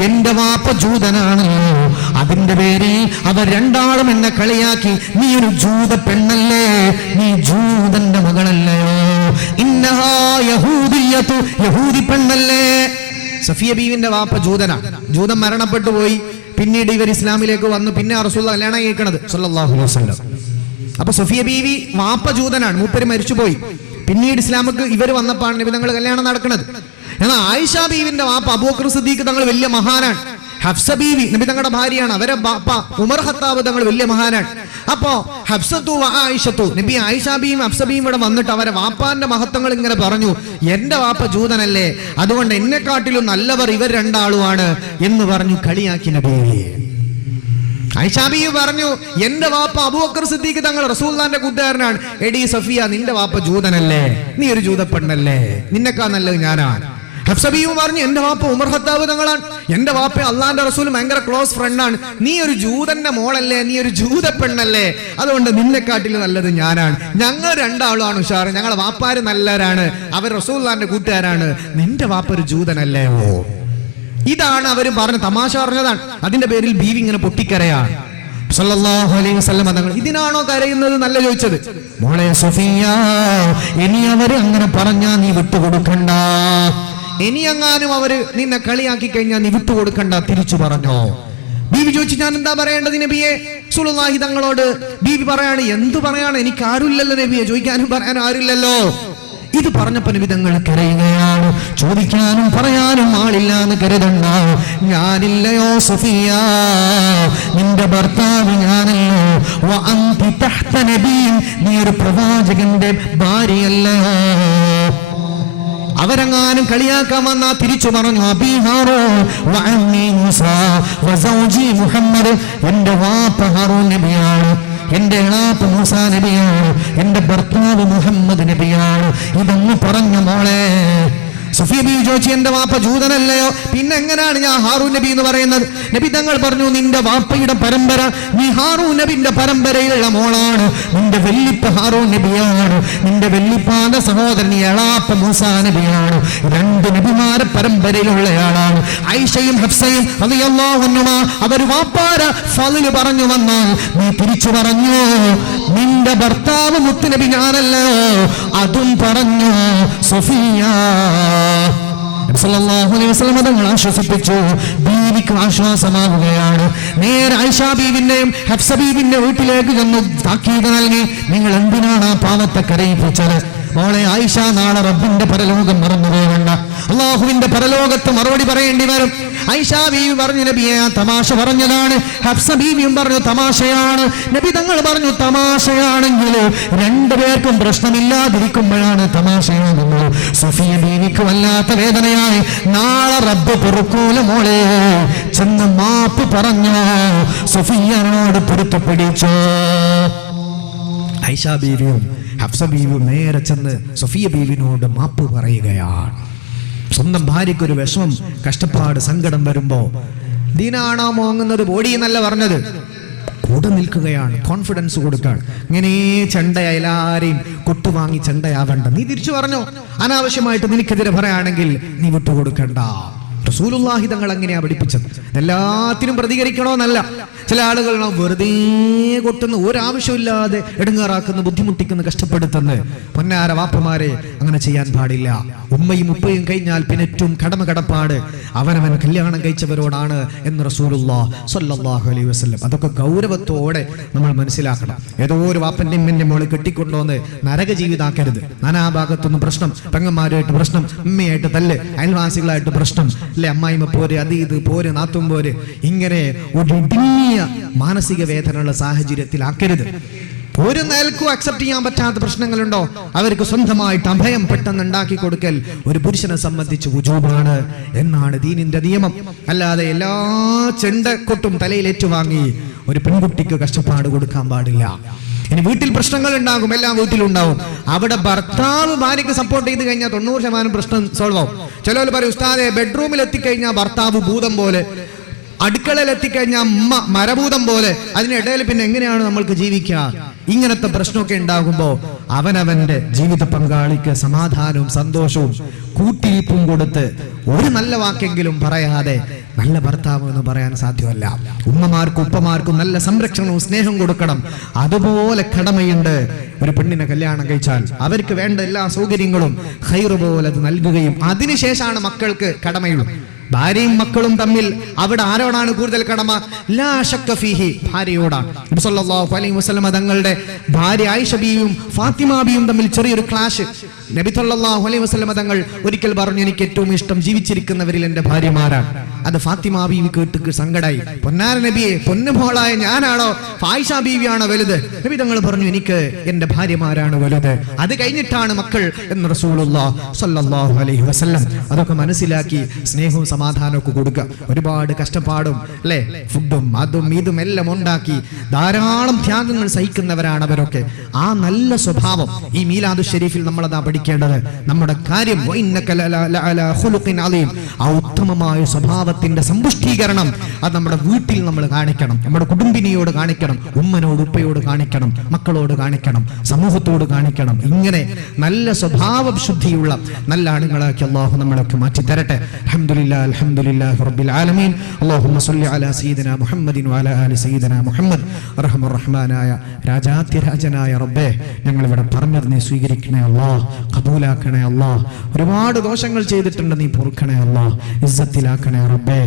എന്റെ വാപ്പ ജൂതനാണല്ലോ, അതിന്റെ പേരിൽ അവർ 2 എന്നെ കളിയാക്കി. നീ ഒരു ജൂത പെണ്ണല്ലേ, നീ ജൂതന്റെ മകളല്ലയോ, ഇന്നഹാ യഹൂദിയത്തു, യഹൂദി പെണ്ണല്ലേ. സഫിയ ബീവിന്റെ വാപ്പ ജൂതനാണ്. ജൂതൻ മരണപ്പെട്ടു പോയി. പിന്നീട് ഇവർ ഇസ്ലാമിലേക്ക് വന്നു. പിന്നെ റസൂലുള്ളാഹി കല്യാണം കഴിക്കണത് സല്ലല്ലാഹു അലൈഹി വസല്ലം. അപ്പൊ സഫിയ ബീവി വാപ്പ ജൂതനാണ്, മൂപ്പര് മരിച്ചുപോയി. പിന്നീട് ഇസ്ലാമിക്ക് ഇവർ വന്നപ്പോഴാണ് നബി തങ്ങൾ കല്യാണം നടക്കുന്നത്. എന്നാൽ ആയിഷ ബീവിന്റെ വാപ്പ അബൂബക്കർ സിദ്ദീഖ് തങ്ങൾ വലിയ മഹാനാണ്. ഹഫ്സ ബീവി നബി തങ്ങളുടെ ഭാര്യയാണ്. അവരെ ബാപ്പ ഉമർ ഖത്താബ് തങ്ങൾ വലിയ മഹാനാണ്. അപ്പോ ഹഫ്സത്തു വ ആയിഷത്തു, നബി ആയിഷ ബീവിയും ഹഫ്സ ബീവിയും ഇവിടെ വന്നിട്ട് അവരെ വാപ്പാന്റെ മഹത്വങ്ങൾ ഇങ്ങനെ പറഞ്ഞു. എന്റെ വാപ്പ ജൂതനല്ലേ, അതുകൊണ്ട് എന്നെക്കാട്ടിലും നല്ലവർ ഇവർ 2 എന്ന് പറഞ്ഞു കളിയാക്കി നബി. ആയിഷ ബീവി പറഞ്ഞു, എന്റെ വാപ്പ അബൂബക്കർ സിദ്ദീഖ് തങ്ങൾ റസൂലുള്ളാഹിന്റെ കൂട്ടുകാരനാണ്. എടി സഫിയ, നിന്റെ വാപ്പ ജൂതനല്ലേ, നീ ഒരു ജൂതപ്പെണ്ണല്ലേ, നിന്നെക്കാ നല്ലത് ഞാനാണ്. ഹഫ്സ ബീവി പറഞ്ഞു, എന്റെ വാപ്പ ഉമർ ഖത്താബ് തങ്ങളാണ്, എന്റെ വാപ്പ അള്ളാന്റെ റസൂൽ ഭയങ്കര ക്ലോസ് ഫ്രണ്ടാണ്. നീ ഒരു ജൂതന്റെ മോളല്ലേ, നീ ഒരു ജൂത പെണ്ണല്ലേ, അതുകൊണ്ട് നിന്നെക്കാട്ടിൽ നല്ലത് ഞാനാണ്. ഞങ്ങൾ 2 ഉഷാറ്, ഞങ്ങളെ വാപ്പാര് നല്ലവരാണ്, അവർ റസൂലുള്ളാഹിന്റെ കൂട്ടുകാരാണ്, നിന്റെ വാപ്പ ഒരു ജൂതനല്ലേ. ഓ, ഇതാണ് അവർ പറഞ്ഞ തമാശ പറഞ്ഞതാണ്. അതിന്റെ പേരിൽ ബീവി ഇങ്ങനെ പൊട്ടിക്കരയാണ്. സല്ലല്ലാഹു അലൈഹി വസല്ലം തങ്ങൾ ഇതിനാണോ കരയുന്നത് നല്ല ചോദിച്ചത്. മോളെ സഫിയ, ഇനി അവര് അങ്ങനെ പറഞ്ഞാ നീ വിട്ടുകൊടുക്കണ്ട. ഇനി എങ്ങാനും അവര് നിന്നെ കളിയാക്കി കഴിഞ്ഞാൽ നീ വിട്ടുകൊടുക്കണ്ട, തിരിച്ചു പറഞ്ഞോ. ബീവി ചോദിച്ചു, ഞാൻ എന്താ പറയേണ്ടത് നബിയെ? റസൂലുള്ളാഹി തങ്ങളോട് ബീവി പറയാണ്, എന്തു പറയാണ്, എനിക്ക് ആരുമില്ലല്ലോ നബിയെ, ചോദിക്കാനും പറയാനും ആരുമില്ലല്ലോ. ഇത് പറഞ്ഞപ്പോ നബി തങ്ങൾ കരയുകയാണ്. ചോദിക്കാനും പറയാനും ആളില്ലാന്ന് കരുതണ്ട. ഞാനില്ലയോ സഫിയ, നിന്റെ ഭർത്താവ് ഞാനല്ലോ. വ അൻതി തഹ്ത നബിയ്യിൻ, നീ ഒരു പ്രവാചകന്റെ ഭാര്യയല്ലയോ. അവരെങ്ങാനും കളിയാക്കാൻ വന്നാ തിരിച്ചു പറഞ്ഞു അബീ ഹാറൂൻ വഅന്നി മൂസാ വസൗജി മുഹമ്മദ്, എന്റെ വാപ്പ ഹാറൂൻ നബിയാണ്, എന്റെ ഇളാപ്പ മൂസാ നബിയാണ്, എന്റെ ഭർത്താവ് മുഹമ്മദ് നബിയാണ്. ഇതൊന്ന് പറഞ്ഞു മോളെ. സഫിയ ബീവി ചോദിച്ചു, എന്റെ വാപ്പ ജൂതനല്ലയോ, പിന്നെ എങ്ങനെയാണ് ഞാൻ ഹാറൂൻ നബി എന്ന് പറയുന്നത്? നബി തങ്ങൾ പറഞ്ഞു, നിന്റെ വാപ്പയുടെ പരമ്പര, നീ ഹാറൂൻ നബിന്റെ പരമ്പരയിലുള്ള മോളാണ്, നിന്റെ വെല്ലിപ്പ ഹാറൂൻ നബിയാണ്, നിന്റെ വെല്ലിപ്പാന്റെ സഹോദരൻ എളാപ്പ മൂസാ നബിയാണ്, രണ്ട് നബിമാരെ പരമ്പരയിലുള്ളയാളാണ്. ഐഷയും ഹഫ്സയും റളിയല്ലാഹു അൻഹുമാ അവർ വാപ്പാര ഫളിൽ പറഞ്ഞു വന്നാൽ നീ തിരിച്ചു പറഞ്ഞു നിന്റെ ഭർത്താവ് മുത്തുനബി ഞാനല്ലയോ, അതും പറഞ്ഞു സഫിയ. സല്ലല്ലാഹു അലൈഹി വസല്ലം തങ്ങൾ ആശ്വസിപ്പിച്ചു, ബീവിക്ക് ആശ്വാസമാവുകയാണ്. നേരെ ആയിഷ ബീവിന്റെയും ഹഫ്സ ബീവിന്റെ വീട്ടിലേക്ക് ചെന്ന് താക്കീത് നൽകി, നിങ്ങൾ എന്തിനാണ് ആ പാവത്തെ കരയിപ്പിച്ചത്? മോളെ ആയിഷ, നാളെ റബ്ബിന്റെ പരലോകം മറന്നു പോകണ്ട, അള്ളാഹുവിന്റെ പരലോകത്ത് മറുപടി പറയേണ്ടി വരും. ആയിഷ ബീവി പറഞ്ഞു, നബിയെ തമാശ പറഞ്ഞതാണ്. ഹഫ്സ ബീവിയും പറഞ്ഞു തമാശയാണ്. നബി തങ്ങൾ പറഞ്ഞു, തമാശയാണെങ്കിൽ രണ്ടുപേർക്കും പ്രശ്നമില്ലാതിരിക്കുമ്പോഴാണ് തമാശയാണെന്ന്. സഫിയ ബീവിക്ക് വല്ലാത്ത വേദനയായി. നാളെ റബ്ബ് പൊറുക്കൂല മോളെ, ചെന്ന് മാപ്പ് പറഞ്ഞു സഫിയനോട് പൊരുത്തപ്പിടിച്ചു. ഐഷ ബീവിയും ഹഫ്സ ബീവിയും നേരെ ചെന്ന് സഫിയ ബീവിനോട് മാപ്പ് പറയുകയാണ്. സ്വന്തം ഭാര്യയ്ക്കൊരു വിഷമം, കഷ്ടപ്പാട്, സങ്കടം വരുമ്പോ ദീനാണോ മോങ്ങുന്നത്, ബോഡി എന്നല്ല പറഞ്ഞത്, കൂടെ നിൽക്കുകയാണ്, കോൺഫിഡൻസ് കൊടുക്കാൻ. ഇങ്ങനെ ചെണ്ട എല്ലാരെയും കൊട്ടുവാങ്ങി ചെണ്ടയാവണ്ട, നീ തിരിച്ചു പറഞ്ഞോ. അനാവശ്യമായിട്ട് നിനക്കെതിരെ പറയുകയാണെങ്കിൽ നീ വിട്ടുകൊടുക്കണ്ട. റസൂലുള്ളാഹി തങ്ങൾ എങ്ങനെയാ പഠിപ്പിച്ചത്? എല്ലാത്തിനും പ്രതികരിക്കണോന്നല്ല. ചില ആളുകൾ വെറുതെ കൊട്ടുന്ന, ഒരാവശ്യമില്ലാതെ ഇടങ്ങാറാക്കുന്ന, ബുദ്ധിമുട്ടിക്കുന്ന, കഷ്ടപ്പെടുത്തുന്ന പൊന്നാര വാപ്പമാരെ അങ്ങനെ ചെയ്യാൻ പാടില്ല. ഉമ്മയും ഉപ്പയും കഴിഞ്ഞാൽ പിന്നെ ഏറ്റവും കടപ്പാട് അവനവൻ കല്യാണം കഴിച്ചവരോടാണ് എന്ന് റസൂലുള്ളാഹി സ്വല്ലല്ലാഹു അലൈഹി വസല്ലം. അതൊക്കെ ഗൗരവത്തോടെ നമ്മൾ മനസ്സിലാക്കണം. ഏതോ ഒരു വാപ്പന്റെ ഉമ്മന്റെ മോള് കെട്ടിക്കൊണ്ടോന്ന് നരക ജീവിതാക്കരുത്. നാനാഭാഗത്തൊന്നും പ്രശ്നം, പെങ്ങന്മാരുമായിട്ട് പ്രശ്നം, ഉമ്മയായിട്ട് തല്ല്, അയൽവാസികളായിട്ട് പ്രശ്നം, അല്ലെ അമ്മായിമ്മ പോര്, അത് ഇത് പോര്, നാത്തും പോര്, ഇങ്ങനെ ഒരു ഇടുങ്ങിയ മാനസിക വേദനയുള്ള സാഹചര്യത്തിലാക്കരുത്. ഒരു നിലക്കും അക്സെപ്റ്റ് ചെയ്യാൻ പറ്റാത്ത പ്രശ്നങ്ങളുണ്ടോ, അവർക്ക് സ്വന്തമായിട്ട് അഭയം പെട്ടെന്ന് ഉണ്ടാക്കി കൊടുക്കൽ ഒരു പുരുഷനെ സംബന്ധിച്ച് വുജൂബാണ് എന്നാണ് ദീനിന്റെ നിയമം. അല്ലാതെ എല്ലാ ചെണ്ടക്കൊട്ടും തലയിൽ ഏറ്റുവാങ്ങി ഒരു പെൺകുട്ടിക്ക് കഷ്ടപ്പാട് കൊടുക്കാൻ പാടില്ല. ഇനി വീട്ടിൽ പ്രശ്നങ്ങൾ ഉണ്ടാകും, എല്ലാം വീട്ടിലുണ്ടാവും. അവിടെ ഭർത്താവ് ഭാര്യയ്ക്ക് സപ്പോർട്ട് ചെയ്ത് കഴിഞ്ഞാൽ 90% പ്രശ്നം സോൾവ് ആവും. ചിലവർ പറയും, ഉസ്താദെ ബെഡ്റൂമിൽ എത്തിക്കഴിഞ്ഞാൽ ഭർത്താവ് ഭൂതം പോലെ, അടുക്കളയിൽ എത്തിക്കഴിഞ്ഞാൽ അമ്മ മരഭൂതം പോലെ, അതിനിടയിൽ പിന്നെ എങ്ങനെയാണ് നമ്മൾക്ക് ജീവിക്കുക? ഇങ്ങനത്തെ പ്രശ്നമൊക്കെ ഉണ്ടാകുമ്പോൾ അവനവന്റെ ജീവിത പങ്കാളിക്ക് സമാധാനവും സന്തോഷവും കൂട്ടിരിപ്പും കൊടുത്ത് ഒരു നല്ല വാക്കെങ്കിലും പറയാതെ നല്ല ഭർത്താവ് എന്ന് പറയാൻ സാധ്യമല്ല. ഉമ്മമാർക്കും ഉപ്പമാർക്കും നല്ല സംരക്ഷണവും സ്നേഹം കൊടുക്കണം. അതുപോലെ കടമയുണ്ട്. ഒരു പെണ്ണിനെ കല്യാണം കഴിച്ചാൽ അവർക്ക് വേണ്ട എല്ലാ സൗകര്യങ്ങളും ഖൈറ് പോലെ അത് നൽകുകയും അതിനുശേഷമാണ് മക്കൾക്ക് കടമയുള്ളൂ. ഭാര്യയും മക്കളും തമ്മിൽ അവിടെ ആരോടാണ് കൂടുതൽ കടമ? ലാ ശക്ക ഫീഹി, ഭാര്യയോടാണ്. നബി സല്ലല്ലാഹു അലൈഹി വസല്ലം തങ്ങളുടെ ഭാര്യ ആയിഷ ബീവിയും ഫാത്തിമ ബീവിയും തമ്മിൽ ചെറിയൊരു ക്ലാഷ്. നബി സല്ലല്ലാഹു അലൈഹി വസല്ലം തങ്ങൾ ഒരിക്കൽ പറഞ്ഞു, എനിക്ക് ഏറ്റവും ഇഷ്ടം ജീവിച്ചിരിക്കുന്നവരിൽ എന്റെ ഭാര്യമാരാണ്. അത് ഫാത്തിമ ബീവി കേട്ട് സങ്കടായി. പൊന്നാര നബിയെ, പൊന്നുമോളായ ഞാനാണോ ആയിഷ ബീവിയാണോ വലുത്? നബി തങ്ങൾ പറഞ്ഞു, എനിക്ക് എന്റെ ഭാര്യമാരാണ് വലുത്, അത് കഴിഞ്ഞിട്ടാണ് മക്കൾ എന്ന് റസൂലുള്ളാഹി സ്വല്ലല്ലാഹു അലൈഹി വസല്ലം. അതൊക്കെ മനസ്സിലാക്കി സ്നേഹവും സമാധാനമൊക്കെ കൊടുക്കുക. ഒരുപാട് കഷ്ടപ്പാടും അല്ലെ, ഫുഡും അതും ഇതും എല്ലാം ഉണ്ടാക്കി ധാരാളം ത്യാഗങ്ങൾ സഹിക്കുന്നവരാണ് അവരൊക്കെ. ആ നല്ല സ്വഭാവം ഈ മീലാദു ഷരീഫിൽ നമ്മളതാ പഠിക്കേണ്ടത്. നമ്മുടെ കാര്യം ആ ഉത്തമമായ സ്വഭാവത്തിന്റെ സമ്പുഷ്ടീകരണം അത് നമ്മുടെ വീട്ടിൽ നമ്മൾ കാണിക്കണം, നമ്മുടെ കുടുംബിനിയോട് കാണിക്കണം, ഉമ്മനോട് ഉപ്പയോട് കാണിക്കണം, മക്കളോട് കാണിക്കണം, സമൂഹത്തോട് കാണിക്കണം. ഇങ്ങനെ നല്ല സ്വഭാവ ശുദ്ധിയുള്ള നല്ല ആളുകളാക്കി അല്ലാഹു നമ്മളൊക്കെ മാറ്റി തരട്ടെ. അൽഹംദുലില്ലാഹി അൽഹംദുലില്ലാഹി റബ്ബിൽ ആലമീൻ. അല്ലാഹുമ്മ സ്വല്ലി അലാ സയ്യിദിനാ മുഹമ്മദിൻ വഅലാ ആലി സയ്യിദിനാ മുഹമ്മദ്. റഹ്മാൻ റഹ്മാനായ രാജാതിരാജനായ റബ്ബേ, ഞങ്ങൾ ഇവിടെ പറഞ്ഞത് നീ സ്വീകരിക്കണേ അല്ലാഹ്, ഖബൂലാക്കണേ അല്ലാഹ്. ഒരുപാട് ദോഷങ്ങൾ ചെയ്തിട്ടുണ്ട്, നീ പൊറുക്കണേ അല്ലാഹ്, ഇസ്സത്തിലാക്കണേ റബ്ബേ.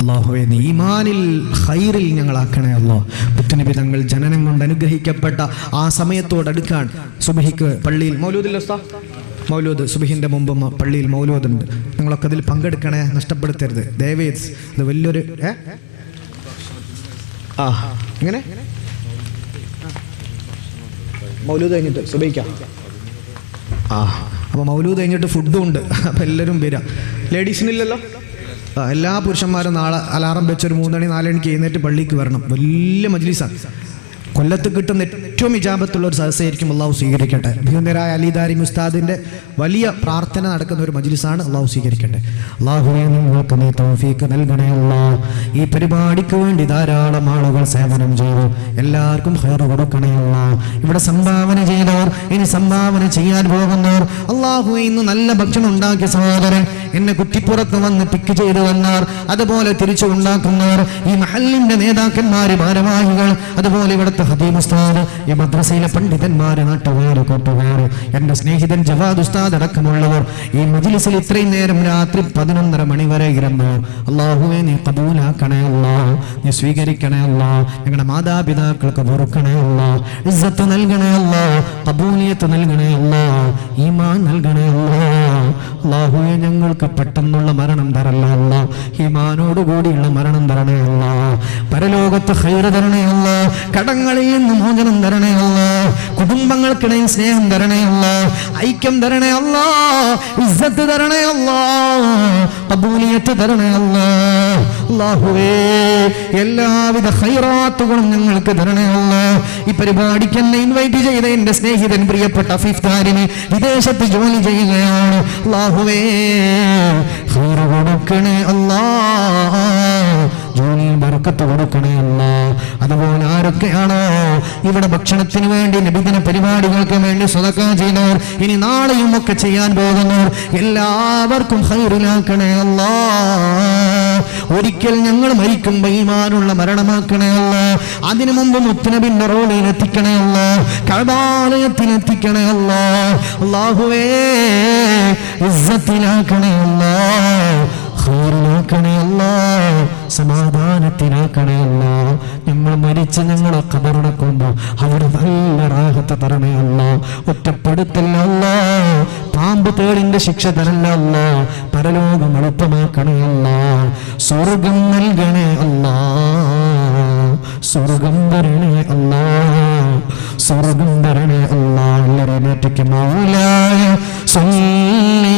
അല്ലാഹുവേ, നീ ഈമാനിൽ ഖൈറിൽ ഞങ്ങളാക്കണേ അല്ലാഹ്. മുത്തുനബി തങ്ങൾ ജനനം കൊണ്ട് അനുഗ്രഹിക്കപ്പെട്ട ആ സമയത്തോടടുക്കാൻ സുബ്ഹിക്ക് പള്ളിയിൽ മൗലൂദ് സുബ്ഹിന്റെ മുമ്പ് പള്ളിയിൽ മൗലൂദുണ്ട്. നിങ്ങളൊക്കെ അതിൽ പങ്കെടുക്കണേ, നഷ്ടപ്പെടുത്തരുത് ദയവേത്. ഇത് വലിയൊരു ഇങ്ങനെ മൗലൂദ് കഴിഞ്ഞിട്ട് സുബൈക്ക. അപ്പോൾ മൗലൂദ് കഴിഞ്ഞിട്ട് ഫുഡും ഉണ്ട്. അപ്പോൾ എല്ലാവരും വരാം. ലേഡീസിനില്ലല്ലോ? എല്ലാ പുരുഷന്മാരും നാളെ അലാറം വെച്ചൊരു 3 മണി 4 മണിക്ക് എഴുന്നേറ്റ് പള്ളിക്ക് വരണം. വലിയ മജ്ലിസാണ്. കൊല്ലത്ത് കിട്ടുന്ന ഏറ്റവും ഇജാബത്തുള്ള ഒരു സദസ്സായിരിക്കും. അള്ളാഹു സ്വീകരിക്കട്ടെ. ബഹുമാന്യരായ അലിദാരി ഉസ്താദിന്റെ വലിയ പ്രാർത്ഥന നടക്കുന്ന ഒരു മജ്ലിസാണ്. അള്ളാഹു സ്വീകരിക്കട്ടെ. അള്ളാഹുവേ നിങ്ങൾക്ക് നീ തൗഫീഖ് നൽകണേ അല്ലാഹ്. ഈ പരിപാടിക്ക് വേണ്ടി ധാരാളം ആളുകൾ സേവനം ചെയ്തു. എല്ലാവർക്കും ഖൈർ കൊടുക്കണേ അല്ലാഹ്. ഇവിടെ സംഭാവന ചെയ്തവർ, ഇനി സംഭാവന ചെയ്യാൻ പോകുന്നവർ, അള്ളാഹുവേ ഇന്ന് നല്ല ഭക്ഷണം ഉണ്ടാക്കിയ സഹോദരൻ, എന്നെ കുറ്റിപ്പുറത്ത് വന്ന് പിക്ക് ചെയ്തു വന്നവർ, അതുപോലെ തിരിച്ചു ഉണ്ടാക്കുന്നവർ, ഈ മഹല്ലിന്റെ നേതാക്കന്മാര്, ഭാരവാഹികൾ, അതുപോലെ ഇവിടുത്തെ ഹദീം ഉസ്താദ്, ഈ മദ്രസയിലെ പണ്ഡിതന്മാര്, നാട്ടുകാര്, കൂട്ടുകാര്, എന്റെ സ്നേഹിതൻ ജവാദ് ഉസ്താദ് അടക്കമുള്ളവർ ഈ മജ്ലിസിൽ ഇത്രയും നേരം രാത്രി 11:30 മണി വരെ ഇരുന്നു. അള്ളാഹുവേ നീ ഖബൂലാക്കണേ അല്ലാഹ്, നീ സ്വീകരിക്കണേ അല്ലാഹ്. ഞങ്ങളുടെ മാതാപിതാക്കൾക്ക് പൊറുക്കണേ അല്ലാഹ്, ഇസ്സത്ത് നൽകണേ അല്ലാഹ്, ഖബൂലിയത്ത് നൽകണേ അല്ലാഹ്, ഈമാൻ നൽകണേ അല്ലാഹ്. അള്ളാഹുവേ ഞങ്ങൾക്ക് പെട്ടെന്നുള്ള മരണം തരല്ല അല്ലാഹ്, ഈമാനോട് കൂടിയുള്ള മരണം തരണേ അല്ലാഹ്. പരലോകത്ത് ഖൈർ തരണേ അല്ലാഹ്, കടങ്ങളിൽ നിന്ന് മോചനം തരണേ അല്ലാഹ്, കുടുംബങ്ങൾക്കിടയിൽ സ്നേഹം തരണേ അല്ലാഹ്, ഐക്യം തരണേ അല്ലാഹ്, ഇസ്സത്ത് തരണേ അല്ലാഹ്, ഖബൂലിയത്ത് തരണേ അല്ലാഹ്. അല്ലാഹുവേ എല്ലാവിധ ഖൈറാത്തുകളും ഞങ്ങൾക്ക് തരണേ അല്ലാഹ്. ഈ പരിപാടിക്ക് എന്നെ ഇൻവൈറ്റ് ചെയ്ത എന്റെ സ്നേഹിതൻ പ്രിയപ്പെട്ട അഫീഫ് താരിമി വിദേശത്ത് ജോലി ചെയ്യുകയാണ്. അല്ലാഹുവേ ഖൈർ കൊടുക്കണേ അല്ലാഹ്, ജോലിയിൽ ബർക്കത്ത് കൊടുക്കണേ അല്ലാഹ്. അതുപോലെ ആരൊക്കെയാണോ ഇവിടെ ഭക്ഷണത്തിന് വേണ്ടി, നബിദിന പരിപാടികൾക്ക് വേണ്ടി സദഖ ചെയ്തവർ, ഇനി നാളെയും ഒക്കെ ചെയ്യാൻ പോകുന്നവർ, എല്ലാവർക്കും ഖൈറിലാക്കണേ അല്ലാഹ്. ഒരിക്കൽ ഞങ്ങൾ മരിക്കുമ്പോൾ ഈമാനുള്ള മരണമാക്കണേ അല്ലാഹ്. അതിനു മുമ്പ് മുത്തുനബിന്റെ റോളിൽ എത്തിക്കണേ അല്ലാഹ്, കഅബാലയത്തിൽ എത്തിക്കണേ അല്ലാഹ്. അല്ലാഹുവേ ഇസ്സത്തിലാക്കണേ അല്ലാഹ്, ഖൈറിലാക്കണേ അല്ലാഹ്, സമാധാനത്തിലാക്കണേ അല്ലാഹ്. ഞങ്ങൾ മരിച്ച് ഞങ്ങളെ ഖബറടക്കുമ്പോൾ അവിടെ നല്ല റാഹത്ത് തരണേ അല്ലാഹ്, ഒറ്റപ്പെടുത്തല്ല അല്ലാഹ്, പാമ്പ് തേളിന്റെ ശിക്ഷ തരല്ല അല്ലാഹ്, പരലോകം എളുപ്പമാക്കണേ അല്ലാഹ്, സ്വർഗം നൽകണേ അല്ലാഹ്, സ്വർഗം തരണേ അല്ലാഹ്, സ്വർഗം തരണേ അല്ലാഹ്. എല്ലാവരും മൗലായ സല്ലി